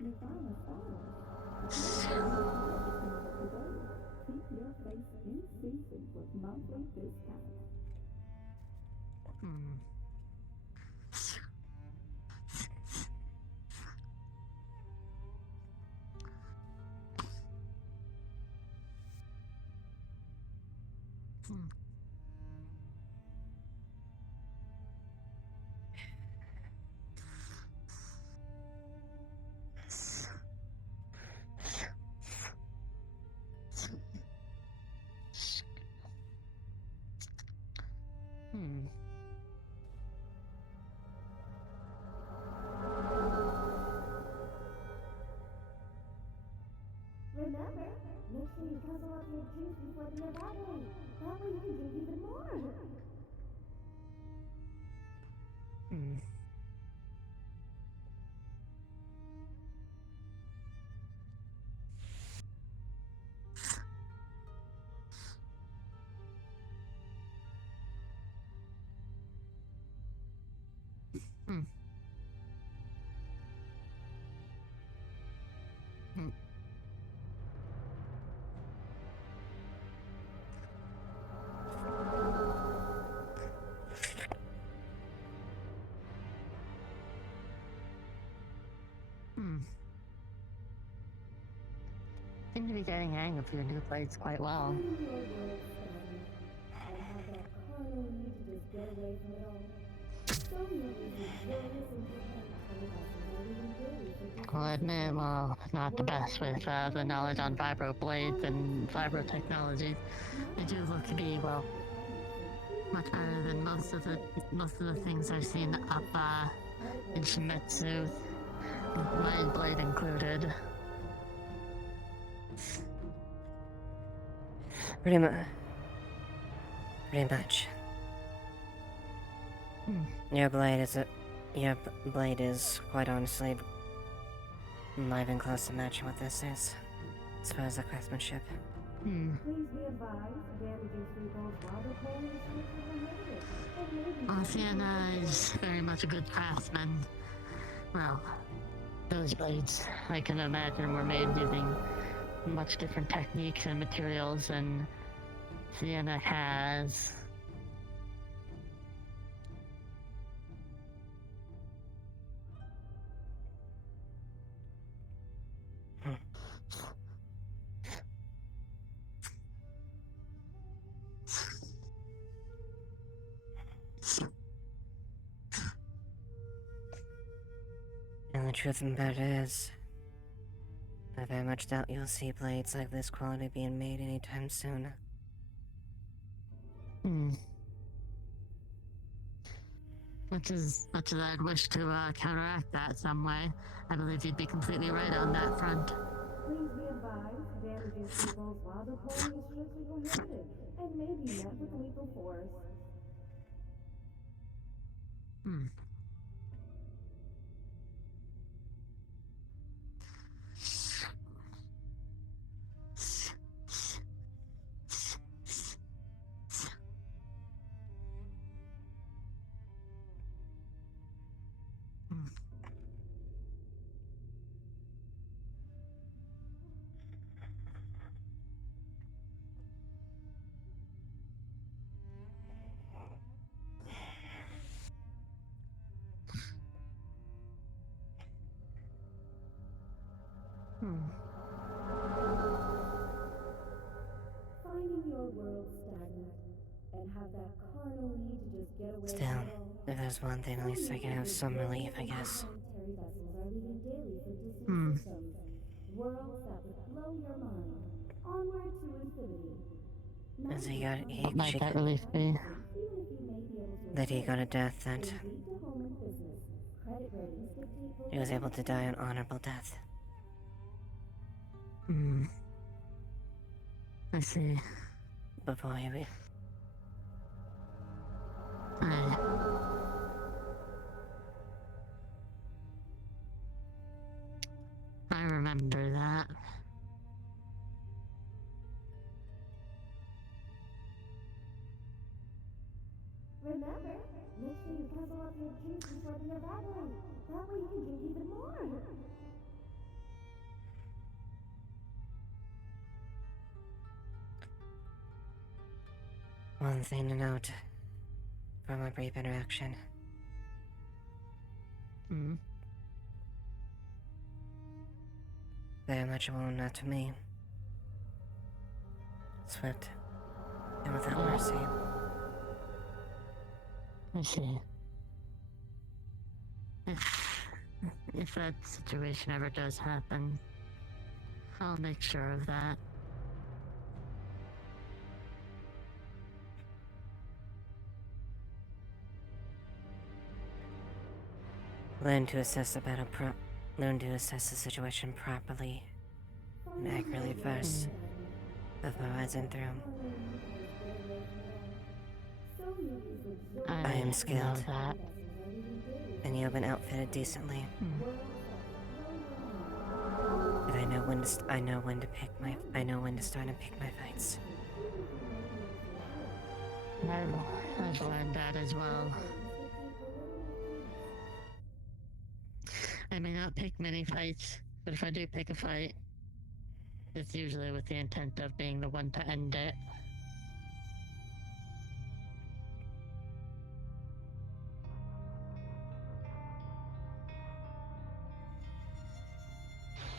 You find a style. Keep your face in season with monthly discounts. Remember, make sure you guzzle up your juice before they evaporate. That way you can drink even more. Seem to be getting hang of your new blades quite well. I'll admit, well, not the best with the knowledge on vibro blades and vibro technology. They do look to be, well, much better than most of the things I've seen up in Shimizu, Mind Blade included. Pretty much. Your blade is quite honestly not even close to matching what this is, as far as the craftsmanship. Please be advised, damages through both water pole and Sienna is very much a good craftsman. Well, those blades, I can imagine, were made using much different techniques and materials than Sienna has. And the truth of the matter is, I very much doubt you'll see blades like this quality being made anytime soon. Much as I'd wish to counteract that some way, I believe you'd be completely right on that front. Please be advised, damaging peoples while deploying is strictly prohibited and may be met with lethal force. Finding your world stagnant and have that carnal need to just get away Still, from it all. if there's one thing, at least I can have some relief, I guess. Planetary vessels are leaving daily for distant systems. Worlds that would blow your mind. Onward to infinity. As he got, What might that relief be? that he got a death that he was able to die an honorable death. I see. Before he I remember that. Remember, make sure you guzzle up your juice before they evaporate. That way you can drink even more. One thing to note from our brief interaction. Very much a woman not to me. Swift and without mercy. I see. If that situation ever does happen, I'll make sure of that. Learn to assess the situation properly and accurately first, before rising through. I am skilled, and you have been outfitted decently. But I know when to start and pick my fights. I've learned that as well. I may not pick many fights, but if I do pick a fight, it's usually with the intent of being the one to end it.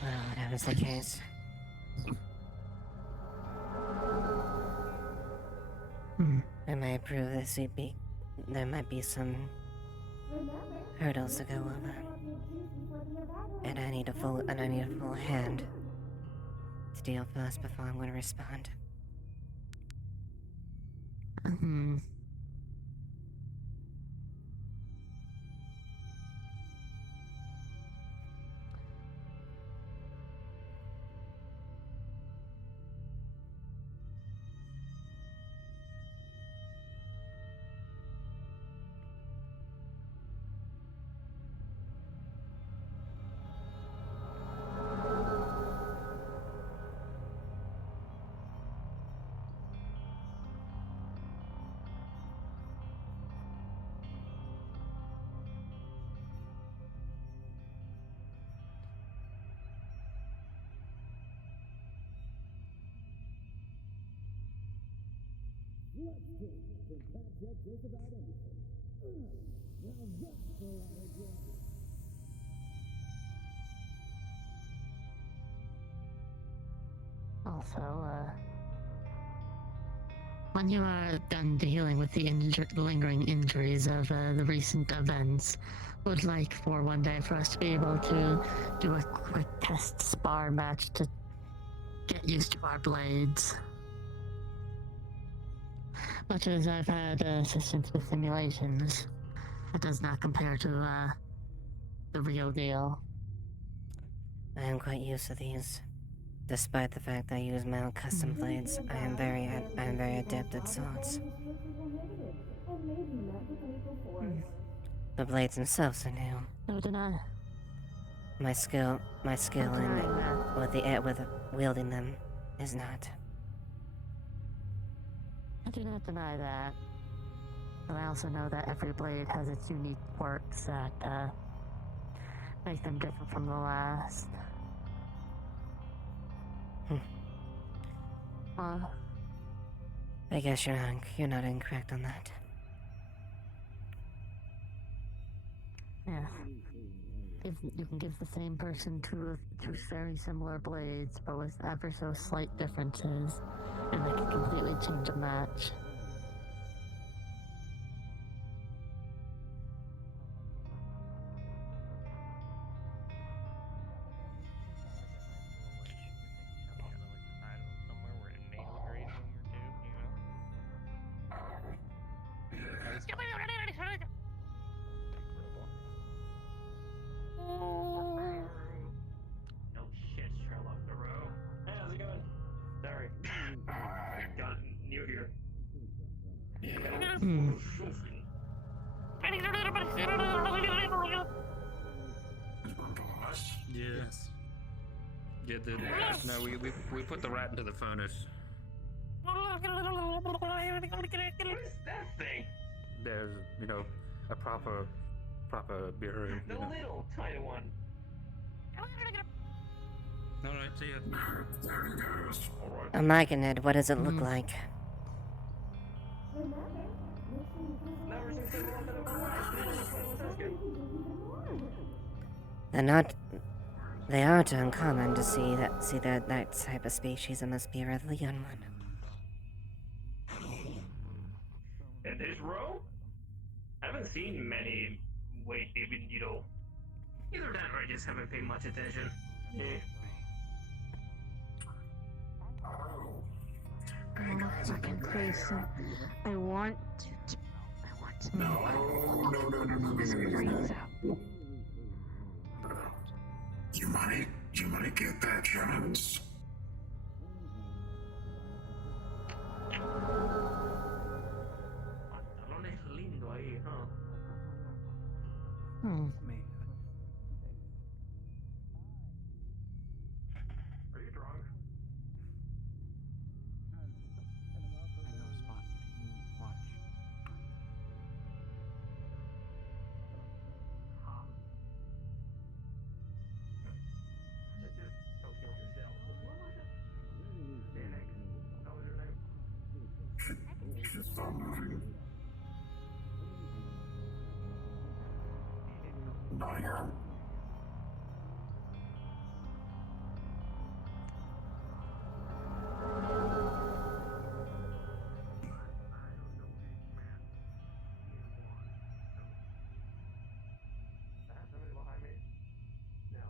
Well, that was the case. I might prove this there might be some hurdles to go over. And I need a full hand to deal first before I'm going to respond. Also, when you are done dealing with the lingering injuries of the recent events, would like for one day for us to be able to do a quick test spar match to get used to our blades. Much as I've had assistance with simulations, it does not compare to the real deal. I am quite used to these. Despite the fact I use my own custom blades, I am very adept at swords. The blades themselves are new. No deny. My skill with wielding them is not. I do not deny that. But I also know that every blade has its unique quirks that make them different from the last. I guess you're not incorrect on that. Yeah. You can give the same person two very similar blades, but with ever so slight differences, and they can completely change a match. No shit, Sherlock Moreau. Hey, how's it going? Sorry. Got new here. Yes. Yeah, no, we put the rat into the furnace. What is that thing? There's, a proper beer room. The little tiny one. Alright, see ya. There he goes. Alright. A Myconid, what does it look like? They aren't uncommon to see that type of species. It must be a rather young one. In this row? I haven't seen many. Wait, even either that or I just haven't paid much attention. Yeah. Fucking person. I want to. No. You might get that chance. Pantalón es lindo ahí, huh? Me. Are you drunk? I know a spot. Watch. Let's just don't kill yourself. What was it? Danik. What was your name? Just stop moving. Not here. Somebody behind me? No.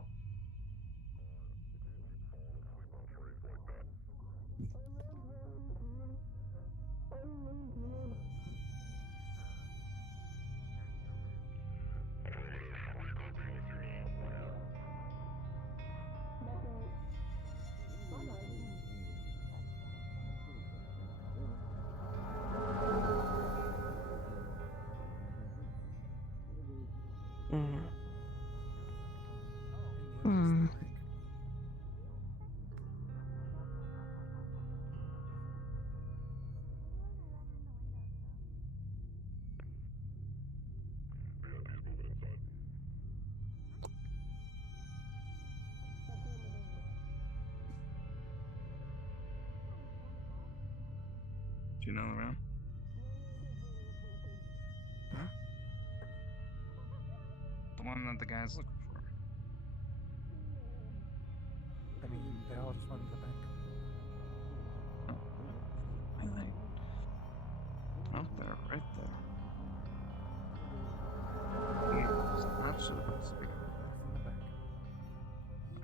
Do you know around? what the guy's looking for. I mean, they all just went to the bank. I think. Oh, they're right there. It's not supposed to be.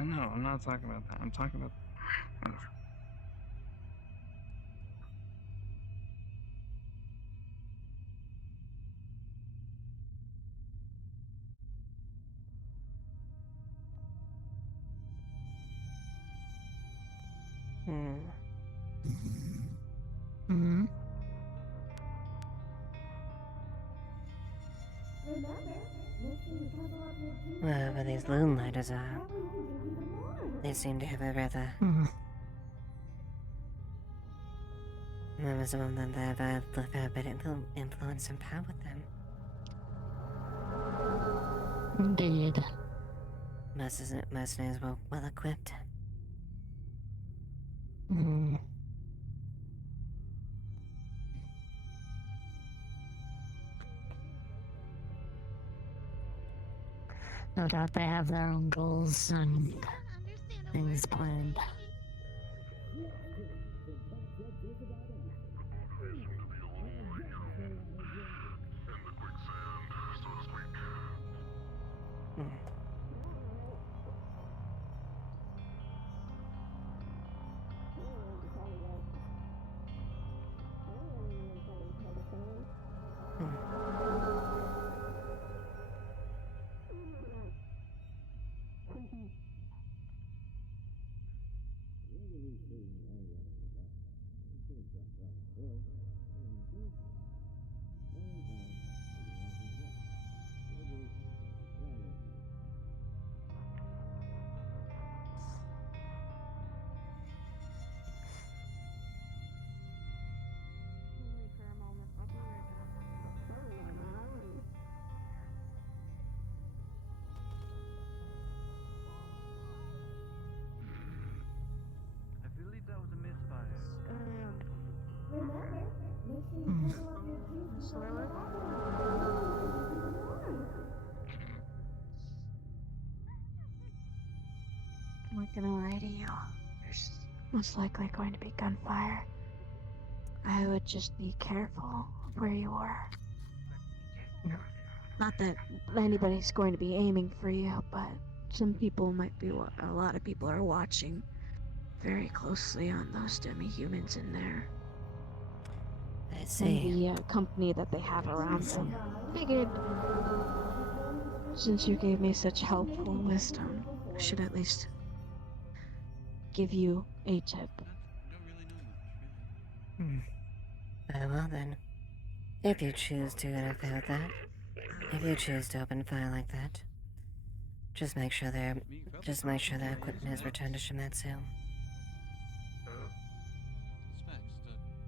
No, I'm not talking about that. I'm talking about. Hmm. Wherever these moonlighters are, they seem to have a rather... Maybe some of them have a fair bit of influence and power with them. Indeed. Mercenaries were well equipped. Hmm. No doubt they have their own goals and things planned. I believe that was a misfire. I'm not gonna lie to you. There's most likely going to be gunfire. I would just be careful of where you are. Not that anybody's going to be aiming for you, but some people might be. A lot of people are watching very closely on those demi-humans in there. I see. And the company that they have around them. Figured, since you gave me such helpful wisdom, I should at least give you a tip. Very well then. If you choose to interfere with that, if you choose to open fire like that, just make sure their equipment is returned to Shimetsu.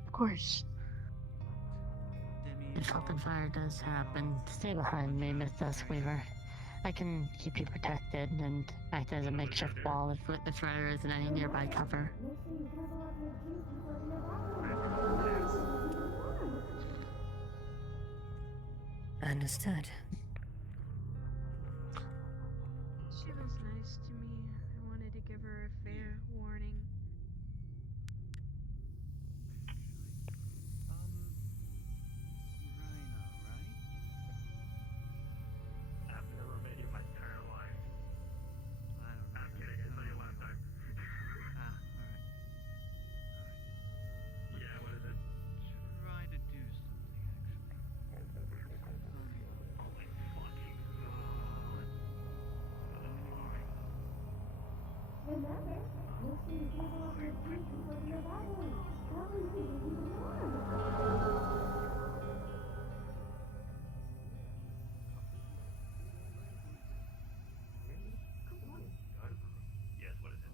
Of course. If open fire does happen, stay behind me, Miss Duskweaver. I can keep you protected and act as a makeshift wall if there isn't any nearby cover. Understood. She was nice to me. I wanted to give her a fair warning. I've never met you in my entire life. I don't know. I'm kidding, I saw you last time. Alright. Yeah, what is it? Try to do something, actually. Oh my fucking Remember, make sure you cover up your teeth before you evaporate. That way you can be even warm. Yes, what is it?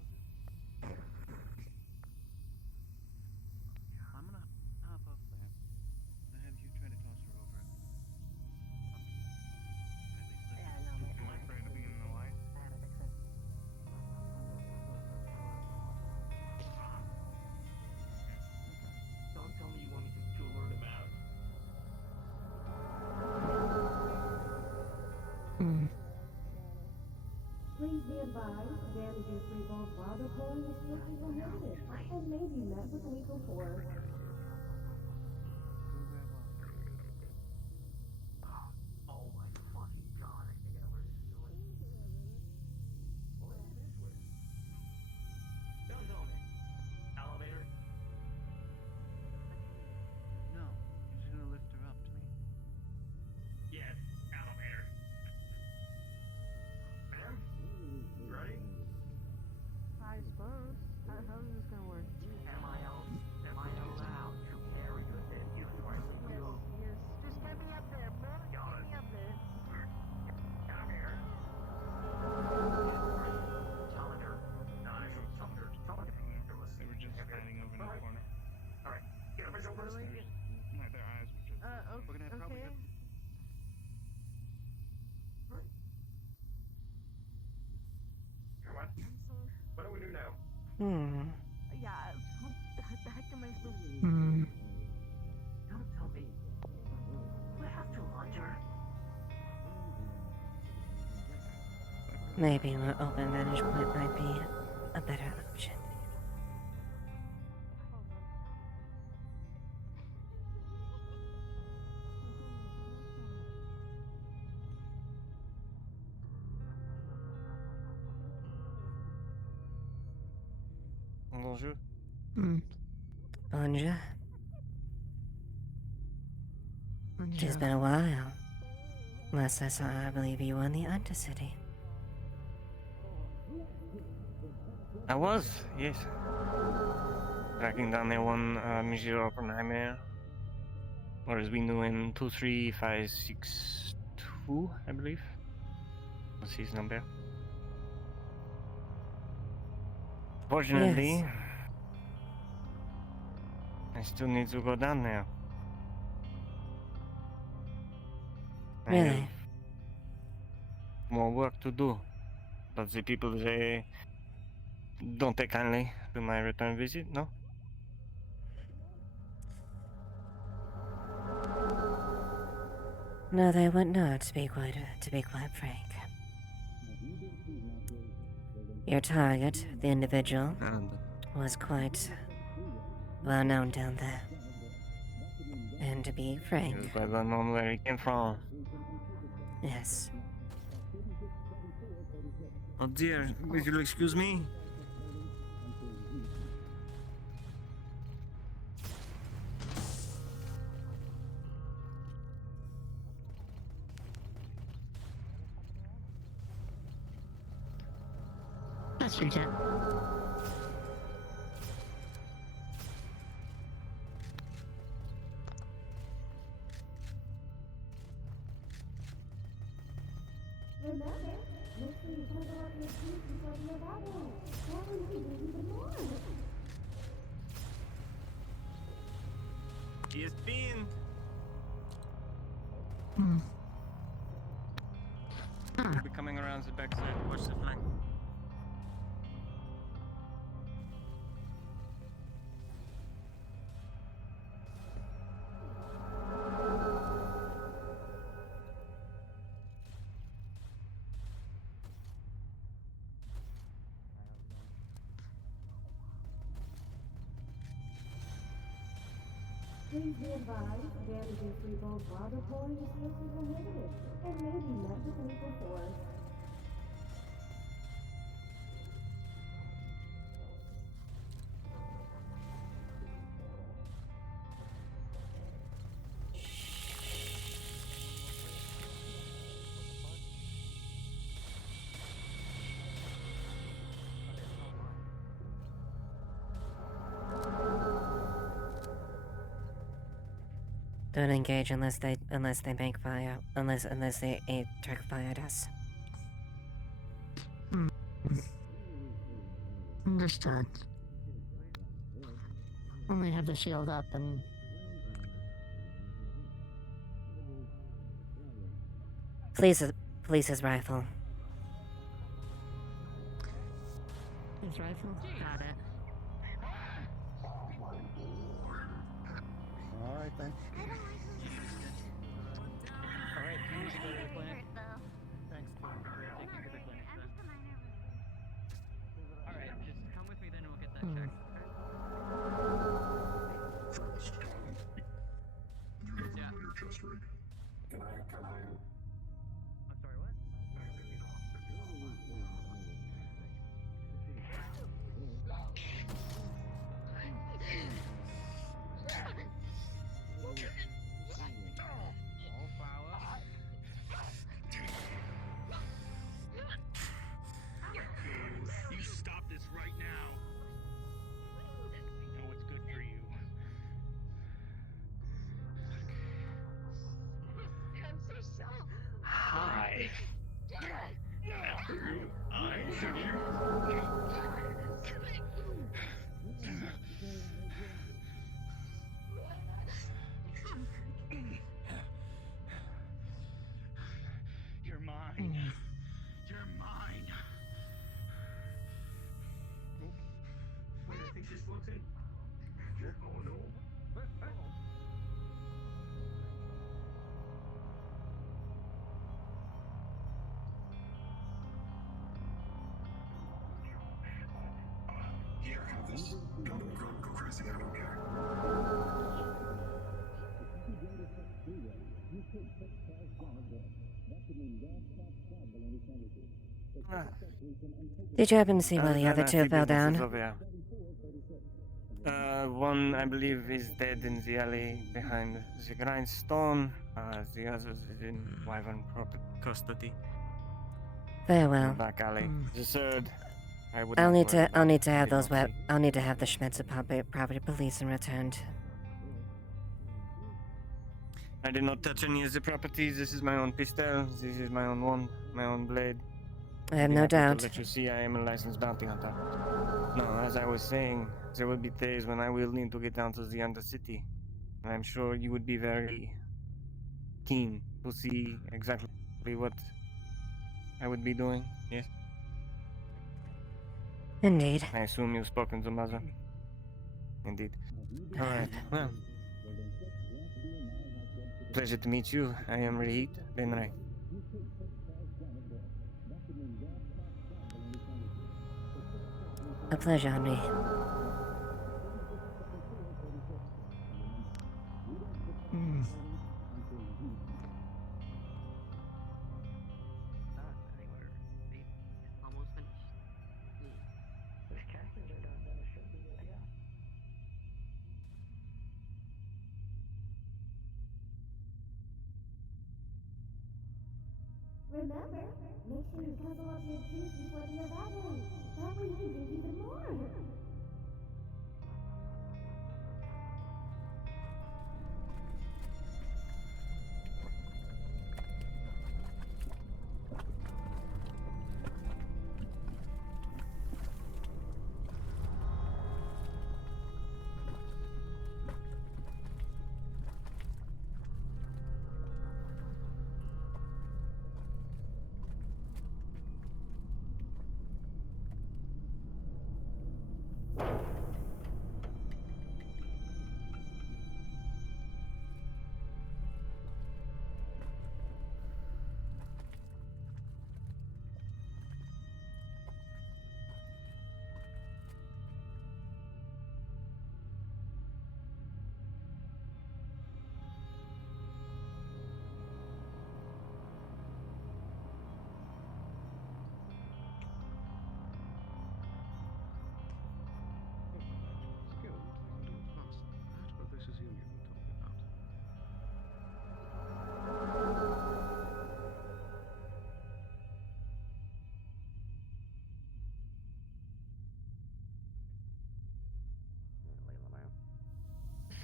I'm gonna hop up there. I have you try to toss her over. Am I afraid of being in the light? Don't tell me you want me to lure them out. Please be advised, damages revolve while deploying is strictly prohibited and may be met with lethal force. Oh my fucking god, I think I know where this is going. Well, it is weird. Don't tell me. Elevator? No, you're just gonna lift her up to me. Yes, elevator. Ma'am? Ready? I suppose. How is this gonna work? Am I allowed to carry the dead unit where I leave you? Yes. Just get me up there, bro. Got Get it. me up there. Come here. Telemeter. No, actually, telemeter. Telemeter was They were just standing over in the corner. Alright, get up your shoulders. No, their eyes were just. Okay. We're gonna probably Okay. have. Come on. What do we do now? Yeah. What the heck am I supposed to do? Don't tell me. We have to launch her. Maybe an open vantage point might be a better option. Bonjour. Bonjour. It's been a while. Last I saw, I believe you were in the Undercity. I was, yes. Tracking down the one Monsieur Oppenheimer. Or as we knew him, 23562, I believe. What's his number? Fortunately, I still need to go down there. I Really? have more work to do. But the people, they don't take kindly to my return visit, no? No, they would not, to be quite frank. Your target, the individual, was quite well known down there. And to be frank, It's well known where he came from. yes. Oh dear, will you excuse me? That's your jet. Remember, make sure you cover up your teeth before the arrival. That way you can even more. Yes, Bean. We'll be coming around the backside. Watch the flank. Please be advised, damages revolve while deploying is strictly prohibited and may be met with lethal force. Don't engage unless they make fire. Unless they direct fire at us. Understood. Only have the shield up and Police's rifle. his rifle. Got it. Alright then. Alright, can you go to the clinic? Thanks for taking to the clinic then. You're mine. You're mine. Wait, I think she's floating. Oh no. Here, have this. Go crazy, I don't care. Did you happen to see where the other two fell down? One, I believe, is dead in the alley behind the grindstone. The other is in Wyvern custody. Very well. Back alley. The third, I would. I'll not need worry to. I'll need to have They those. don't I'll need to have the Schmetzer property police and returned. I did not touch any of the properties. This is my own pistol. This is my own wand, my own blade. I have Be no happy to doubt. let you see I am a licensed bounty hunter. No, as I was saying, there will be days when I will need to get down to the Undercity. And I'm sure you would be very keen to see exactly what I would be doing. Yes? Indeed. I assume you've spoken to Mother. Indeed. Alright, well. Pleasure to meet you. I am Reed Benray. A pleasure, Henry. Almost finished. Remember, make sure you guzzle up your juice before you evaporate. That way you can drink even more.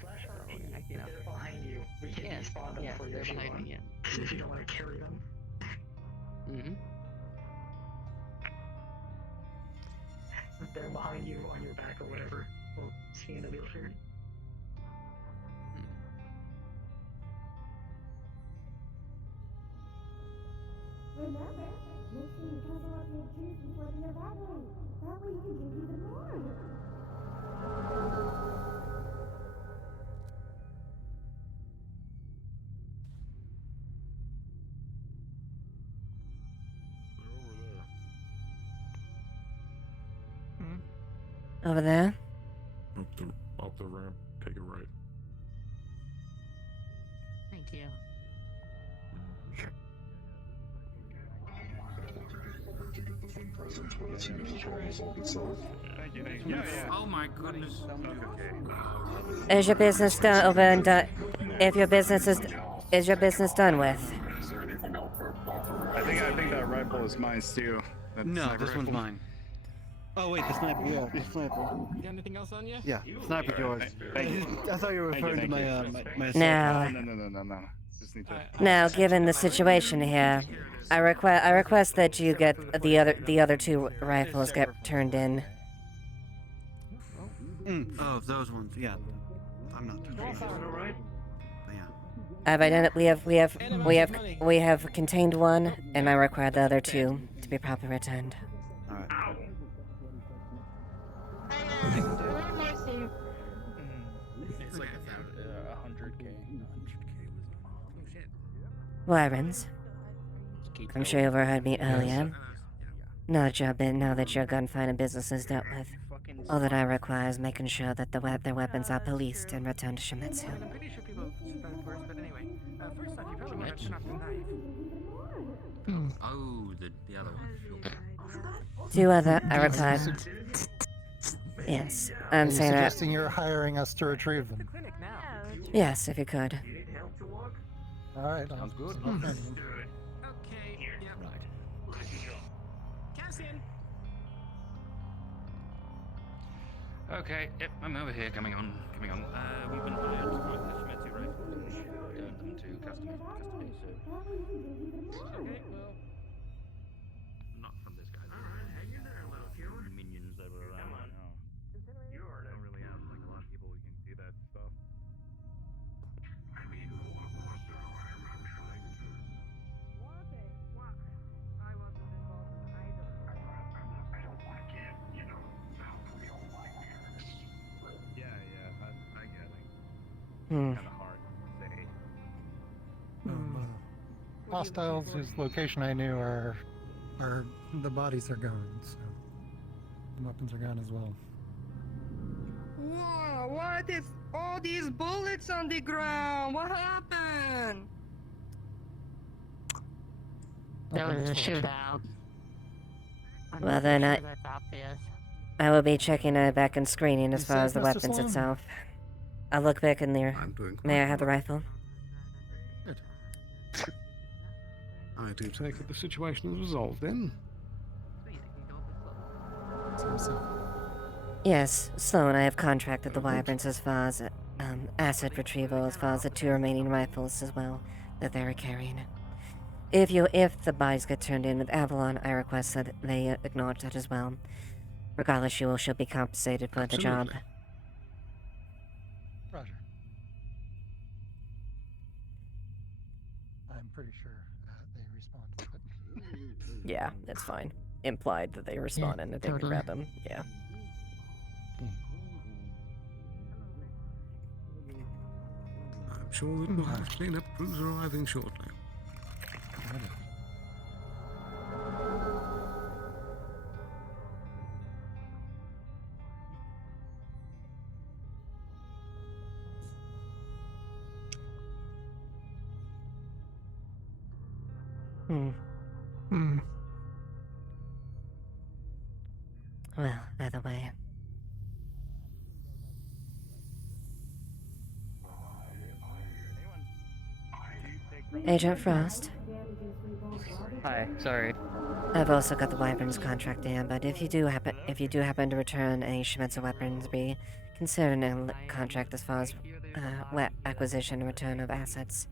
Slash RP, if they're behind you, we can despawn them for you they're if you behind want. me, If you don't want to carry them. If they're behind you on your back or whatever, or see in the wheelchair. Remember, make sure you guzzle up your juice before you evaporate. That way you can drink even more. Over there. Up the ramp, take it right. Thank you. To get the fun present, but it seems it's all resolved itself. Thank you. Yeah. Oh my goodness. Is your business done over and done? If your business is your business done with? I think that rifle is mine too. That No, sniper this one's rifle. mine. Oh wait, the sniper. Yeah, the sniper. You got anything else on you? Yeah, sniper's yours. Thank you. I thought you were Thank you, referring to thank my No. No. Just need to. Now, given the situation here, I request that you get the other two rifles get turned in. Oh, those ones. Yeah. I'm not too sure. We have contained one, and I require the other two to be properly returned. All right. It's like 100k. Wyverns, I'm sure you overheard me earlier. Now that your gun-finding business is dealt with, all that I require is making sure that their weapons are policed and returned to Shimizu. I'm pretty sure people spoke first, but anyway. First off, you probably want to turn off the knife. Oh, the other one. Two other, I replied. Yes, I'm saying that. Suggesting you're hiring us to retrieve them. Yes, if you could. All right. Sounds good. Okay. Okay, yep, I'm over here, coming on. We've been hired to work the Shimetsu rifles and return them to custody, so... Okay, well... Not from this guy. Minions that were around. You don't really have like a lot of people who can do that stuff. I get it. Hmm. Kind of hard to say. Hostiles whose location I knew are the bodies are gone, so the weapons are gone as well. Whoa, what is all these bullets on the ground? What happened? There was a shootout. Well then, That's obvious. I will be checking back and screening as You far as safe, the Mr. weapons Sloan? itself. I'll look back in there. I'm doing May I quite have the well. rifle? I do take it the situation is resolved then. Yes, Sloan, I have contracted the Wyverns as far as asset retrieval, as far as the two remaining rifles as well that they were carrying. If the bodies get turned in with Avalon, I request that they acknowledge that as well. Regardless, she'll be compensated for the job. Absolutely. Roger. I'm pretty sure they responded, but Yeah, that's fine. Implied that they responded and that they would totally. grab them. Yeah. I'm sure that we'll have cleanup crews arriving shortly. Well, either way. Agent Frost, Hi, sorry. I've also got the Wyverns contract in, but if you do happen to return any Shimetsu weapons, be considered a contract as far as acquisition and return of assets.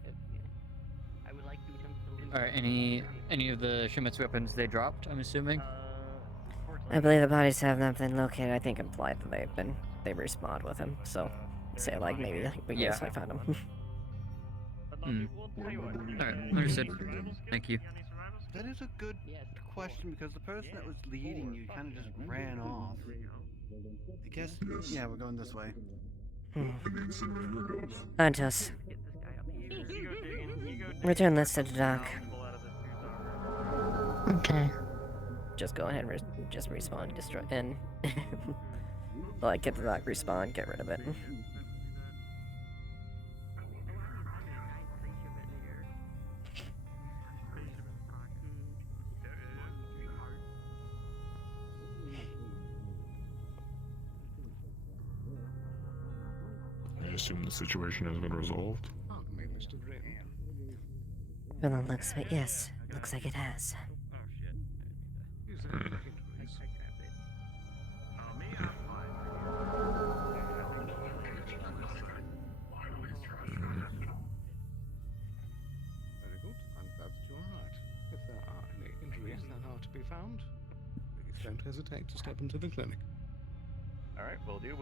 Alright, any of the Shimetsu weapons they dropped, I'm assuming? I believe the bodies have not been located. I think implied that they respawned with him. So, say like maybe yes, I found them. Alright, understood. Thank you. That is a good question because the person that was leading you kind of just ran off. I guess, yeah, we're going this way. Antos, return this to the dock. Okay. Just go ahead and just respawn, destroy, and like get the dock, respawn, get rid of it. I assume the situation has been resolved. From the looks of it, yes. Looks like it has. don't hesitate to step into the clinic. Alright, will do.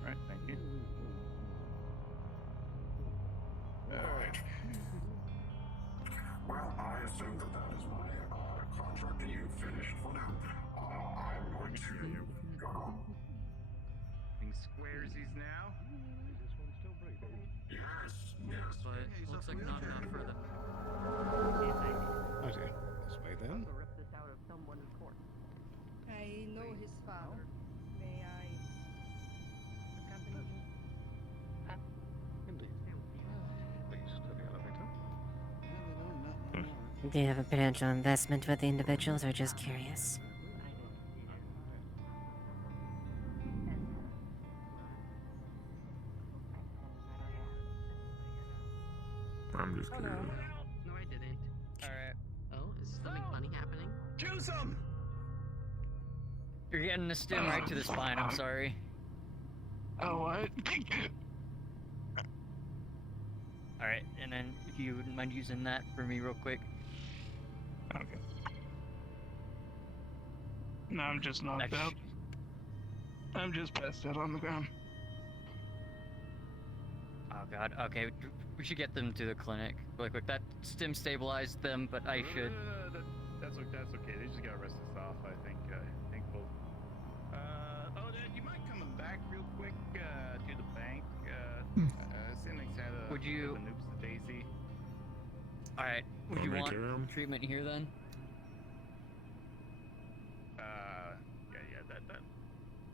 Alright, thank you. Alright. Well, I assume that is my contract. You finished for now. I'm going to go. Being squaresies now? Yes. But looks like not enough for them. I see. This way then. I know his father. May I accompany you? Please, to the elevator. Do you have a potential investment with the individuals or just curious? I'm just curious. No, I didn't. Alright. Oh, is something funny happening? Choose them! You're getting a stim right to the spine, I'm sorry. Oh, what? Alright, and then if you wouldn't mind using that for me real quick. Okay. No, I'm just knocked out. I'm just passed out on the ground. Oh god, okay, we should get them to the clinic really quick. That stim stabilized them, but I should... That's okay. They just gotta rest this off, I think. We'll... you mind coming back real quick to the bank? Sitting next to Would you... the Noops to Daisy. Alright, would you want treatment here then?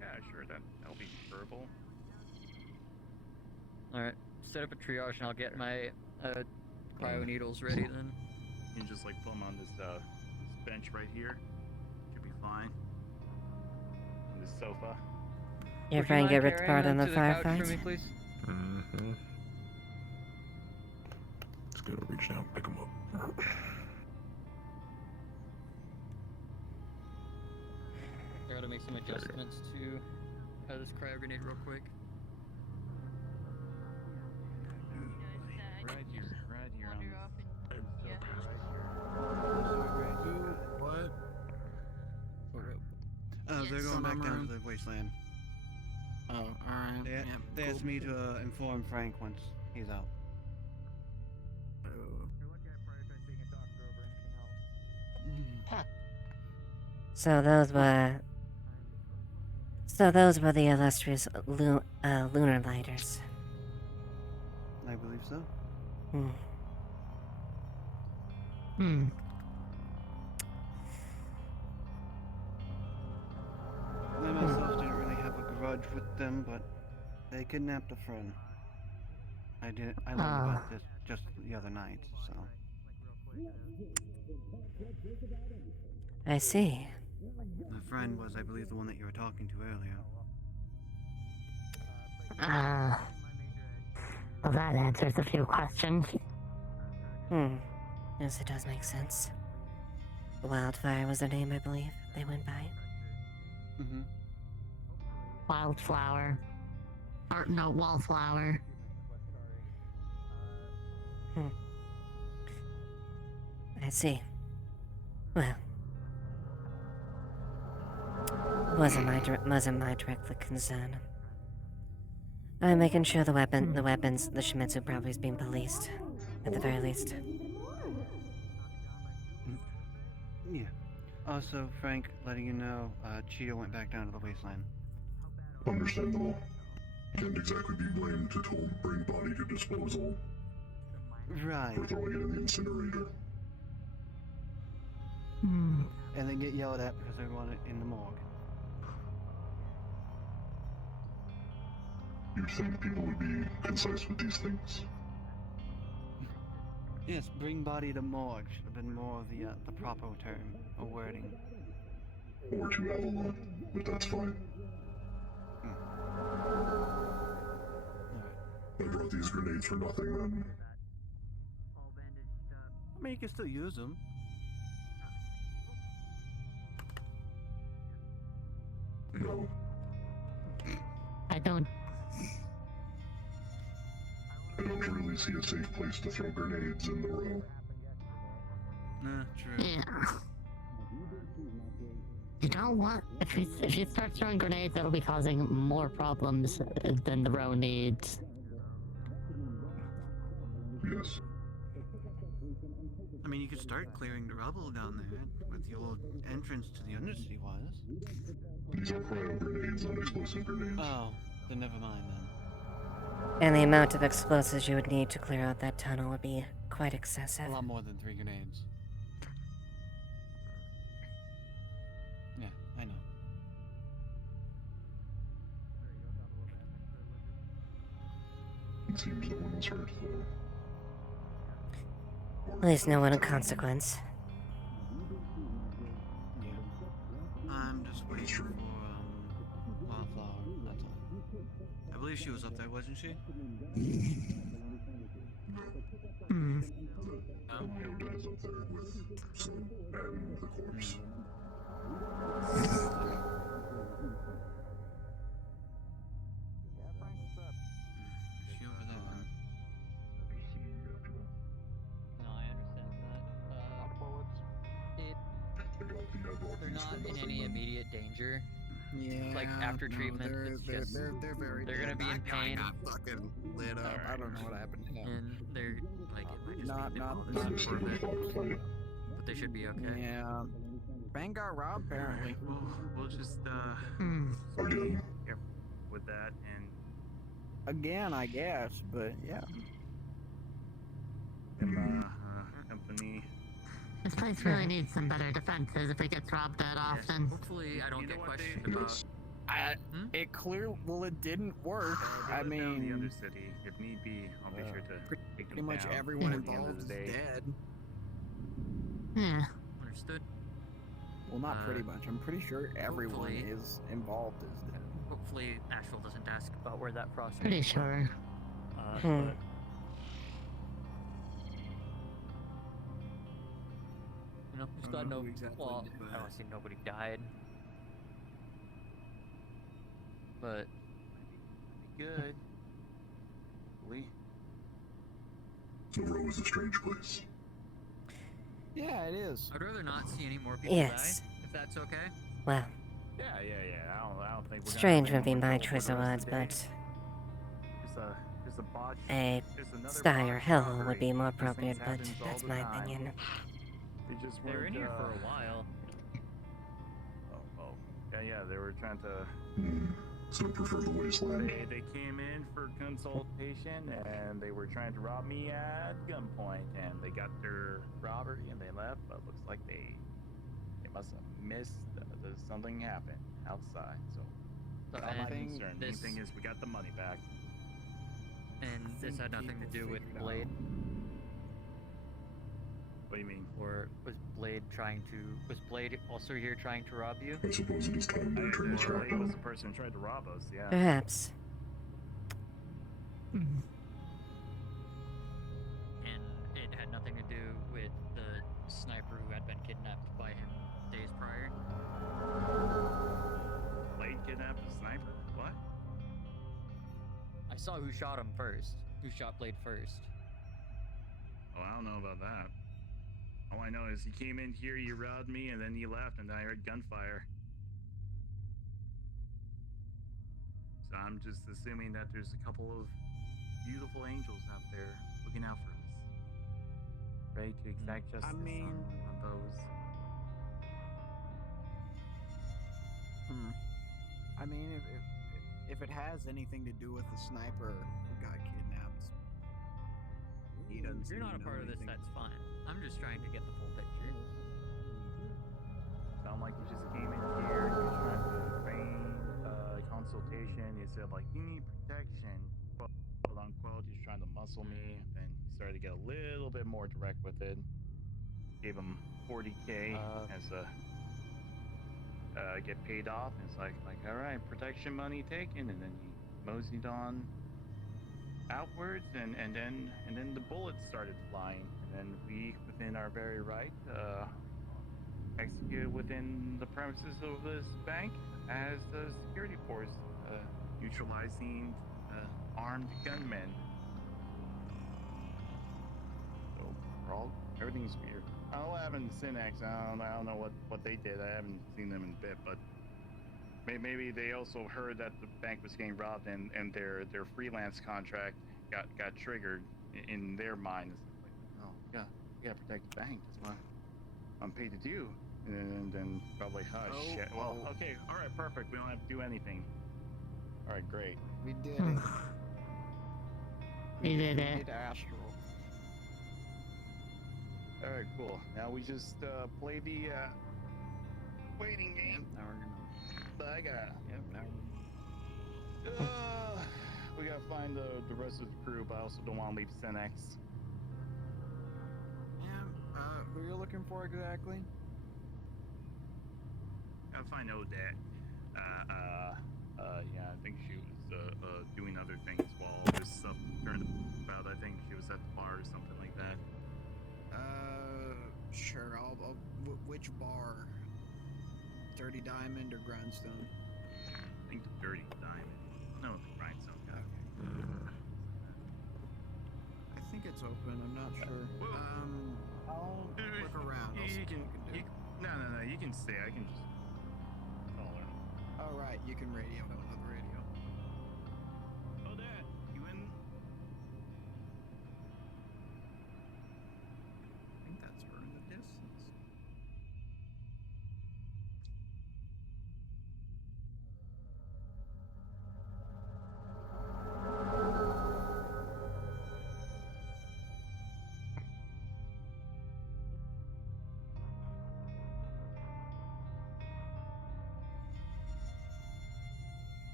Yeah, sure, that'll be verbal. Alright, set up a triage and I'll get my cryo needles ready then. You can just like put them on this bench right here. Should be fine. On this sofa. Your friend get report on the For me, firefight? please? Mm-hmm. Just gotta reach down, pick him up. I gotta make some adjustments to this cryo grenade real quick. Right here on What? Yes. They're going back down room. to the wasteland. Oh, alright. They asked me to inform Frank once he's out. So those were the illustrious lunar lighters. I believe so. I myself didn't really have a grudge with them, but they kidnapped a friend. I learned about this just the other night, so. I see. The friend was, I believe, the one that you were talking to earlier. Well, that answers a few questions. Yes, it does make sense. Wildfire was their name, I believe. They went by. Mm-hmm. Wildflower. Or, no, Wallflower. I see. Well, wasn't my direct concern. I'm making sure the Shimizu property is being policed, at the very least. Yeah. Also, Frank, letting you know, Cheetah went back down to the wasteland. Understandable. Can't exactly be blamed to bring body to disposal. Right. Or throwing it in the incinerator. And then get yelled at because they want it in the morgue. You'd think people would be concise with these things. Yes, bring body to morgue should have been more of the proper term or wording. Or to Avalon, but that's fine. I brought these grenades for nothing then. I mean, you can still use them. No. I don't really see a safe place to throw grenades in the row. Nah, true. Yeah. You don't want if you start throwing grenades, that'll be causing more problems than the row needs. Yes. I mean, you could start clearing the rubble down there where the old entrance to the Undercity was. These are cryo grenades, not explosive grenades. Oh, then never mind then. And the amount of explosives you would need to clear out that tunnel would be quite excessive. A lot more than 3 grenades. Yeah, I know. It seems no one was hurt, though. At least no one of consequence. Yeah. I'm just waiting for, Wildflower, that's all. I believe she was up there, wasn't she? Hmm. Yoda is up there with Sin and the corpse. Is she over there? No, I understand that. They're not in any immediate danger. Yeah. Like after treatment, it's just they're very. they're gonna be in That guy pain. got fucking lit up. I don't know what happened to him. And they're like it might just Not be not difficult for a bit, but they should be okay. Yeah. Bank got robbed apparently. We'll just Again. careful with that and Again, I guess, but yeah. company. This place really needs some better defenses if it gets robbed that often. Hopefully, I don't get questioned about. It clear. Well, it didn't work. I The mean, Undercity. If need be, I'll be sure to take pretty them much down everyone before the end of involved the is day. dead. Yeah. Understood. Well, not pretty much. I'm pretty sure everyone hopefully- is involved is dead. Hopefully, Asheville doesn't ask about where that process. Pretty sure. But you know, just got no. Well, I don't see nobody died. But Good. We. The row is a strange place. Yeah, it is. I'd rather not see any more people Yes. die, if that's okay. Well, Yeah. I don't think we're strange gonna would be have any my more choice for of the words, rest of the day. but Just a botch. a just another sty or botched hell robbery. would be more These appropriate, things but happens all that's the my time. opinion. They just They were weren't, in here for a while. Yeah, they were trying to. So I prefer the wasteland. They came in for consultation and they were trying to rob me at gunpoint and they got their robbery and they left, but looks like they must have missed something happened outside. So So not my anything concern. The main this- thing is we got the money back. And this had nothing to do with Blade? What do you mean? Or was Blade also here trying to rob you? I suppose it is time to return this Blade was the person who tried to rob us, yeah. Perhaps. And it had nothing to do with the sniper who had been kidnapped by him days prior? Blade kidnapped a sniper? What? I saw who shot him first. Who shot Blade first. Oh, I don't know about that. All I know is he came in here, you robbed me, and then he left, and I heard gunfire. So I'm just assuming that there's a couple of beautiful angels out there looking out for us. Ready to exact justice on those. I mean, if it has anything to do with the sniper who got kidnapped, he doesn't. If you're not a part of this, that's fine. I'm just trying to get the full picture. Sound like you just came in here, you were trying to feign consultation, you said like, you need protection, quote unquote, he's trying to muscle me, then he started to get a little bit more direct with it. Gave him 40K as a get paid off, and it's like alright, protection money taken, and then he moseyed on outwards, and then the bullets started flying, and then we, within our very right, executed within the premises of this bank as the security force, neutralizing armed gunmen. So everything's I'll have in Synax. I don't know what they did. I haven't seen them in a bit, but maybe they also heard that the bank was getting robbed, and their freelance contract got triggered in their minds. Like, oh yeah, we gotta protect the bank. That's what I'm paid to do. And then probably, oh shit. Well, okay, all right, perfect. We don't have to do anything. All right, great. We did it. We did We it. did Astral. All right, cool. Now we just play the waiting game. Now we're gonna. I got. Yep. Now. We gotta find the rest of the crew, but I also don't want to leave Synax. Yeah. Who are you looking for exactly? Gotta find Odette. Yeah, I think she was doing other things while all this stuff turned about. I think she was at the bar or something like that. Sure. Which bar? Dirty Diamond or Grindstone? I think the Dirty Diamond. No, the Grindstone guy. I think it's open. I'm not sure. I'll look around. I'll see what we can do. No. You can stay. I can just call her. All right. You can radio. I don't have the radio. Odette, you in? I think that's her in the distance.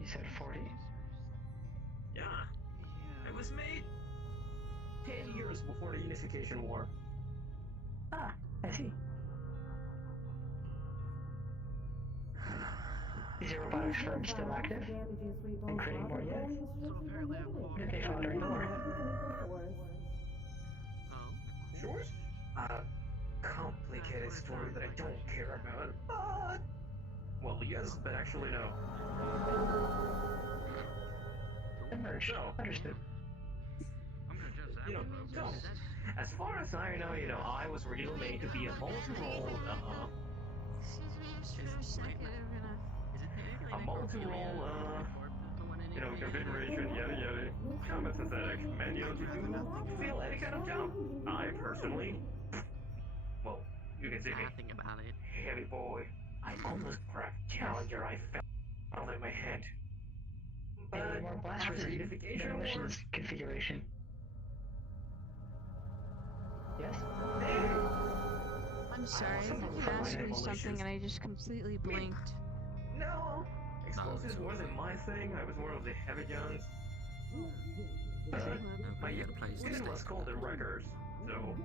You said 40? Yeah. It was made 10 years before the Unification War. Ah, I see. Is your robotics firm still active? And creating more yet? So apparently I'm What did they find during the war? Yours? Complicated story that I don't care about, but... Well, yes, but actually no. Emerged. Understood. Don't. As far as I know, I was originally made to be a multi-role, Excuse me just for a second. I'm gonna. multi-role, configuration, yada yada, combat synthetic, manual to fill any kind of job. I personally, well, you can see me. Nothing about it. Heavy boy. I almost cracked Challenger. I fell in my head. Any more blast resistance demolitions configuration? Yes? I'm sorry. You asked me something and I just completely blinked. No, explosives wasn't my thing. I was more of the heavy guns. My unit was called the Wreckers, so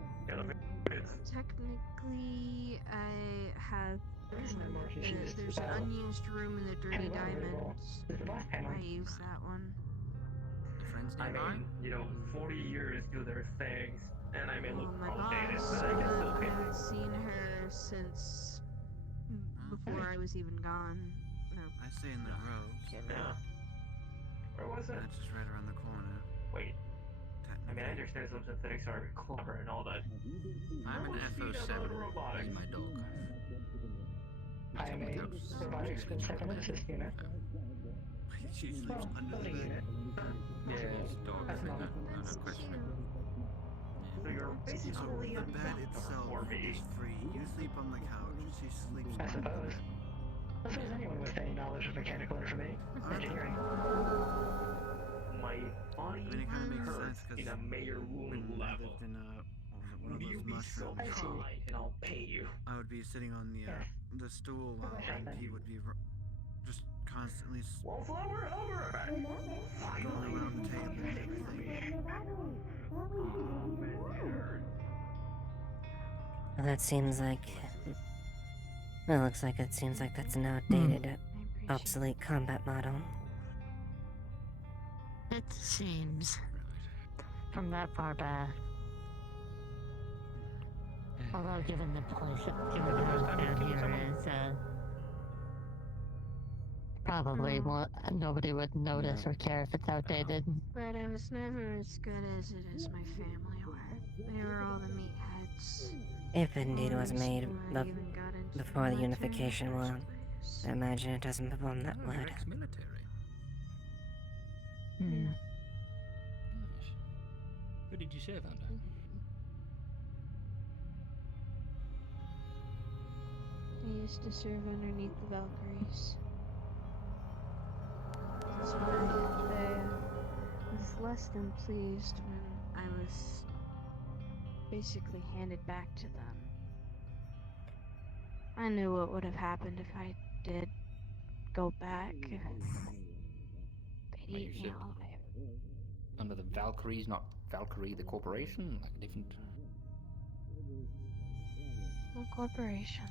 Technically, I have. There's an unused room in the Dirty Diamonds. I use that one. I mean, 40 years do their things, and I may look My outdated, boss, but I can still I pay. haven't seen her since before I was even gone. No. I stay in the rows. Yeah. Where was it? That's just right around the corner. Wait. I mean, I understand some synthetics are clever and all that. I'm an FO7. That's my dog. I am a robotics split second assist unit. She sleeps under the bed. That's not So you're basically the bed itself is free. You sleep on the couch. She sleeps I on the suppose. bed. So is anyone with any knowledge of mechanical information engineering? My body I mean, it kind of makes hurts sense because in a major wound level. lived in one of You those be so mushrooms. kind, and I'll pay you. I would be sitting on the stool while he would be just constantly Wallflower, I'll be right back. going around the table and everything. Well, that seems like... Well, looks like it seems like that's an outdated, obsolete combat model. It seems. From that far back. Although, given the place, given how down here is, probably nobody would notice or care if it's outdated. But I was never as good as it is my family were. They were all the meatheads. If indeed was made I even got into before the military in unification the war, first place. I imagine it doesn't perform that Oh, you're word. ex-military. Hmm. Nice. Who did you serve under? I used to serve underneath the Valkyries. That's why I was less than pleased when I was basically handed back to them. I knew what would have happened if I did go back. They'd Wait, eat you me served alive. under the Valkyries, not Valkyrie the corporation, like a different. No corporation.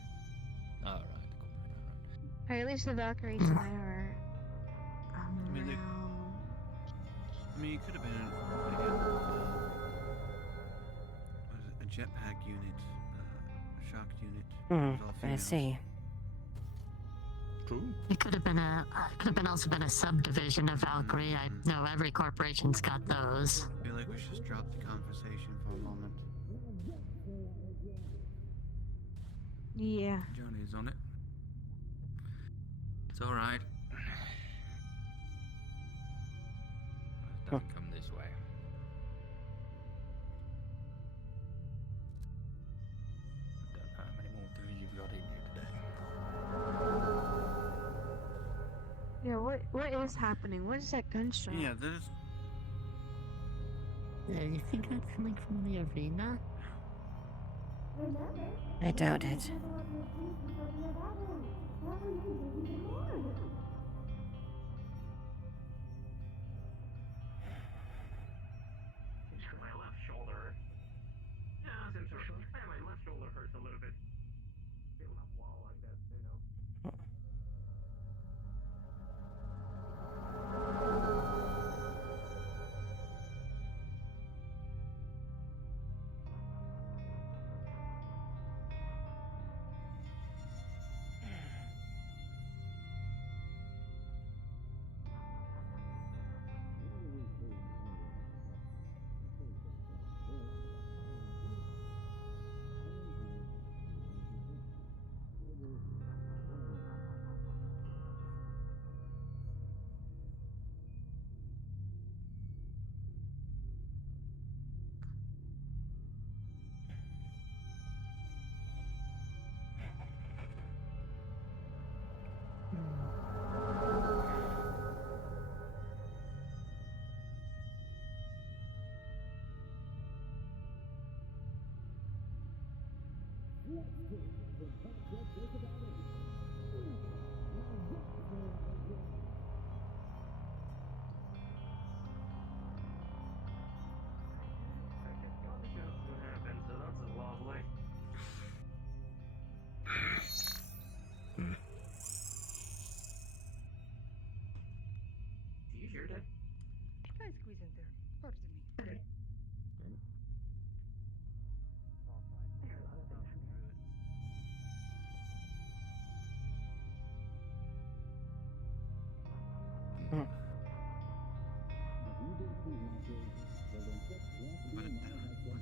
Oh, right, the corporation. Or at least the Valkyries and I were I mean, you could have been like a jetpack unit, a shock unit. It was all I females. see. True. It could have been also been a subdivision of Valkyrie. I know every corporation's got those. I feel like we should just drop the conversation for a moment. Yeah. Johnny's on it. It's alright. Don't come this way. Don't know how many more things you've got in here today. Yeah, what is happening? What is that gunshot? Yeah, there's. You think that's coming from the arena? I doubt it. My left shoulder. Yeah, same sort of. My left shoulder hurts a little bit. Feel that wall, I guess, you know. Do you hear that? Try and squeeze in there. Closer to me. But what's that?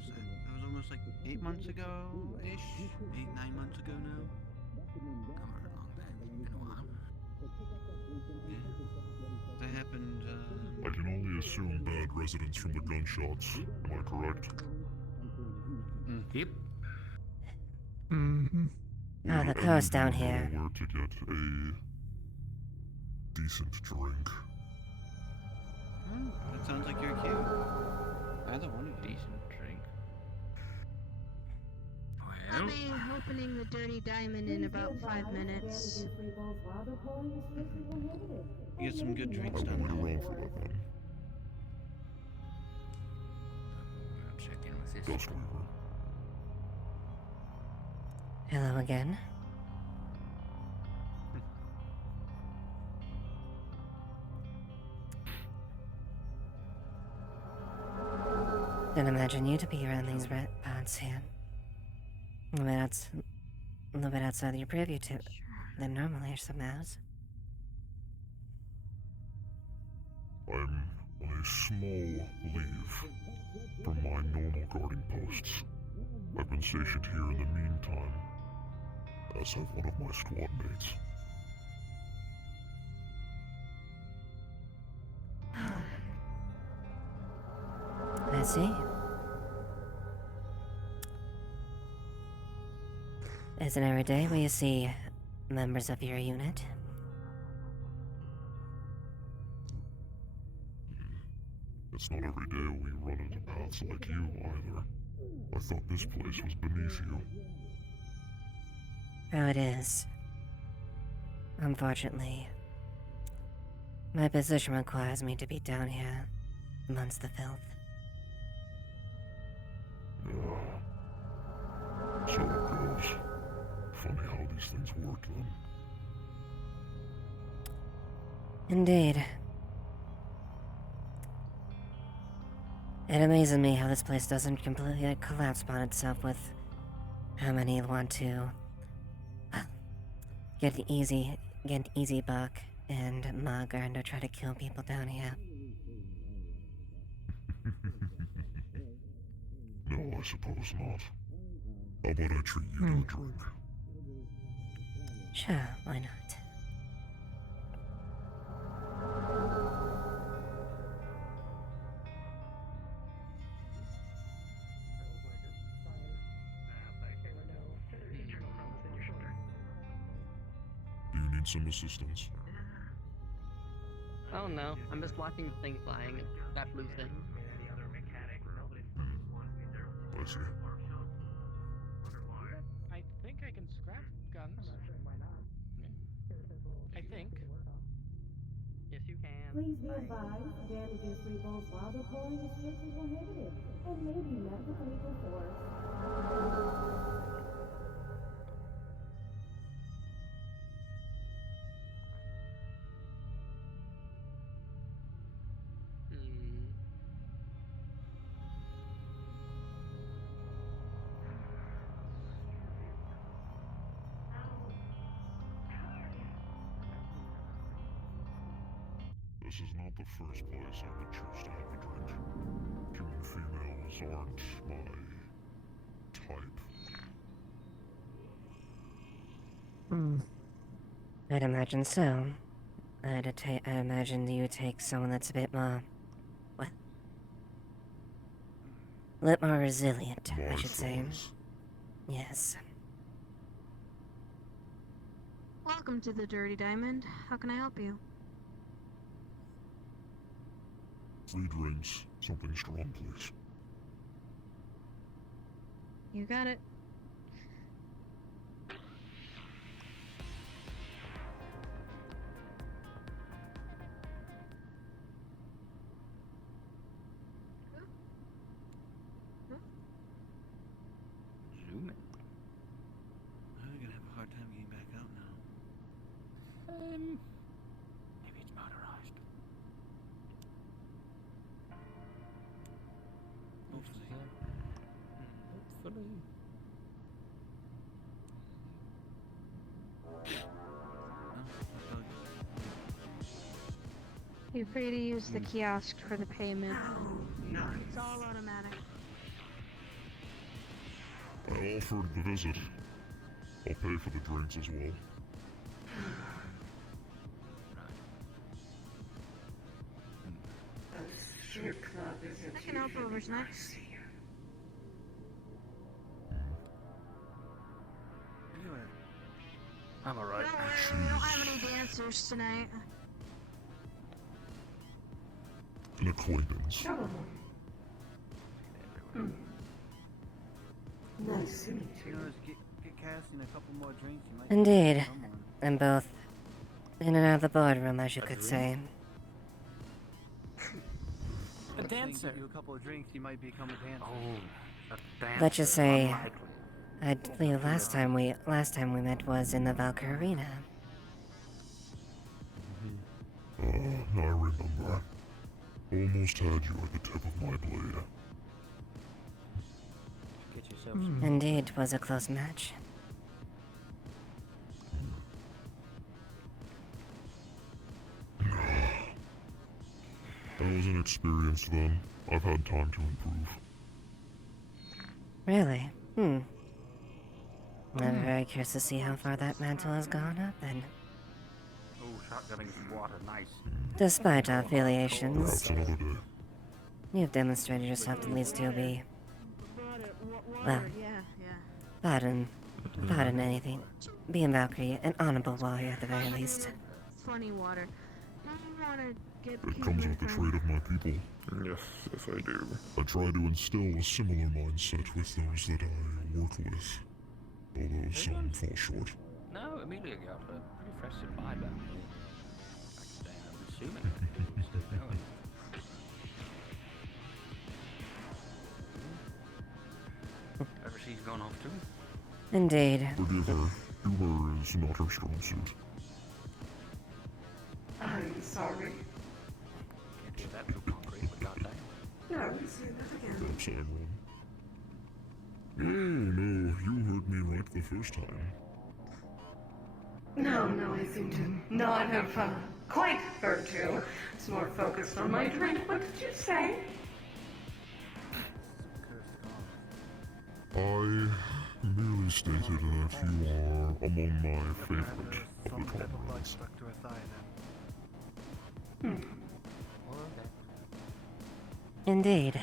That was almost like 8 months ago-ish? 9 months ago now? However long then, been a while. Yeah. That happened, I can only assume bad residents from the gunshots. Am I correct? Yep. Mm-hmm. Oh, the coast down here. Where to get a decent drink? That sounds like you're cute. Either one a decent drink. I'll Well, be opening the Dirty Diamond in about 5 minutes. You get some good drinks I down won't there. around for that then. I'll check in with this. Dusk Weaver. Hello again. Didn't imagine you to be around these red parts here. A little bit outside your purview than normally, I suppose. I'm on a small leave from my normal guarding posts. I've been stationed here in the meantime, as have one of my squad mates. I see. Isn't every day where you see members of your unit? It's not every day we run into paths like you, either. I thought this place was beneath you. Oh, it is. Unfortunately, my position requires me to be down here amongst the filth. So it goes. Funny how these things work, then. Indeed. It amazes me how this place doesn't completely collapse upon itself with how many want to get an easy buck and mug and to try to kill people down here. No, I suppose not. How about I treat you to a drink? Sure, why not? Do you need some assistance? Oh no, I'm just watching the thing flying, that blue thing. I see. I think I can scrap guns. I think. Yes, you can. Please be advised, damages free both while deploying is strictly prohibited and may be met with lethal force. This is not the first place I would choose to have a drink. Human females aren't my type. I'd imagine so. I imagine you take someone that's a bit more... what? A bit more resilient, I should say. Yes. Welcome to the Dirty Diamond. How can I help you? 3 drinks, something strong, please. You got it. Zoom in. I'm gonna have a hard time getting back out now. Maybe it's motorized. Hopefully. Hopefully. You're free to use the kiosk for the payment. It's all automatic. I offered the visit. I'll pay for the drinks as well. I can help overs next. I'm alright. Don't worry, we don't have any dancers tonight. An acquaintance. Nice to meet you. Get Cassie a couple more drinks. You might Indeed. get someone. And both in and out of the boardroom, as you could say. A dancer. Give you a couple of drinks, you might become a dancer. Oh, a dancer. Let's just say, I believe last time we met was in the Valkyrie. I remember. Almost had you at the tip of my blade. Get yourself some. Indeed, was a close match. I was inexperienced then. I've had time to improve. Really? I'm very curious to see how far that mantle has gone up then. Oh, shotgunning some water, nice. Despite our affiliations, Perhaps another day. you've demonstrated yourself at least to be, well, pardon anything. Be a Valkyrie, an honorable warrior at the very least. Funny water. I want to get It comes with the trait of my people. Yes, I do. I try to instill a similar mindset with those that I work with, although some fall short. No, Amelia got a pretty fresh supply back then. I'm assuming. Still going. Ever she's gone off too? Indeed. Forgive her. Humor is not her strong suit. I'm sorry. Can't do that too concrete, but goddamn. No, say that again. I'm sorry, Ron. Oh no, you heard me right the first time. No, I seem to not have quite heard you. It's more focused on my drink. What did you say? I merely stated that you are among my favorite of the comrades. Indeed.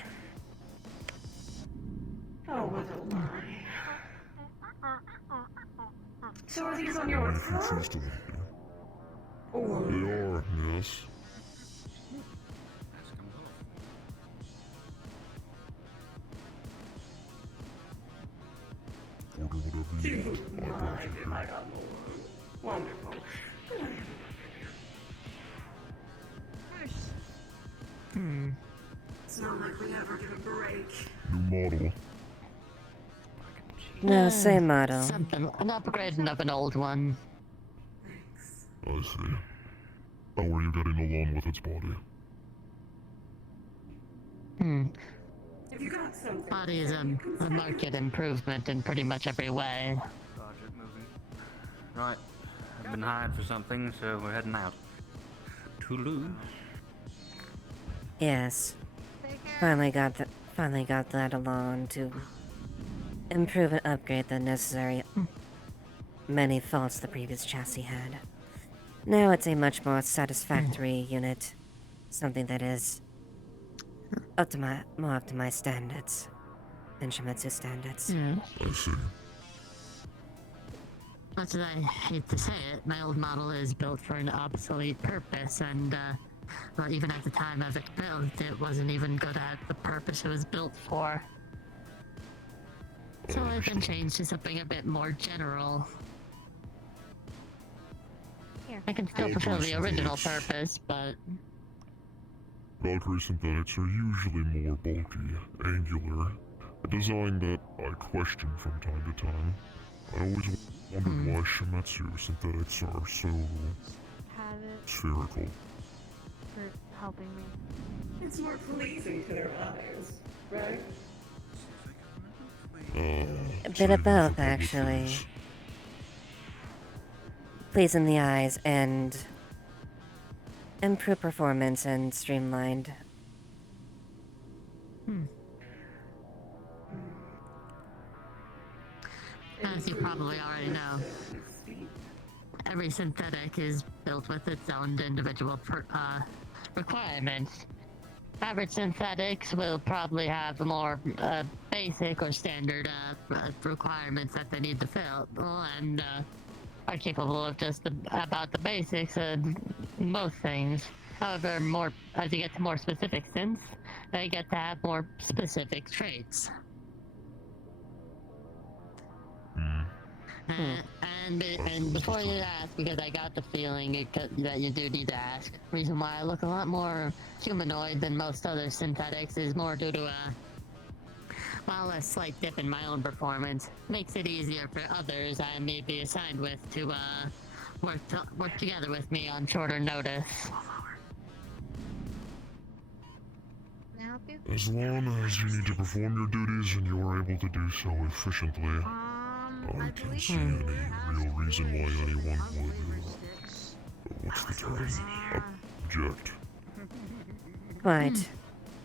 Oh, what a lie. So are these on your If you choose to let me. Or... They are, yes. Order whatever you You want. would I brought mind you if here. I got more. Wonderful. It's not like we ever get a break. New model. No, same model. Something, an upgrading of an old one. I see. How are you getting along with its body? If you got something... Body is a marked improvement in pretty much every way. Roger, moving. Right. I've been hired for something, so we're heading out. Toulouse. Yes. Finally got that along to improve and upgrade the necessary many faults the previous chassis had. Now it's a much more satisfactory unit. Something that is more up to my standards. And Shimizu standards. I see. Much as I hate to say it, my old model is built for an obsolete purpose, and well, even at the time of it built, it wasn't even good at the purpose it was built for. So I've been changed to something a bit more general. I can still fulfill the original purpose, but... Valkyrie synthetics are usually more bulky, angular, a design that I question from time to time. I always wondered why Shimizu synthetics are so Have it spherical. for helping me. It's more pleasing to their eyes, right? A bit of both, actually. Pleasing the eyes and improve performance and streamlined. As you probably already know, every synthetic is built with its own individual requirements. Average synthetics will probably have more basic or standard requirements that they need to fill, and are capable of just about the basics of most things. However, as you get to more specific synths, they get to have more specific traits. And before you ask, because I got the feeling that you do need to ask, the reason why I look a lot more humanoid than most other synthetics is more due to a slight dip in my own performance. Makes it easier for others I may be assigned with to work together with me on shorter notice. Can I help you? As long as you need to perform your duties and you're able to do so efficiently, I can't see any real reason why anyone would, what's the term? Object. But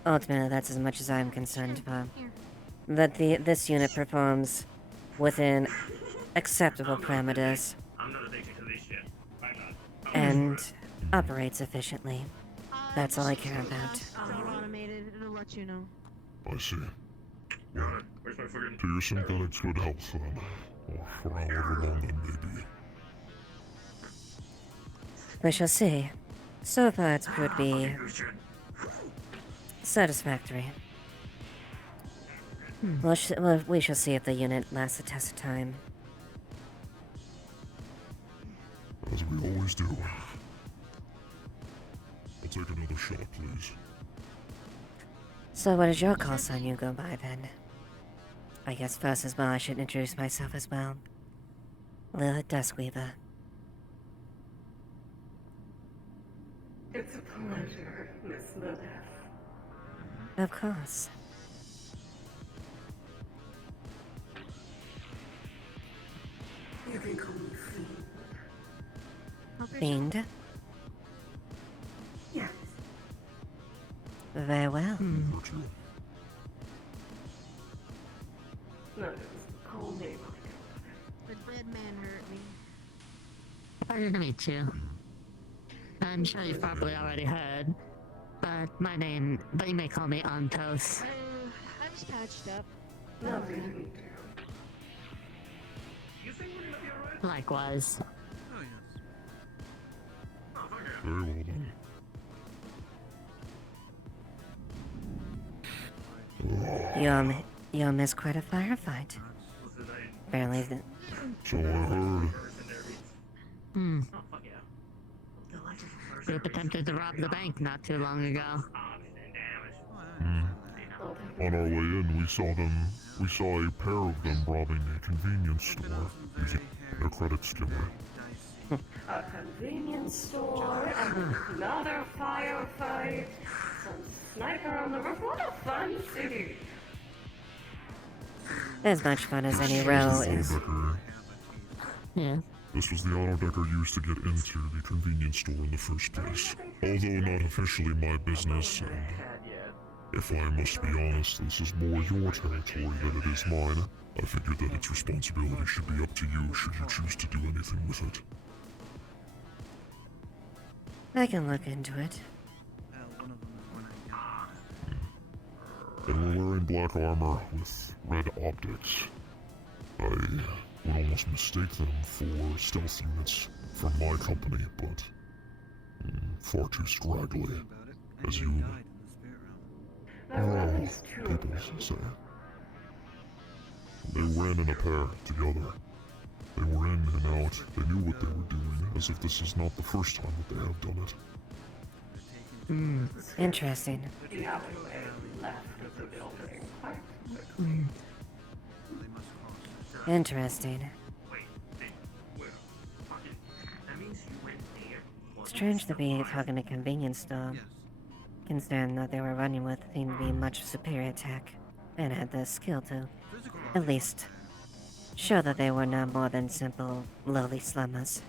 ultimately, that's as much as I'm concerned about. That this unit performs within acceptable parameters I'm not addicted to this shit. I'm not. and operates efficiently. That's all I care about. Automated, it'll let you know. I see. Well, Where's my friggin' to your synthetics good health then. Or for however long that may be. We shall see. So far, it would be satisfactory. Well, we shall see if the unit lasts the test of time. As we always do. I'll take another shot, please. So what does your call sign you go by then? I guess first as well I should introduce myself as well. Lilith Duskweaver. It's a pleasure, Miss Lilith. Of course. You can call me Fiend. Fiend? Yes. Very well. No, call me. The dead man hurt me. Pleasure to meet you. I'm sure you've probably already heard, but you may call me Antos. I was patched up. Lovely to meet You think we're gonna be alright? Likewise. Oh, yes. Oh, fuck yeah. Very well then. You'll miss quite a firefight. Barely the... So I heard. Oh, fuck yeah. Group attempted to rob the bank not too long ago. On our way in, we saw a pair of them robbing a convenience store using their credit skimmer. A convenience store and another firefight. Some sniper on the roof. What a fun city. As much fun as any row is. Yeah. This was the auto-decker used to get into the convenience store in the first place. Although not officially my business, and if I must be honest, this is more your territory than it is mine. I figured that its responsibility should be up to you should you choose to do anything with it. I can look into it. They were wearing black armor with red optics. I would almost mistake them for stealth units from my company, but far too scraggly, as you people say. They ran in a pair together. They were in and out. They knew what they were doing, as if this is not the first time that they have done it. Interesting. The alleyway left of the building. Interesting. Strange to be talking a convenience store, considering that they were running with seemed to be much superior tech, and had the skill to, at least, show that they were not more than simple, lowly slummers.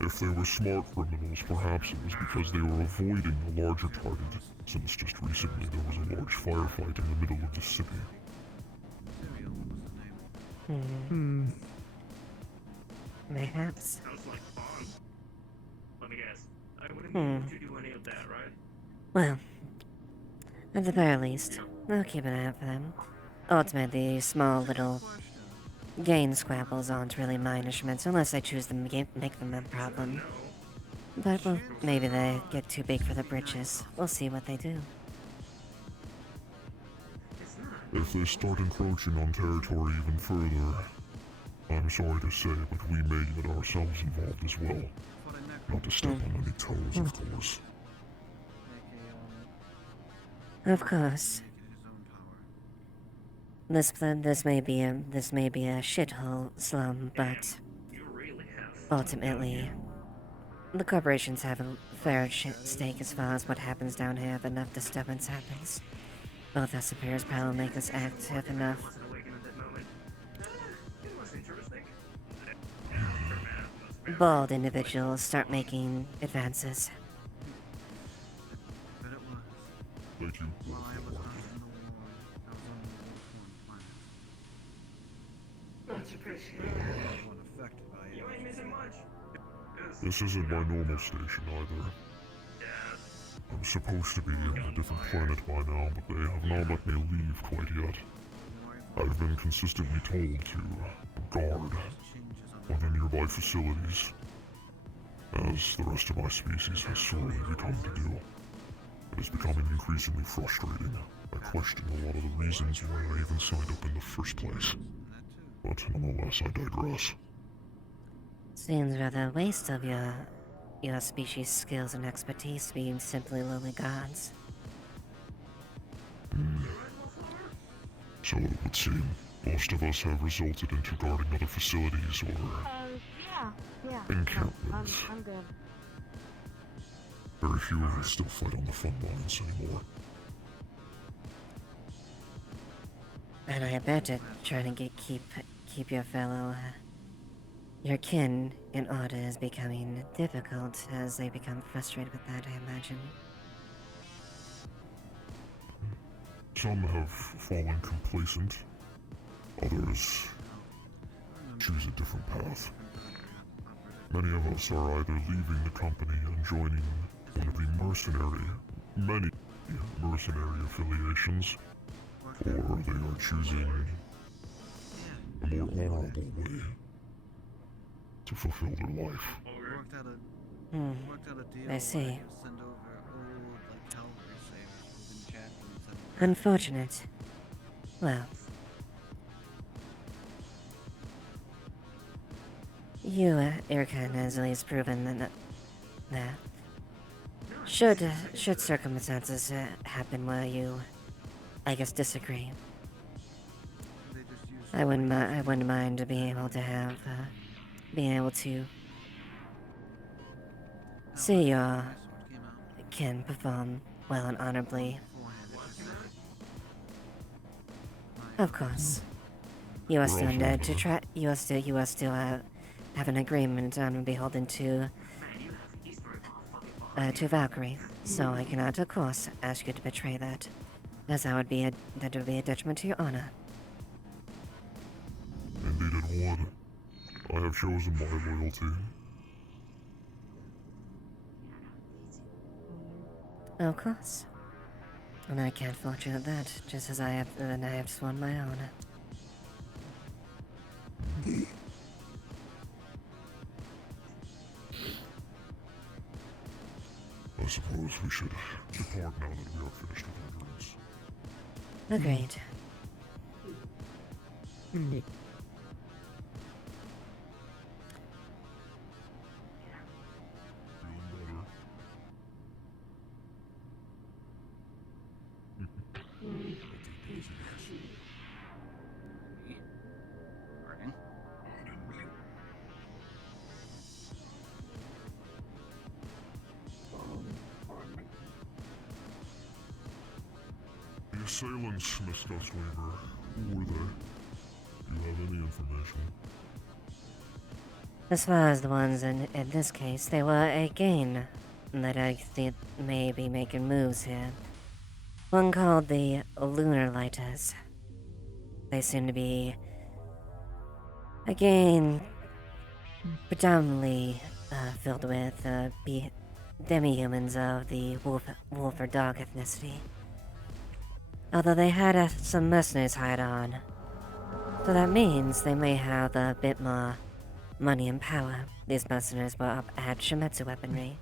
If they were smart criminals, perhaps it was because they were avoiding a larger target, since just recently there was a large firefight in the middle of the city. Mayhaps. Sounds like fun. Let me guess. I wouldn't be able to do any of that, right? Well, at the very least, I'll keep an eye out for them. Ultimately, these small little gain squabbles aren't really my instruments unless I choose to make them a problem. But well, maybe they get too big for the britches. We'll see what they do. If they start encroaching on territory even further, I'm sorry to say, but we may get ourselves involved as well. Not to step on any toes, of course. Of course. This may be a shithole slum, but ultimately, the corporations have a fair stake as far as what happens down here if enough disturbance happens. Both our superiors probably make us active enough. Bald individuals start making advances. much appreciated. You ain't missing much. This isn't my normal station either. I'm supposed to be on a different planet by now, but they have not let me leave quite yet. I've been consistently told to guard one of the nearby facilities, as the rest of my species has slowly become to do. It is becoming increasingly frustrating. I question a lot of the reasons why I even signed up in the first place. But nonetheless, I digress. Seems rather a waste of your species' skills and expertise being simply lowly gods. So it would seem most of us have resulted into guarding other facilities or Yeah. encampments. I'm good. Very few of us still fight on the front lines anymore. And I bet it trying to keep your fellow your kin in order is becoming difficult as they become frustrated with that, I imagine. Some have fallen complacent. Others choose a different path. Many of us are either leaving the company and joining one of the many mercenary affiliations, or they are choosing a more honorable way to fulfill their life. I see. Unfortunate. Well, you, Irkan, has at least proven that should circumstances happen where you, I guess, disagree, I wouldn't mind being able to see your kin perform well and honorably. Of course, you are still dead to try. You are still have an agreement on beholden to Valkyrie. So I cannot, of course, ask you to betray that, as that would be a detriment to your honor. Indeed it would. I have chosen my loyalty. Of course. And I can't fault you at that, just as I have sworn my honor. I suppose we should depart now that we are finished with our drinks. Agreed. Indeed. The assailants, Miss Dustweaver, who were they? Do you have any information? As far as the ones in this case, they were a gang that I think may be making moves here. One called the Lunar Lighters. They seem to be a gang predominantly filled with demi-humans of the wolf or dog ethnicity. Although they had some mercenaries hired on. So that means they may have a bit more money and power. These mercenaries were up at Shimetsu weaponry.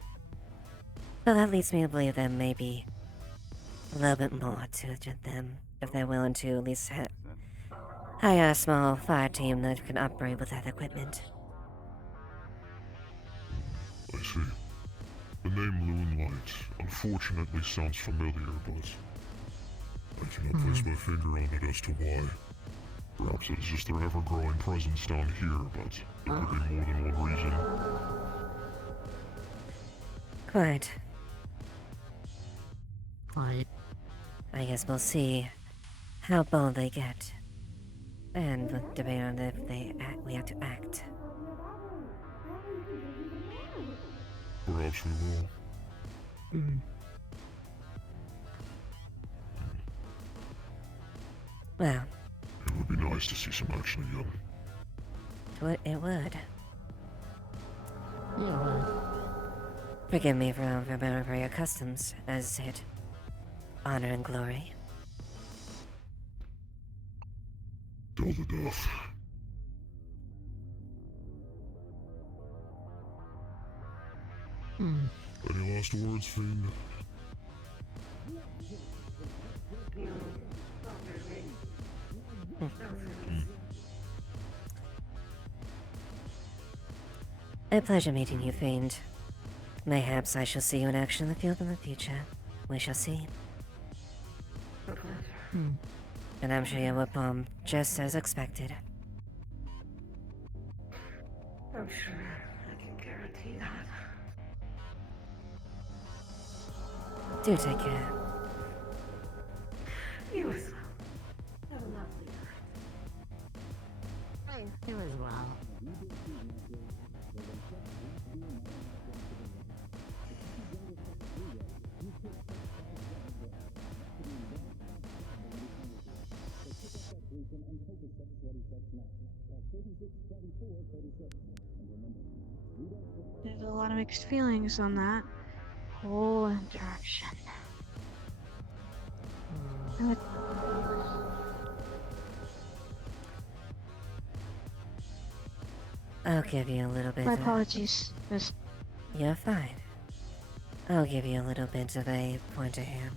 So that leads me to believe there may be a little bit more to them if they're willing to at least hire a small fire team that can operate with that equipment. I see. The name Moonlight unfortunately sounds familiar, but I cannot place my finger on it as to why. Perhaps it's just their ever-growing presence down here, but there could be more than one reason. Quite. Quite. I guess we'll see how bold they get. And we'll debate on if we have to act. Perhaps we will. Well. It would be nice to see some action again. It would. Yeah, well, Forgive me for over your customs, as it honor and glory. Till the death. Any last words, Fiend? A pleasure meeting you, Fiend. Mayhaps I shall see you in action in the field in the future. We shall see. And I'm sure you will perform just as expected. I'm sure I can guarantee that. Do take care. You as well. Have a lovely night. you as well. There's a lot of mixed feelings on that whole interaction. I'll give you a little bit My of... apologies. Just You're fine. I'll give you a little bit of a pointer here.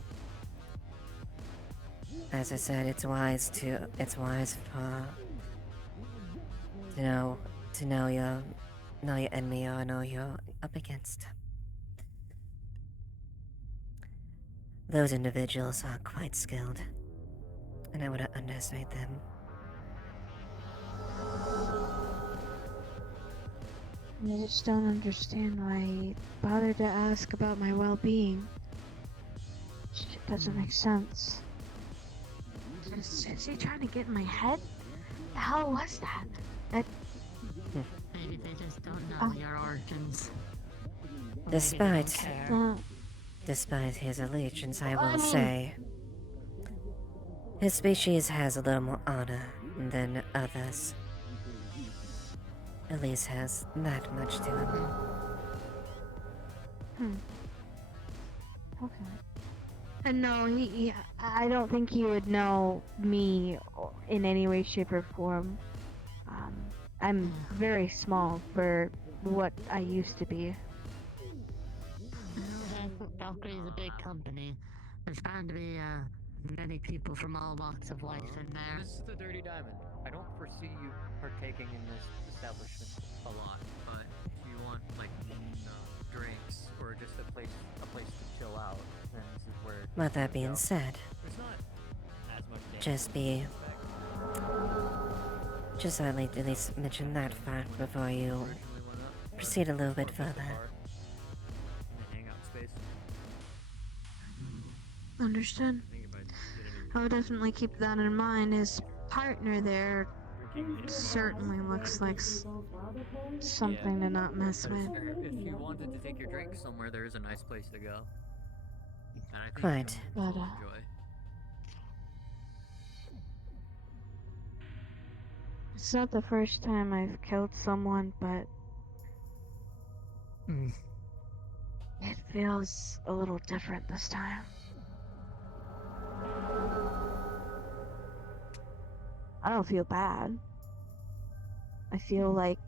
As I said, it's wise for to know your enemy or know you're up against. Those individuals are quite skilled, and I wouldn't underestimate them. I just don't understand why he bothered to ask about my well-being. It doesn't make sense. Is he trying to get in my head? The hell was that? Maybe they just don't know your origins. Despite his allegiance, I will say, his species has a little more honor than others. At least has that much to him. Okay. And no, I don't think he would know me in any way, shape, or form. I'm very small for what I used to be. Valkyrie is a big company. There's bound to be many people from all walks of life in there. This is the Dirty Diamond. I don't foresee you partaking in this establishment a lot, but if you want like drinks or just a place to chill out, then this is where. With that being said, there's not as much just I'd like to at least mention that fact before you proceed a little bit further. Understood. I'll definitely keep that in mind. His partner there certainly looks like something to not mess with. If you wanted to take your drink somewhere, there is a nice place to go. And I think Quite. you'll enjoy. It's not the first time I've killed someone, but it feels a little different this time. I don't feel bad. I feel like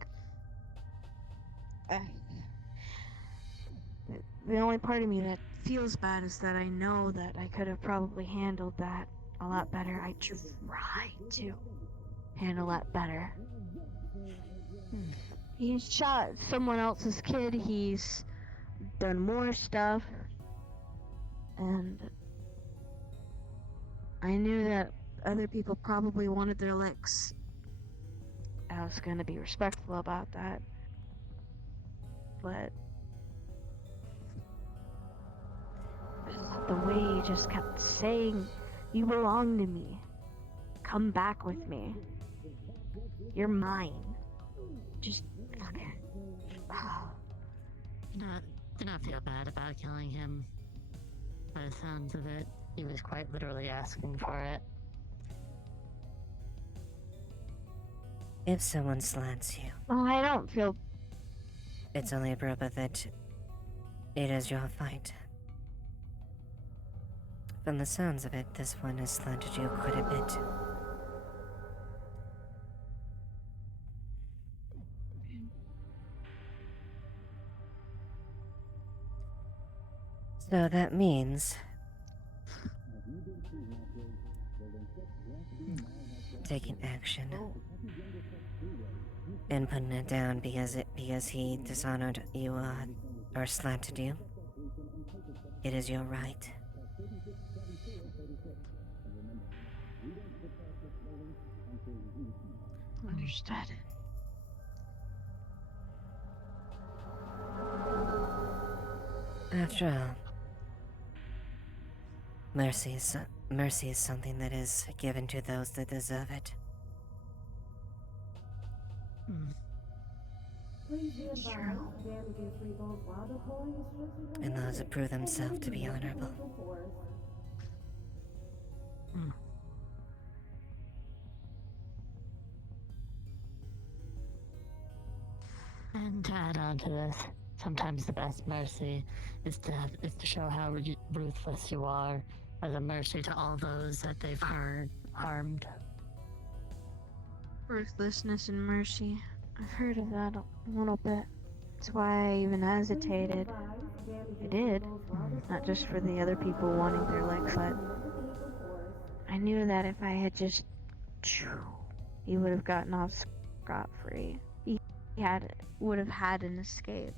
the only part of me that feels bad is that I know that I could have probably handled that a lot better. I tried to handle that better. He shot someone else's kid. He's done more stuff. And I knew that other people probably wanted their licks. I was gonna be respectful about that. But the way he just kept saying, "You belong to me. Come back with me. You're mine." Just fucking. Do not feel bad about killing him. By the sounds of it, he was quite literally asking for it. If someone slants you, Well, I don't feel. it's only appropriate that it is your fight. From the sounds of it, this one has slanted you quite a bit. So that means taking action and putting it down because he dishonored you or slanted you. It is your right. Understood. After all, mercy is something that is given to those that deserve it. And those that prove themselves to be honorable. And to add on to this, sometimes the best mercy is to show how ruthless you are, as a mercy to all those that they've harmed. Ruthlessness and mercy. I've heard of that a little bit. That's why I even hesitated. I did. Not just for the other people wanting their leg cut. I knew that if I had just... he would have gotten off scot-free. He would have had an escape.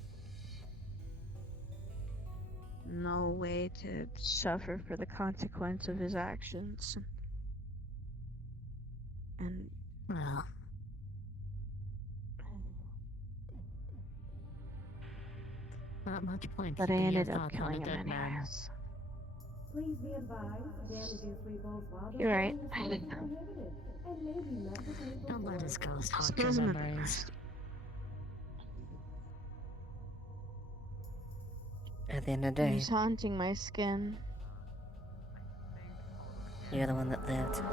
No way to suffer for the consequence of his actions. And... well... not much point but I keeping your ended up thoughts on a killing him dead man. anyways. Please be advised, damages revolve while the You're right. fire is prohibited and may be met with legal Don't let his ghost haunt your Suppose I'm a bit memories. rusty. At the end of the day, He's haunting my skin. you're the one that lived.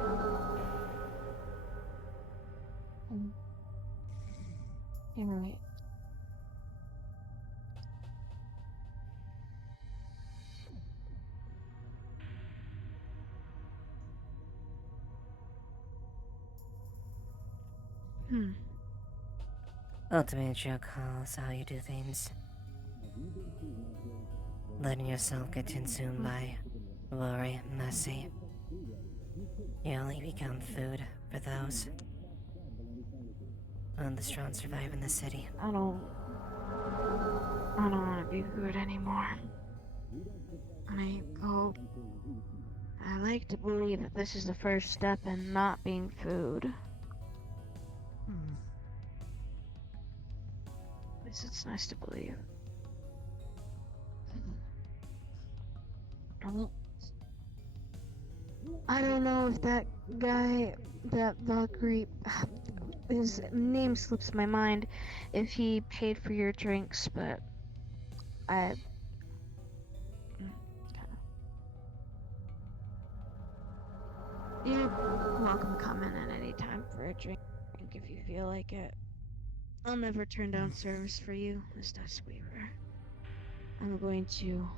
You're right. Ultimately, it's your call is how you do things. Letting yourself get consumed by worry and mercy. You only become food for those. Only the strong survive in the city. I don't want to be food anymore. I like to believe that this is the first step in not being food. At least it's nice to believe. I don't know if that guy, that Valkyrie, his name slips my mind, if he paid for your drinks, but you're welcome to come in at any time for a drink if you feel like it. I'll never turn down service for you, Miss Dustweaver. I'm going to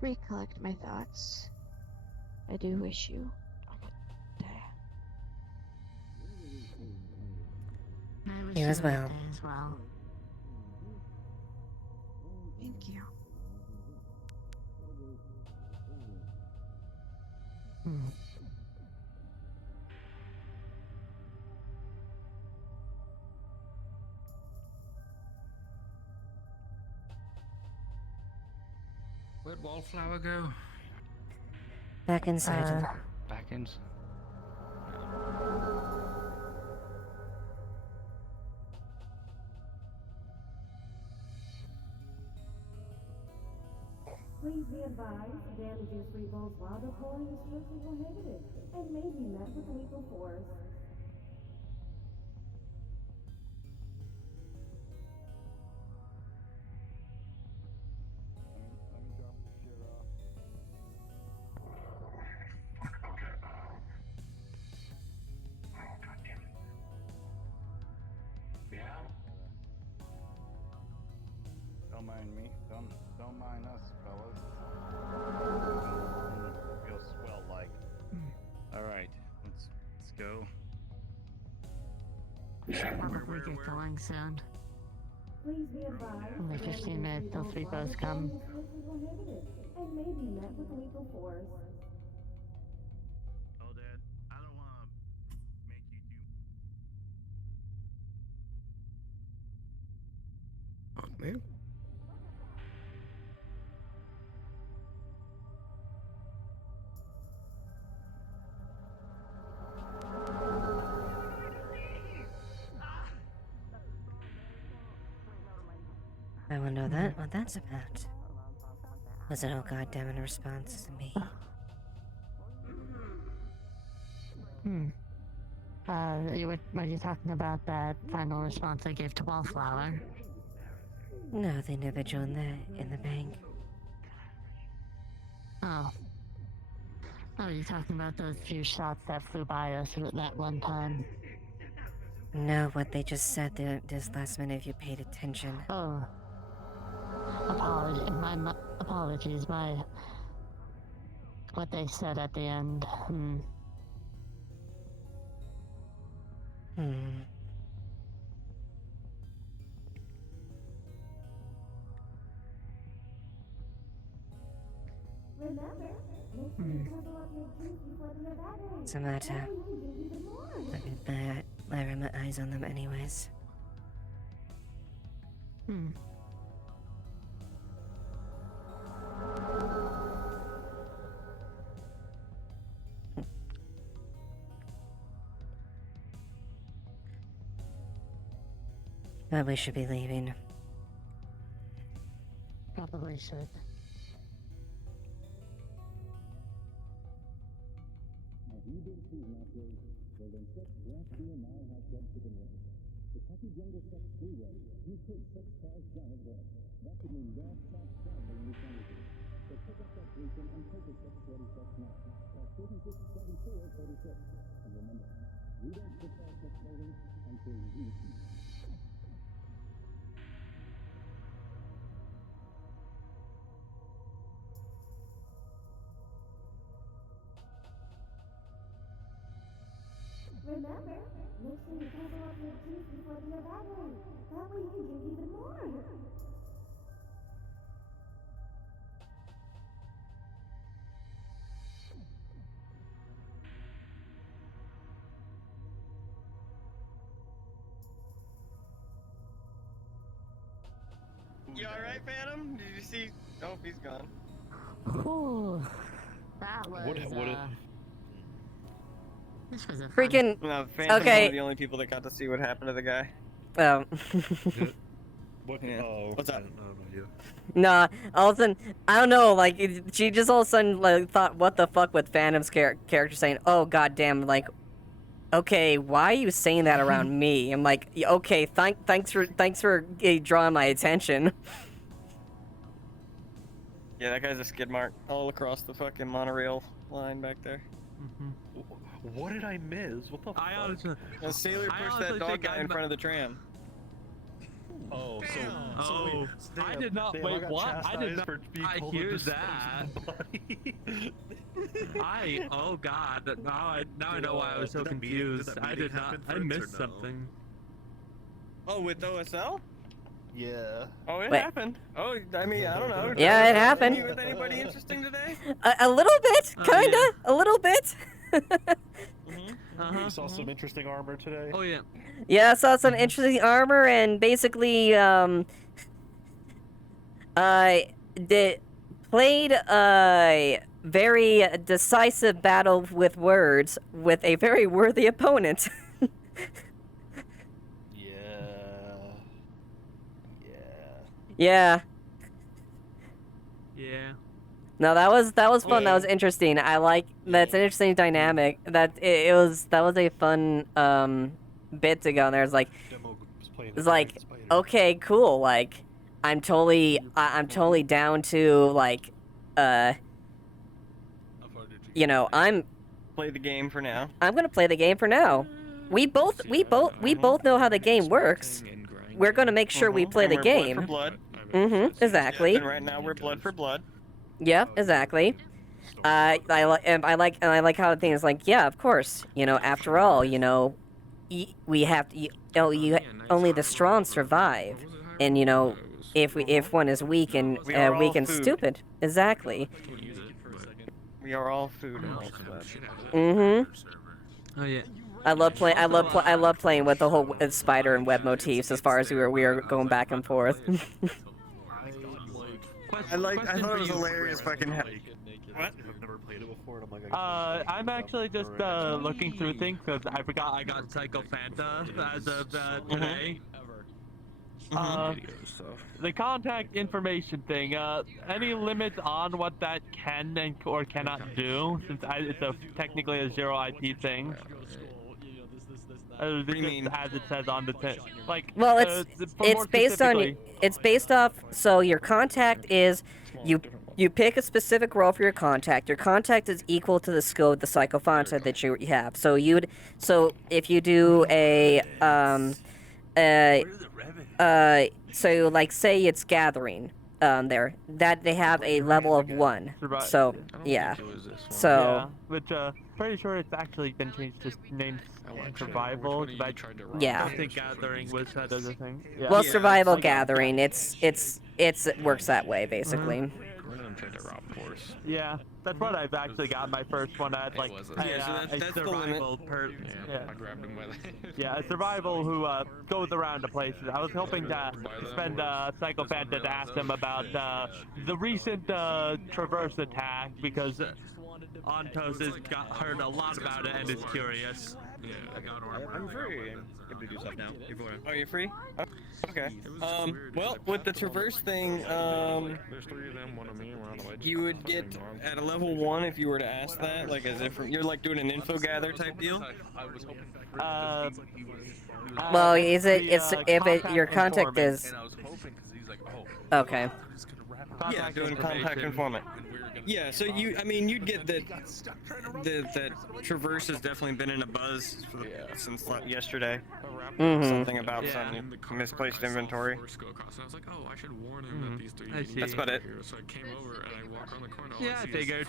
recollect my thoughts. I do wish you a good day. I wish You as a good well. day as well. Thank you. Where'd Wallflower go? Back inside. Back in. Please be advised, damages revolve while the pulling is strictly prohibited and may be met with legal force. Let me drop this shit off. Oh, God damn it. mind me. Don't mind us, fellas. Real swell like. All right, let's go. Should probably get going soon. Please be advised. Only 15 minutes till Sleepos come. And may be met with lethal force. Oh, Dad, I don't want to make you do. Oh, man. I wonder what that's about. Was it oh goddamn in response to me? Were you talking about that final response I gave to Wallflower? No, the individual in the bank. Oh. Oh, you're talking about those few shots that flew by us at that one time? No, what they just said this last minute if you paid attention. Oh. Apologies, what they said at the end. What's the matter? I've been layering my eyes on them anyways. But we should be leaving. Probably should. Remember, make sure you cover up your juice before they evaporate. That way you can drink even more. You alright, Phantom? Did you see? Oh, he's gone. Ooh, that was, this was a Freaking. No, Phantom's Okay. one of the only people that got to see what happened to the guy. Oh. What? Yeah. Oh, What's up? Nah, all of a sudden, I don't know, like, she just all of a sudden, like, thought, what the fuck with Phantom's character saying, oh, goddamn, like, okay, why are you saying that around me? I'm like, okay, thanks for drawing my attention. Yeah, that guy's a skid mark all across the fucking monorail line back there. What did I miss? What the fuck? A sailor pushed that dog guy in front of the tram. Oh, Oh, I did not. Damn, Wait, got what? I did chastised not. for being I told to hear dispose that. of the body. Oh god. Now I know why I was so Did that meeting- confused. did that I meeting did not. happen, I Fritz, missed or no? something. Oh, with OSL? Yeah. Oh, it Wait. happened. Oh, I mean, I don't know. Yeah, it happened. Meet with anybody interesting today? A little bit, kinda, a little bit. You saw some interesting armor today. Oh yeah. Yeah, I saw some interesting armor and basically, played a very decisive battle with words with a very worthy opponent. Yeah. Yeah. No, that was fun. That was interesting. I like that's an interesting dynamic. That was a fun bit to go in there. It's like okay, cool. Like I'm totally down to like you know, Play the game for now. I'm gonna play the game for now. We both know how the game works. We're gonna make sure we play And the we're blood game. for blood. Exactly. And right now we're blood for blood. Yep, exactly. I like how the thing is like, yeah, of course. You know, after all, you know, we have to. Only the strong survive, and you know, if one is weak and We are all and food. stupid, exactly. We are all food. Oh yeah. I love playing with the whole spider and web motifs. As far as we were going back and forth. I thought it was hilarious. Fucking. What? I'm actually just looking through things because I forgot I got Psycho Fanta as of today. The contact information thing. Any limits on what that can and or cannot do? Since it's technically a zero IP thing. What do you mean? As it says on the like. Well, it's based on specifically- it's based off. So your contact is you pick a specific role for your contact. Your contact is equal to the skill of the Psychophanta that you have. So if you do so like say it's gathering there, that they have a level of 1. So yeah. So yeah, which pretty sure it's actually been changed to named survival. But Yeah. I don't think gathering was that other thing. Yeah. well, survival gathering, it works that way basically. Yeah, that's what I've actually got my first one at, like a survival a survival who goes around to places. I was hoping to spend Psychophanta to ask him about the recent Traverse attack because Ontos has heard a lot about it and is curious. I'm free. Oh, you're free? Oh, okay. Well, with the Traverse thing, you would get at a level 1 if you were to ask that, like as if you're like doing an info gather type deal. Well, your contact is okay. Yeah, doing contact informant. Yeah, so you'd get that Traverse has definitely been in a buzz since yesterday. Something about some misplaced inventory. That's about it. Yeah, I figured.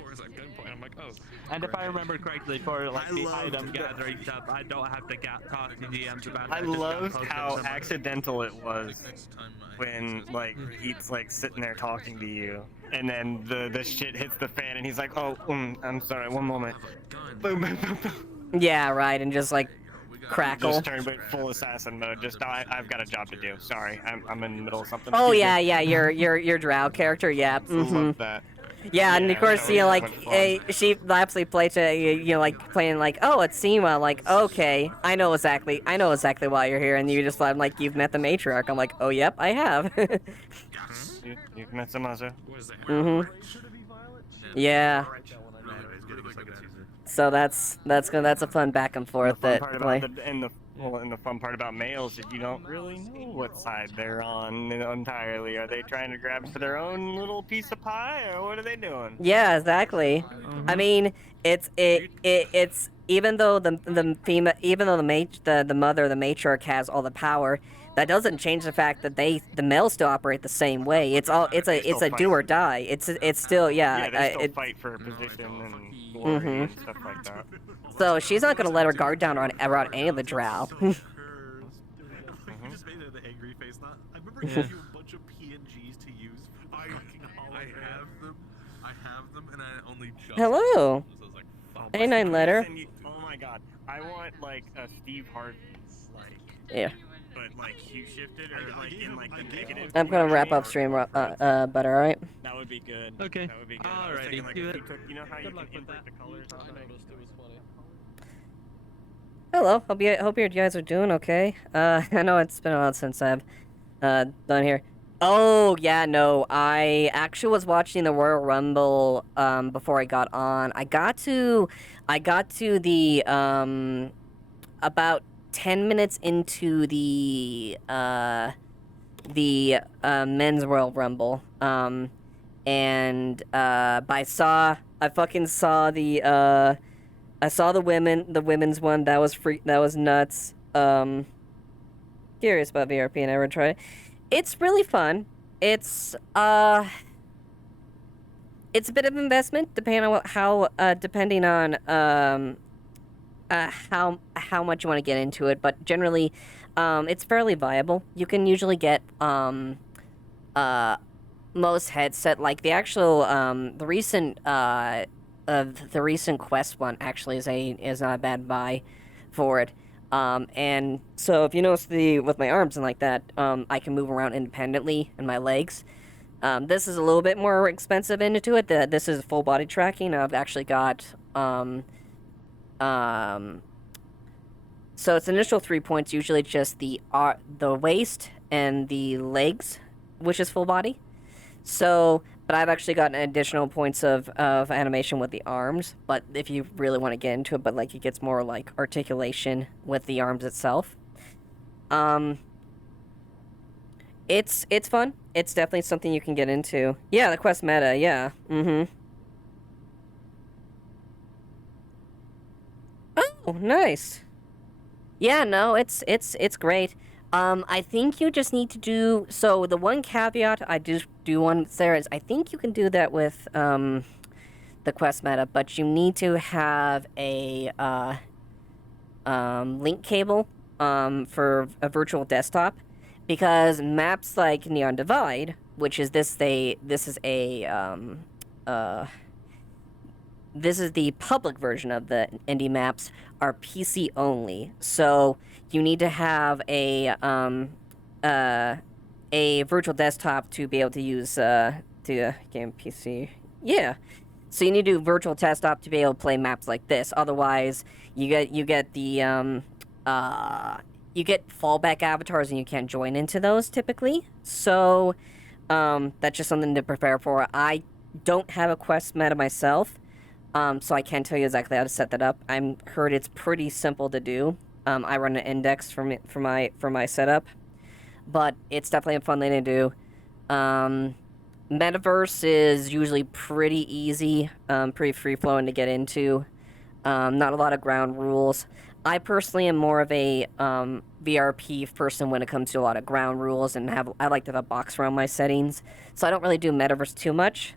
And if I remember correctly, for like the item gathering stuff, I don't have to talk to DMs about it. I loved how accidental it was when like he's like sitting there talking to you, and then the shit hits the fan, and he's like, "Oh, I'm sorry, one moment." Boom, boom, boom, boom. Yeah, right, and just like crackle. Just turn full assassin mode. I've got a job to do. Sorry, I'm in the middle of something. Oh yeah, your drow character, yeah. Love that. Yeah, and of course, you know, like, she lapsly played to, you know, like, playing, like, oh, it's Seema, like, okay, I know exactly why you're here, and you just, like, you've met the matriarch. I'm like, oh, yep, I have. You've met Samazo. Yeah. So that's a fun back and forth And the fun part about males is you don't really know what side they're on entirely. Are they trying to grab for their own little piece of pie, or what are they doing? Yeah, exactly. I mean, it's even though the mother, the matriarch, has all the power, that doesn't change the fact that the males still operate the same way. It's a do or die. It's still they still fight for a position and glory and stuff like that. So she's not gonna let her guard down around any of the drow. You just made the angry face. I remember giving you a bunch of PNGs to use. I have them, and I only just. Hello. Hey, 9 letter. Oh my god, I want like a Steve Harvey, like. Yeah. But like hue shifted or like in like the negative. I'm gonna wrap up stream, butter. All right. That would be good. Okay. That would be good. Alrighty. Like, Do it. you know how you can invert the colors on it? Hello. Hope you guys are doing okay. I know it's been a while since I've done here. Oh yeah, no. I actually was watching the Royal Rumble before I got on. I got to the about 10 minutes into the men's Royal Rumble. And I saw the women's one. That was nuts. Curious about VRP, I never tried it. It's really fun. it's a bit of investment depending on depending on how much you want to get into it, but generally it's fairly viable. You can usually get most headset, like the actual the recent Quest one actually is not a bad buy for it. And so if you notice with my arms and like that, I can move around independently and my legs. This is a little bit more expensive into it. This is full body tracking. I've actually got so it's initial 3 points, usually just the waist and the legs, which is full body. So, but I've actually gotten additional points of animation with the arms. But if you really want to get into it, but like it gets more like articulation with the arms itself. It's fun. It's definitely something you can get into. Yeah, the Quest meta. Yeah. Oh, nice. Yeah, no, it's great. I think you just need to do, so the one caveat I do want there is I think you can do that with the Quest meta, but you need to have a link cable for a virtual desktop, because maps like Neon Divide, which is this is the public version of the indie maps, are PC only. So you need to have a virtual desktop to be able to use game PC. Yeah. So you need to do virtual desktop to be able to play maps like this. Otherwise, you get the you get fallback avatars and you can't join into those typically. So that's just something to prepare for. I don't have a Quest meta myself, so I can't tell you exactly how to set that up. I'm heard it's pretty simple to do. I run an index for my setup, but it's definitely a fun thing to do. Metaverse is usually pretty easy, pretty free flowing to get into. Not a lot of ground rules. I personally am more of a VRP person when it comes to a lot of ground rules, and I like to have a box around my settings, so I don't really do Metaverse too much.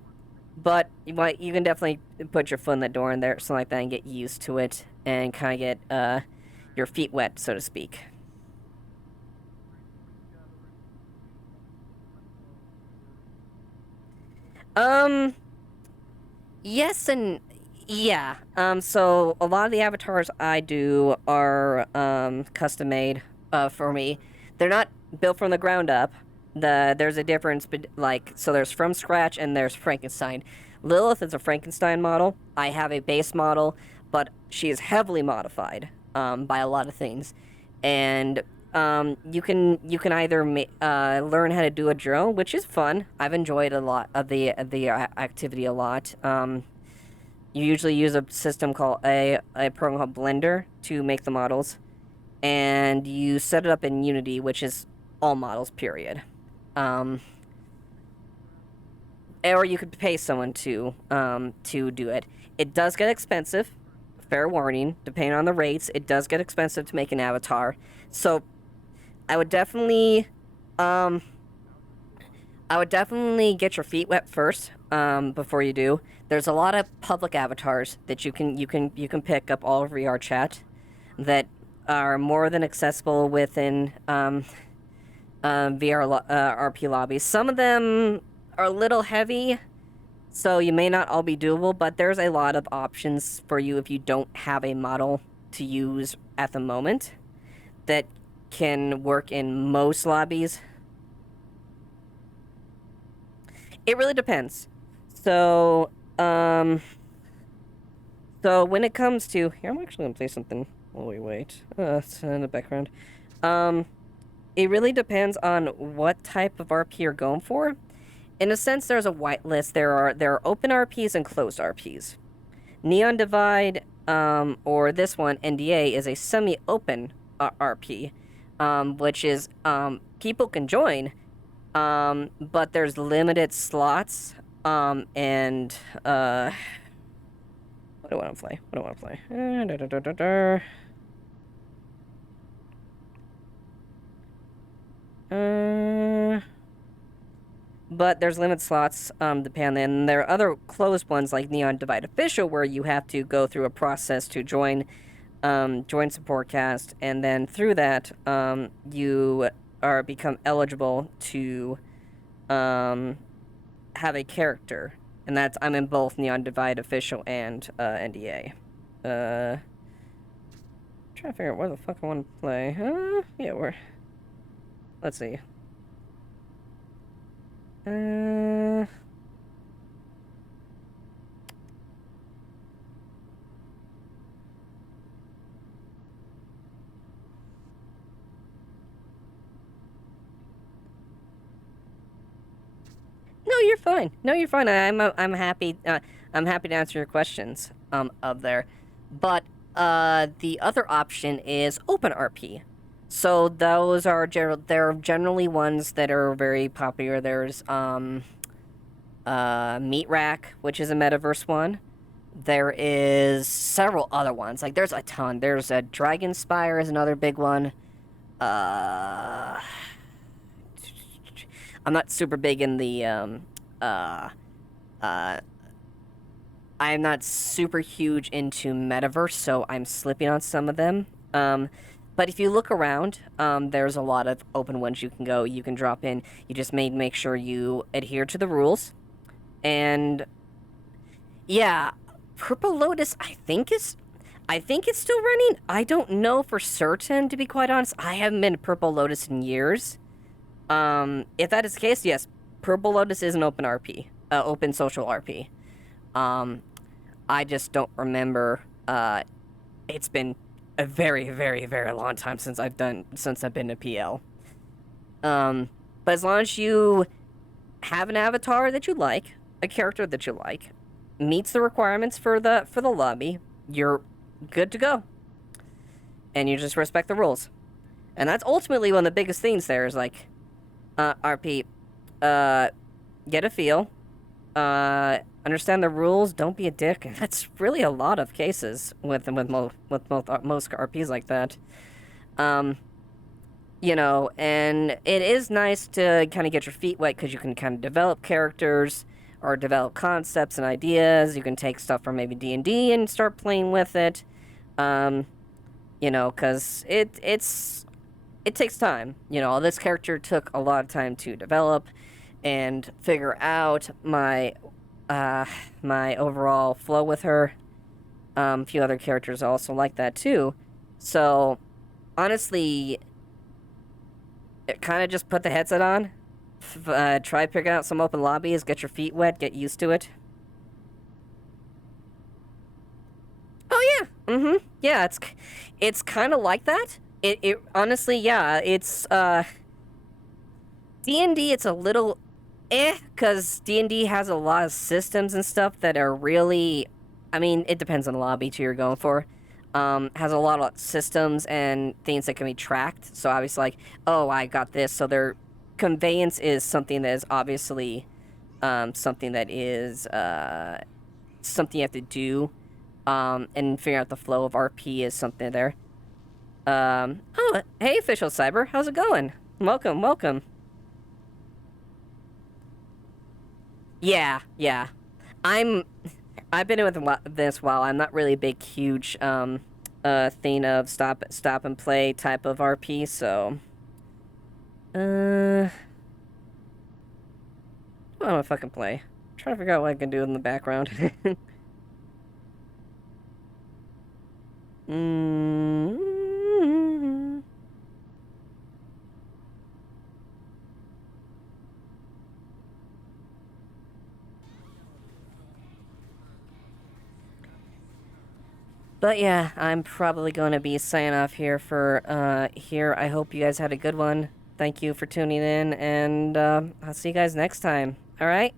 But you can definitely put your foot in the door in there, something like that, and get used to it, and kind of get your feet wet, so to speak. Yes and yeah. So a lot of the avatars I do are custom made for me. They're not built from the ground up. There's a difference, so there's from scratch and there's Frankenstein. Lilith is a Frankenstein model. I have a base model, but she is heavily modified by a lot of things, and you can either learn how to do a drill, which is fun. I've enjoyed a lot of the activity a lot. You usually use a system called a program called Blender to make the models, and you set it up in Unity, which is all models, period. Or you could pay someone to do it. It does get expensive, fair warning. Depending on the rates, it does get expensive to make an avatar. So, I would definitely get your feet wet first before you do. There's a lot of public avatars that you can pick up all over VR chat that are more than accessible within VR RP lobbies. Some of them are a little heavy, so you may not all be doable, but there's a lot of options for you if you don't have a model to use at the moment that can work in most lobbies. It really depends. So, so when it comes to... Here, I'm actually going to play something while we wait. It's in the background. It really depends on what type of RP you're going for. In a sense, there's a whitelist. There are open RPs and closed RPs. Neon Divide, or this one, NDA, is a semi-open RP, which is people can join, but there's limited slots, and what do I want to play? What do I want to play? but there's limit slots depending. And there are other closed ones like Neon Divide Official where you have to go through a process to join support cast, and then through that you become eligible to have a character, and that's I'm in both Neon Divide Official and NDA. Trying to figure out where the fuck I want to play. Yeah, let's see. No, you're fine. No, you're fine. I'm happy. I'm happy to answer your questions. Of there, but the other option is Open RP. So those are they're generally ones that are very popular. There's Meat Rack, which is a metaverse one. There is several other ones. Like there's a ton. There's a Dragon Spire is another big one. I'm not super big in the I'm not super huge into metaverse, so I'm slipping on some of them. But if you look around, there's a lot of open ones you can go. You can drop in. You just make sure you adhere to the rules. And yeah, Purple Lotus, I think it's still running. I don't know for certain, to be quite honest. I haven't been to Purple Lotus in years. If that is the case, yes, Purple Lotus is an open RP, open social RP. I just don't remember. It's been a very, very, very long time since I've been to PL. But as long as you have an avatar that you like, a character that you like, meets the requirements for the lobby, you're good to go. And you just respect the rules. And that's ultimately one of the biggest things there is like, RP, get a feel, understand the rules, don't be a dick. And that's really a lot of cases with most RPs like that. You know, and it is nice to kind of get your feet wet because you can kind of develop characters or develop concepts and ideas. You can take stuff from maybe D&D and start playing with it. You know, because it takes time. You know, this character took a lot of time to develop and figure out my overall flow with her. A few other characters also like that too. So, honestly, kind of just put the headset on. Try picking out some open lobbies, get your feet wet, get used to it. Oh yeah, yeah, it's kind of like that. It honestly, yeah, it's D&D. It's a little because D&D has a lot of systems and stuff that are really, I mean, it depends on the lobby too you're going for. Has a lot of systems and things that can be tracked. So obviously, like, oh, I got this. So their conveyance is something that is obviously something that is something you have to do. And figuring out the flow of RP is something there. Oh, hey, Official Cyber, how's it going? Welcome, welcome. Yeah. I've been with this while. I'm not really a big, huge thing of stop and play type of RP. So, I don't know if I can play. I'm trying to figure out what I can do in the background. But yeah, I'm probably going to be signing off here for here. I hope you guys had a good one. Thank you for tuning in, and I'll see you guys next time. All right?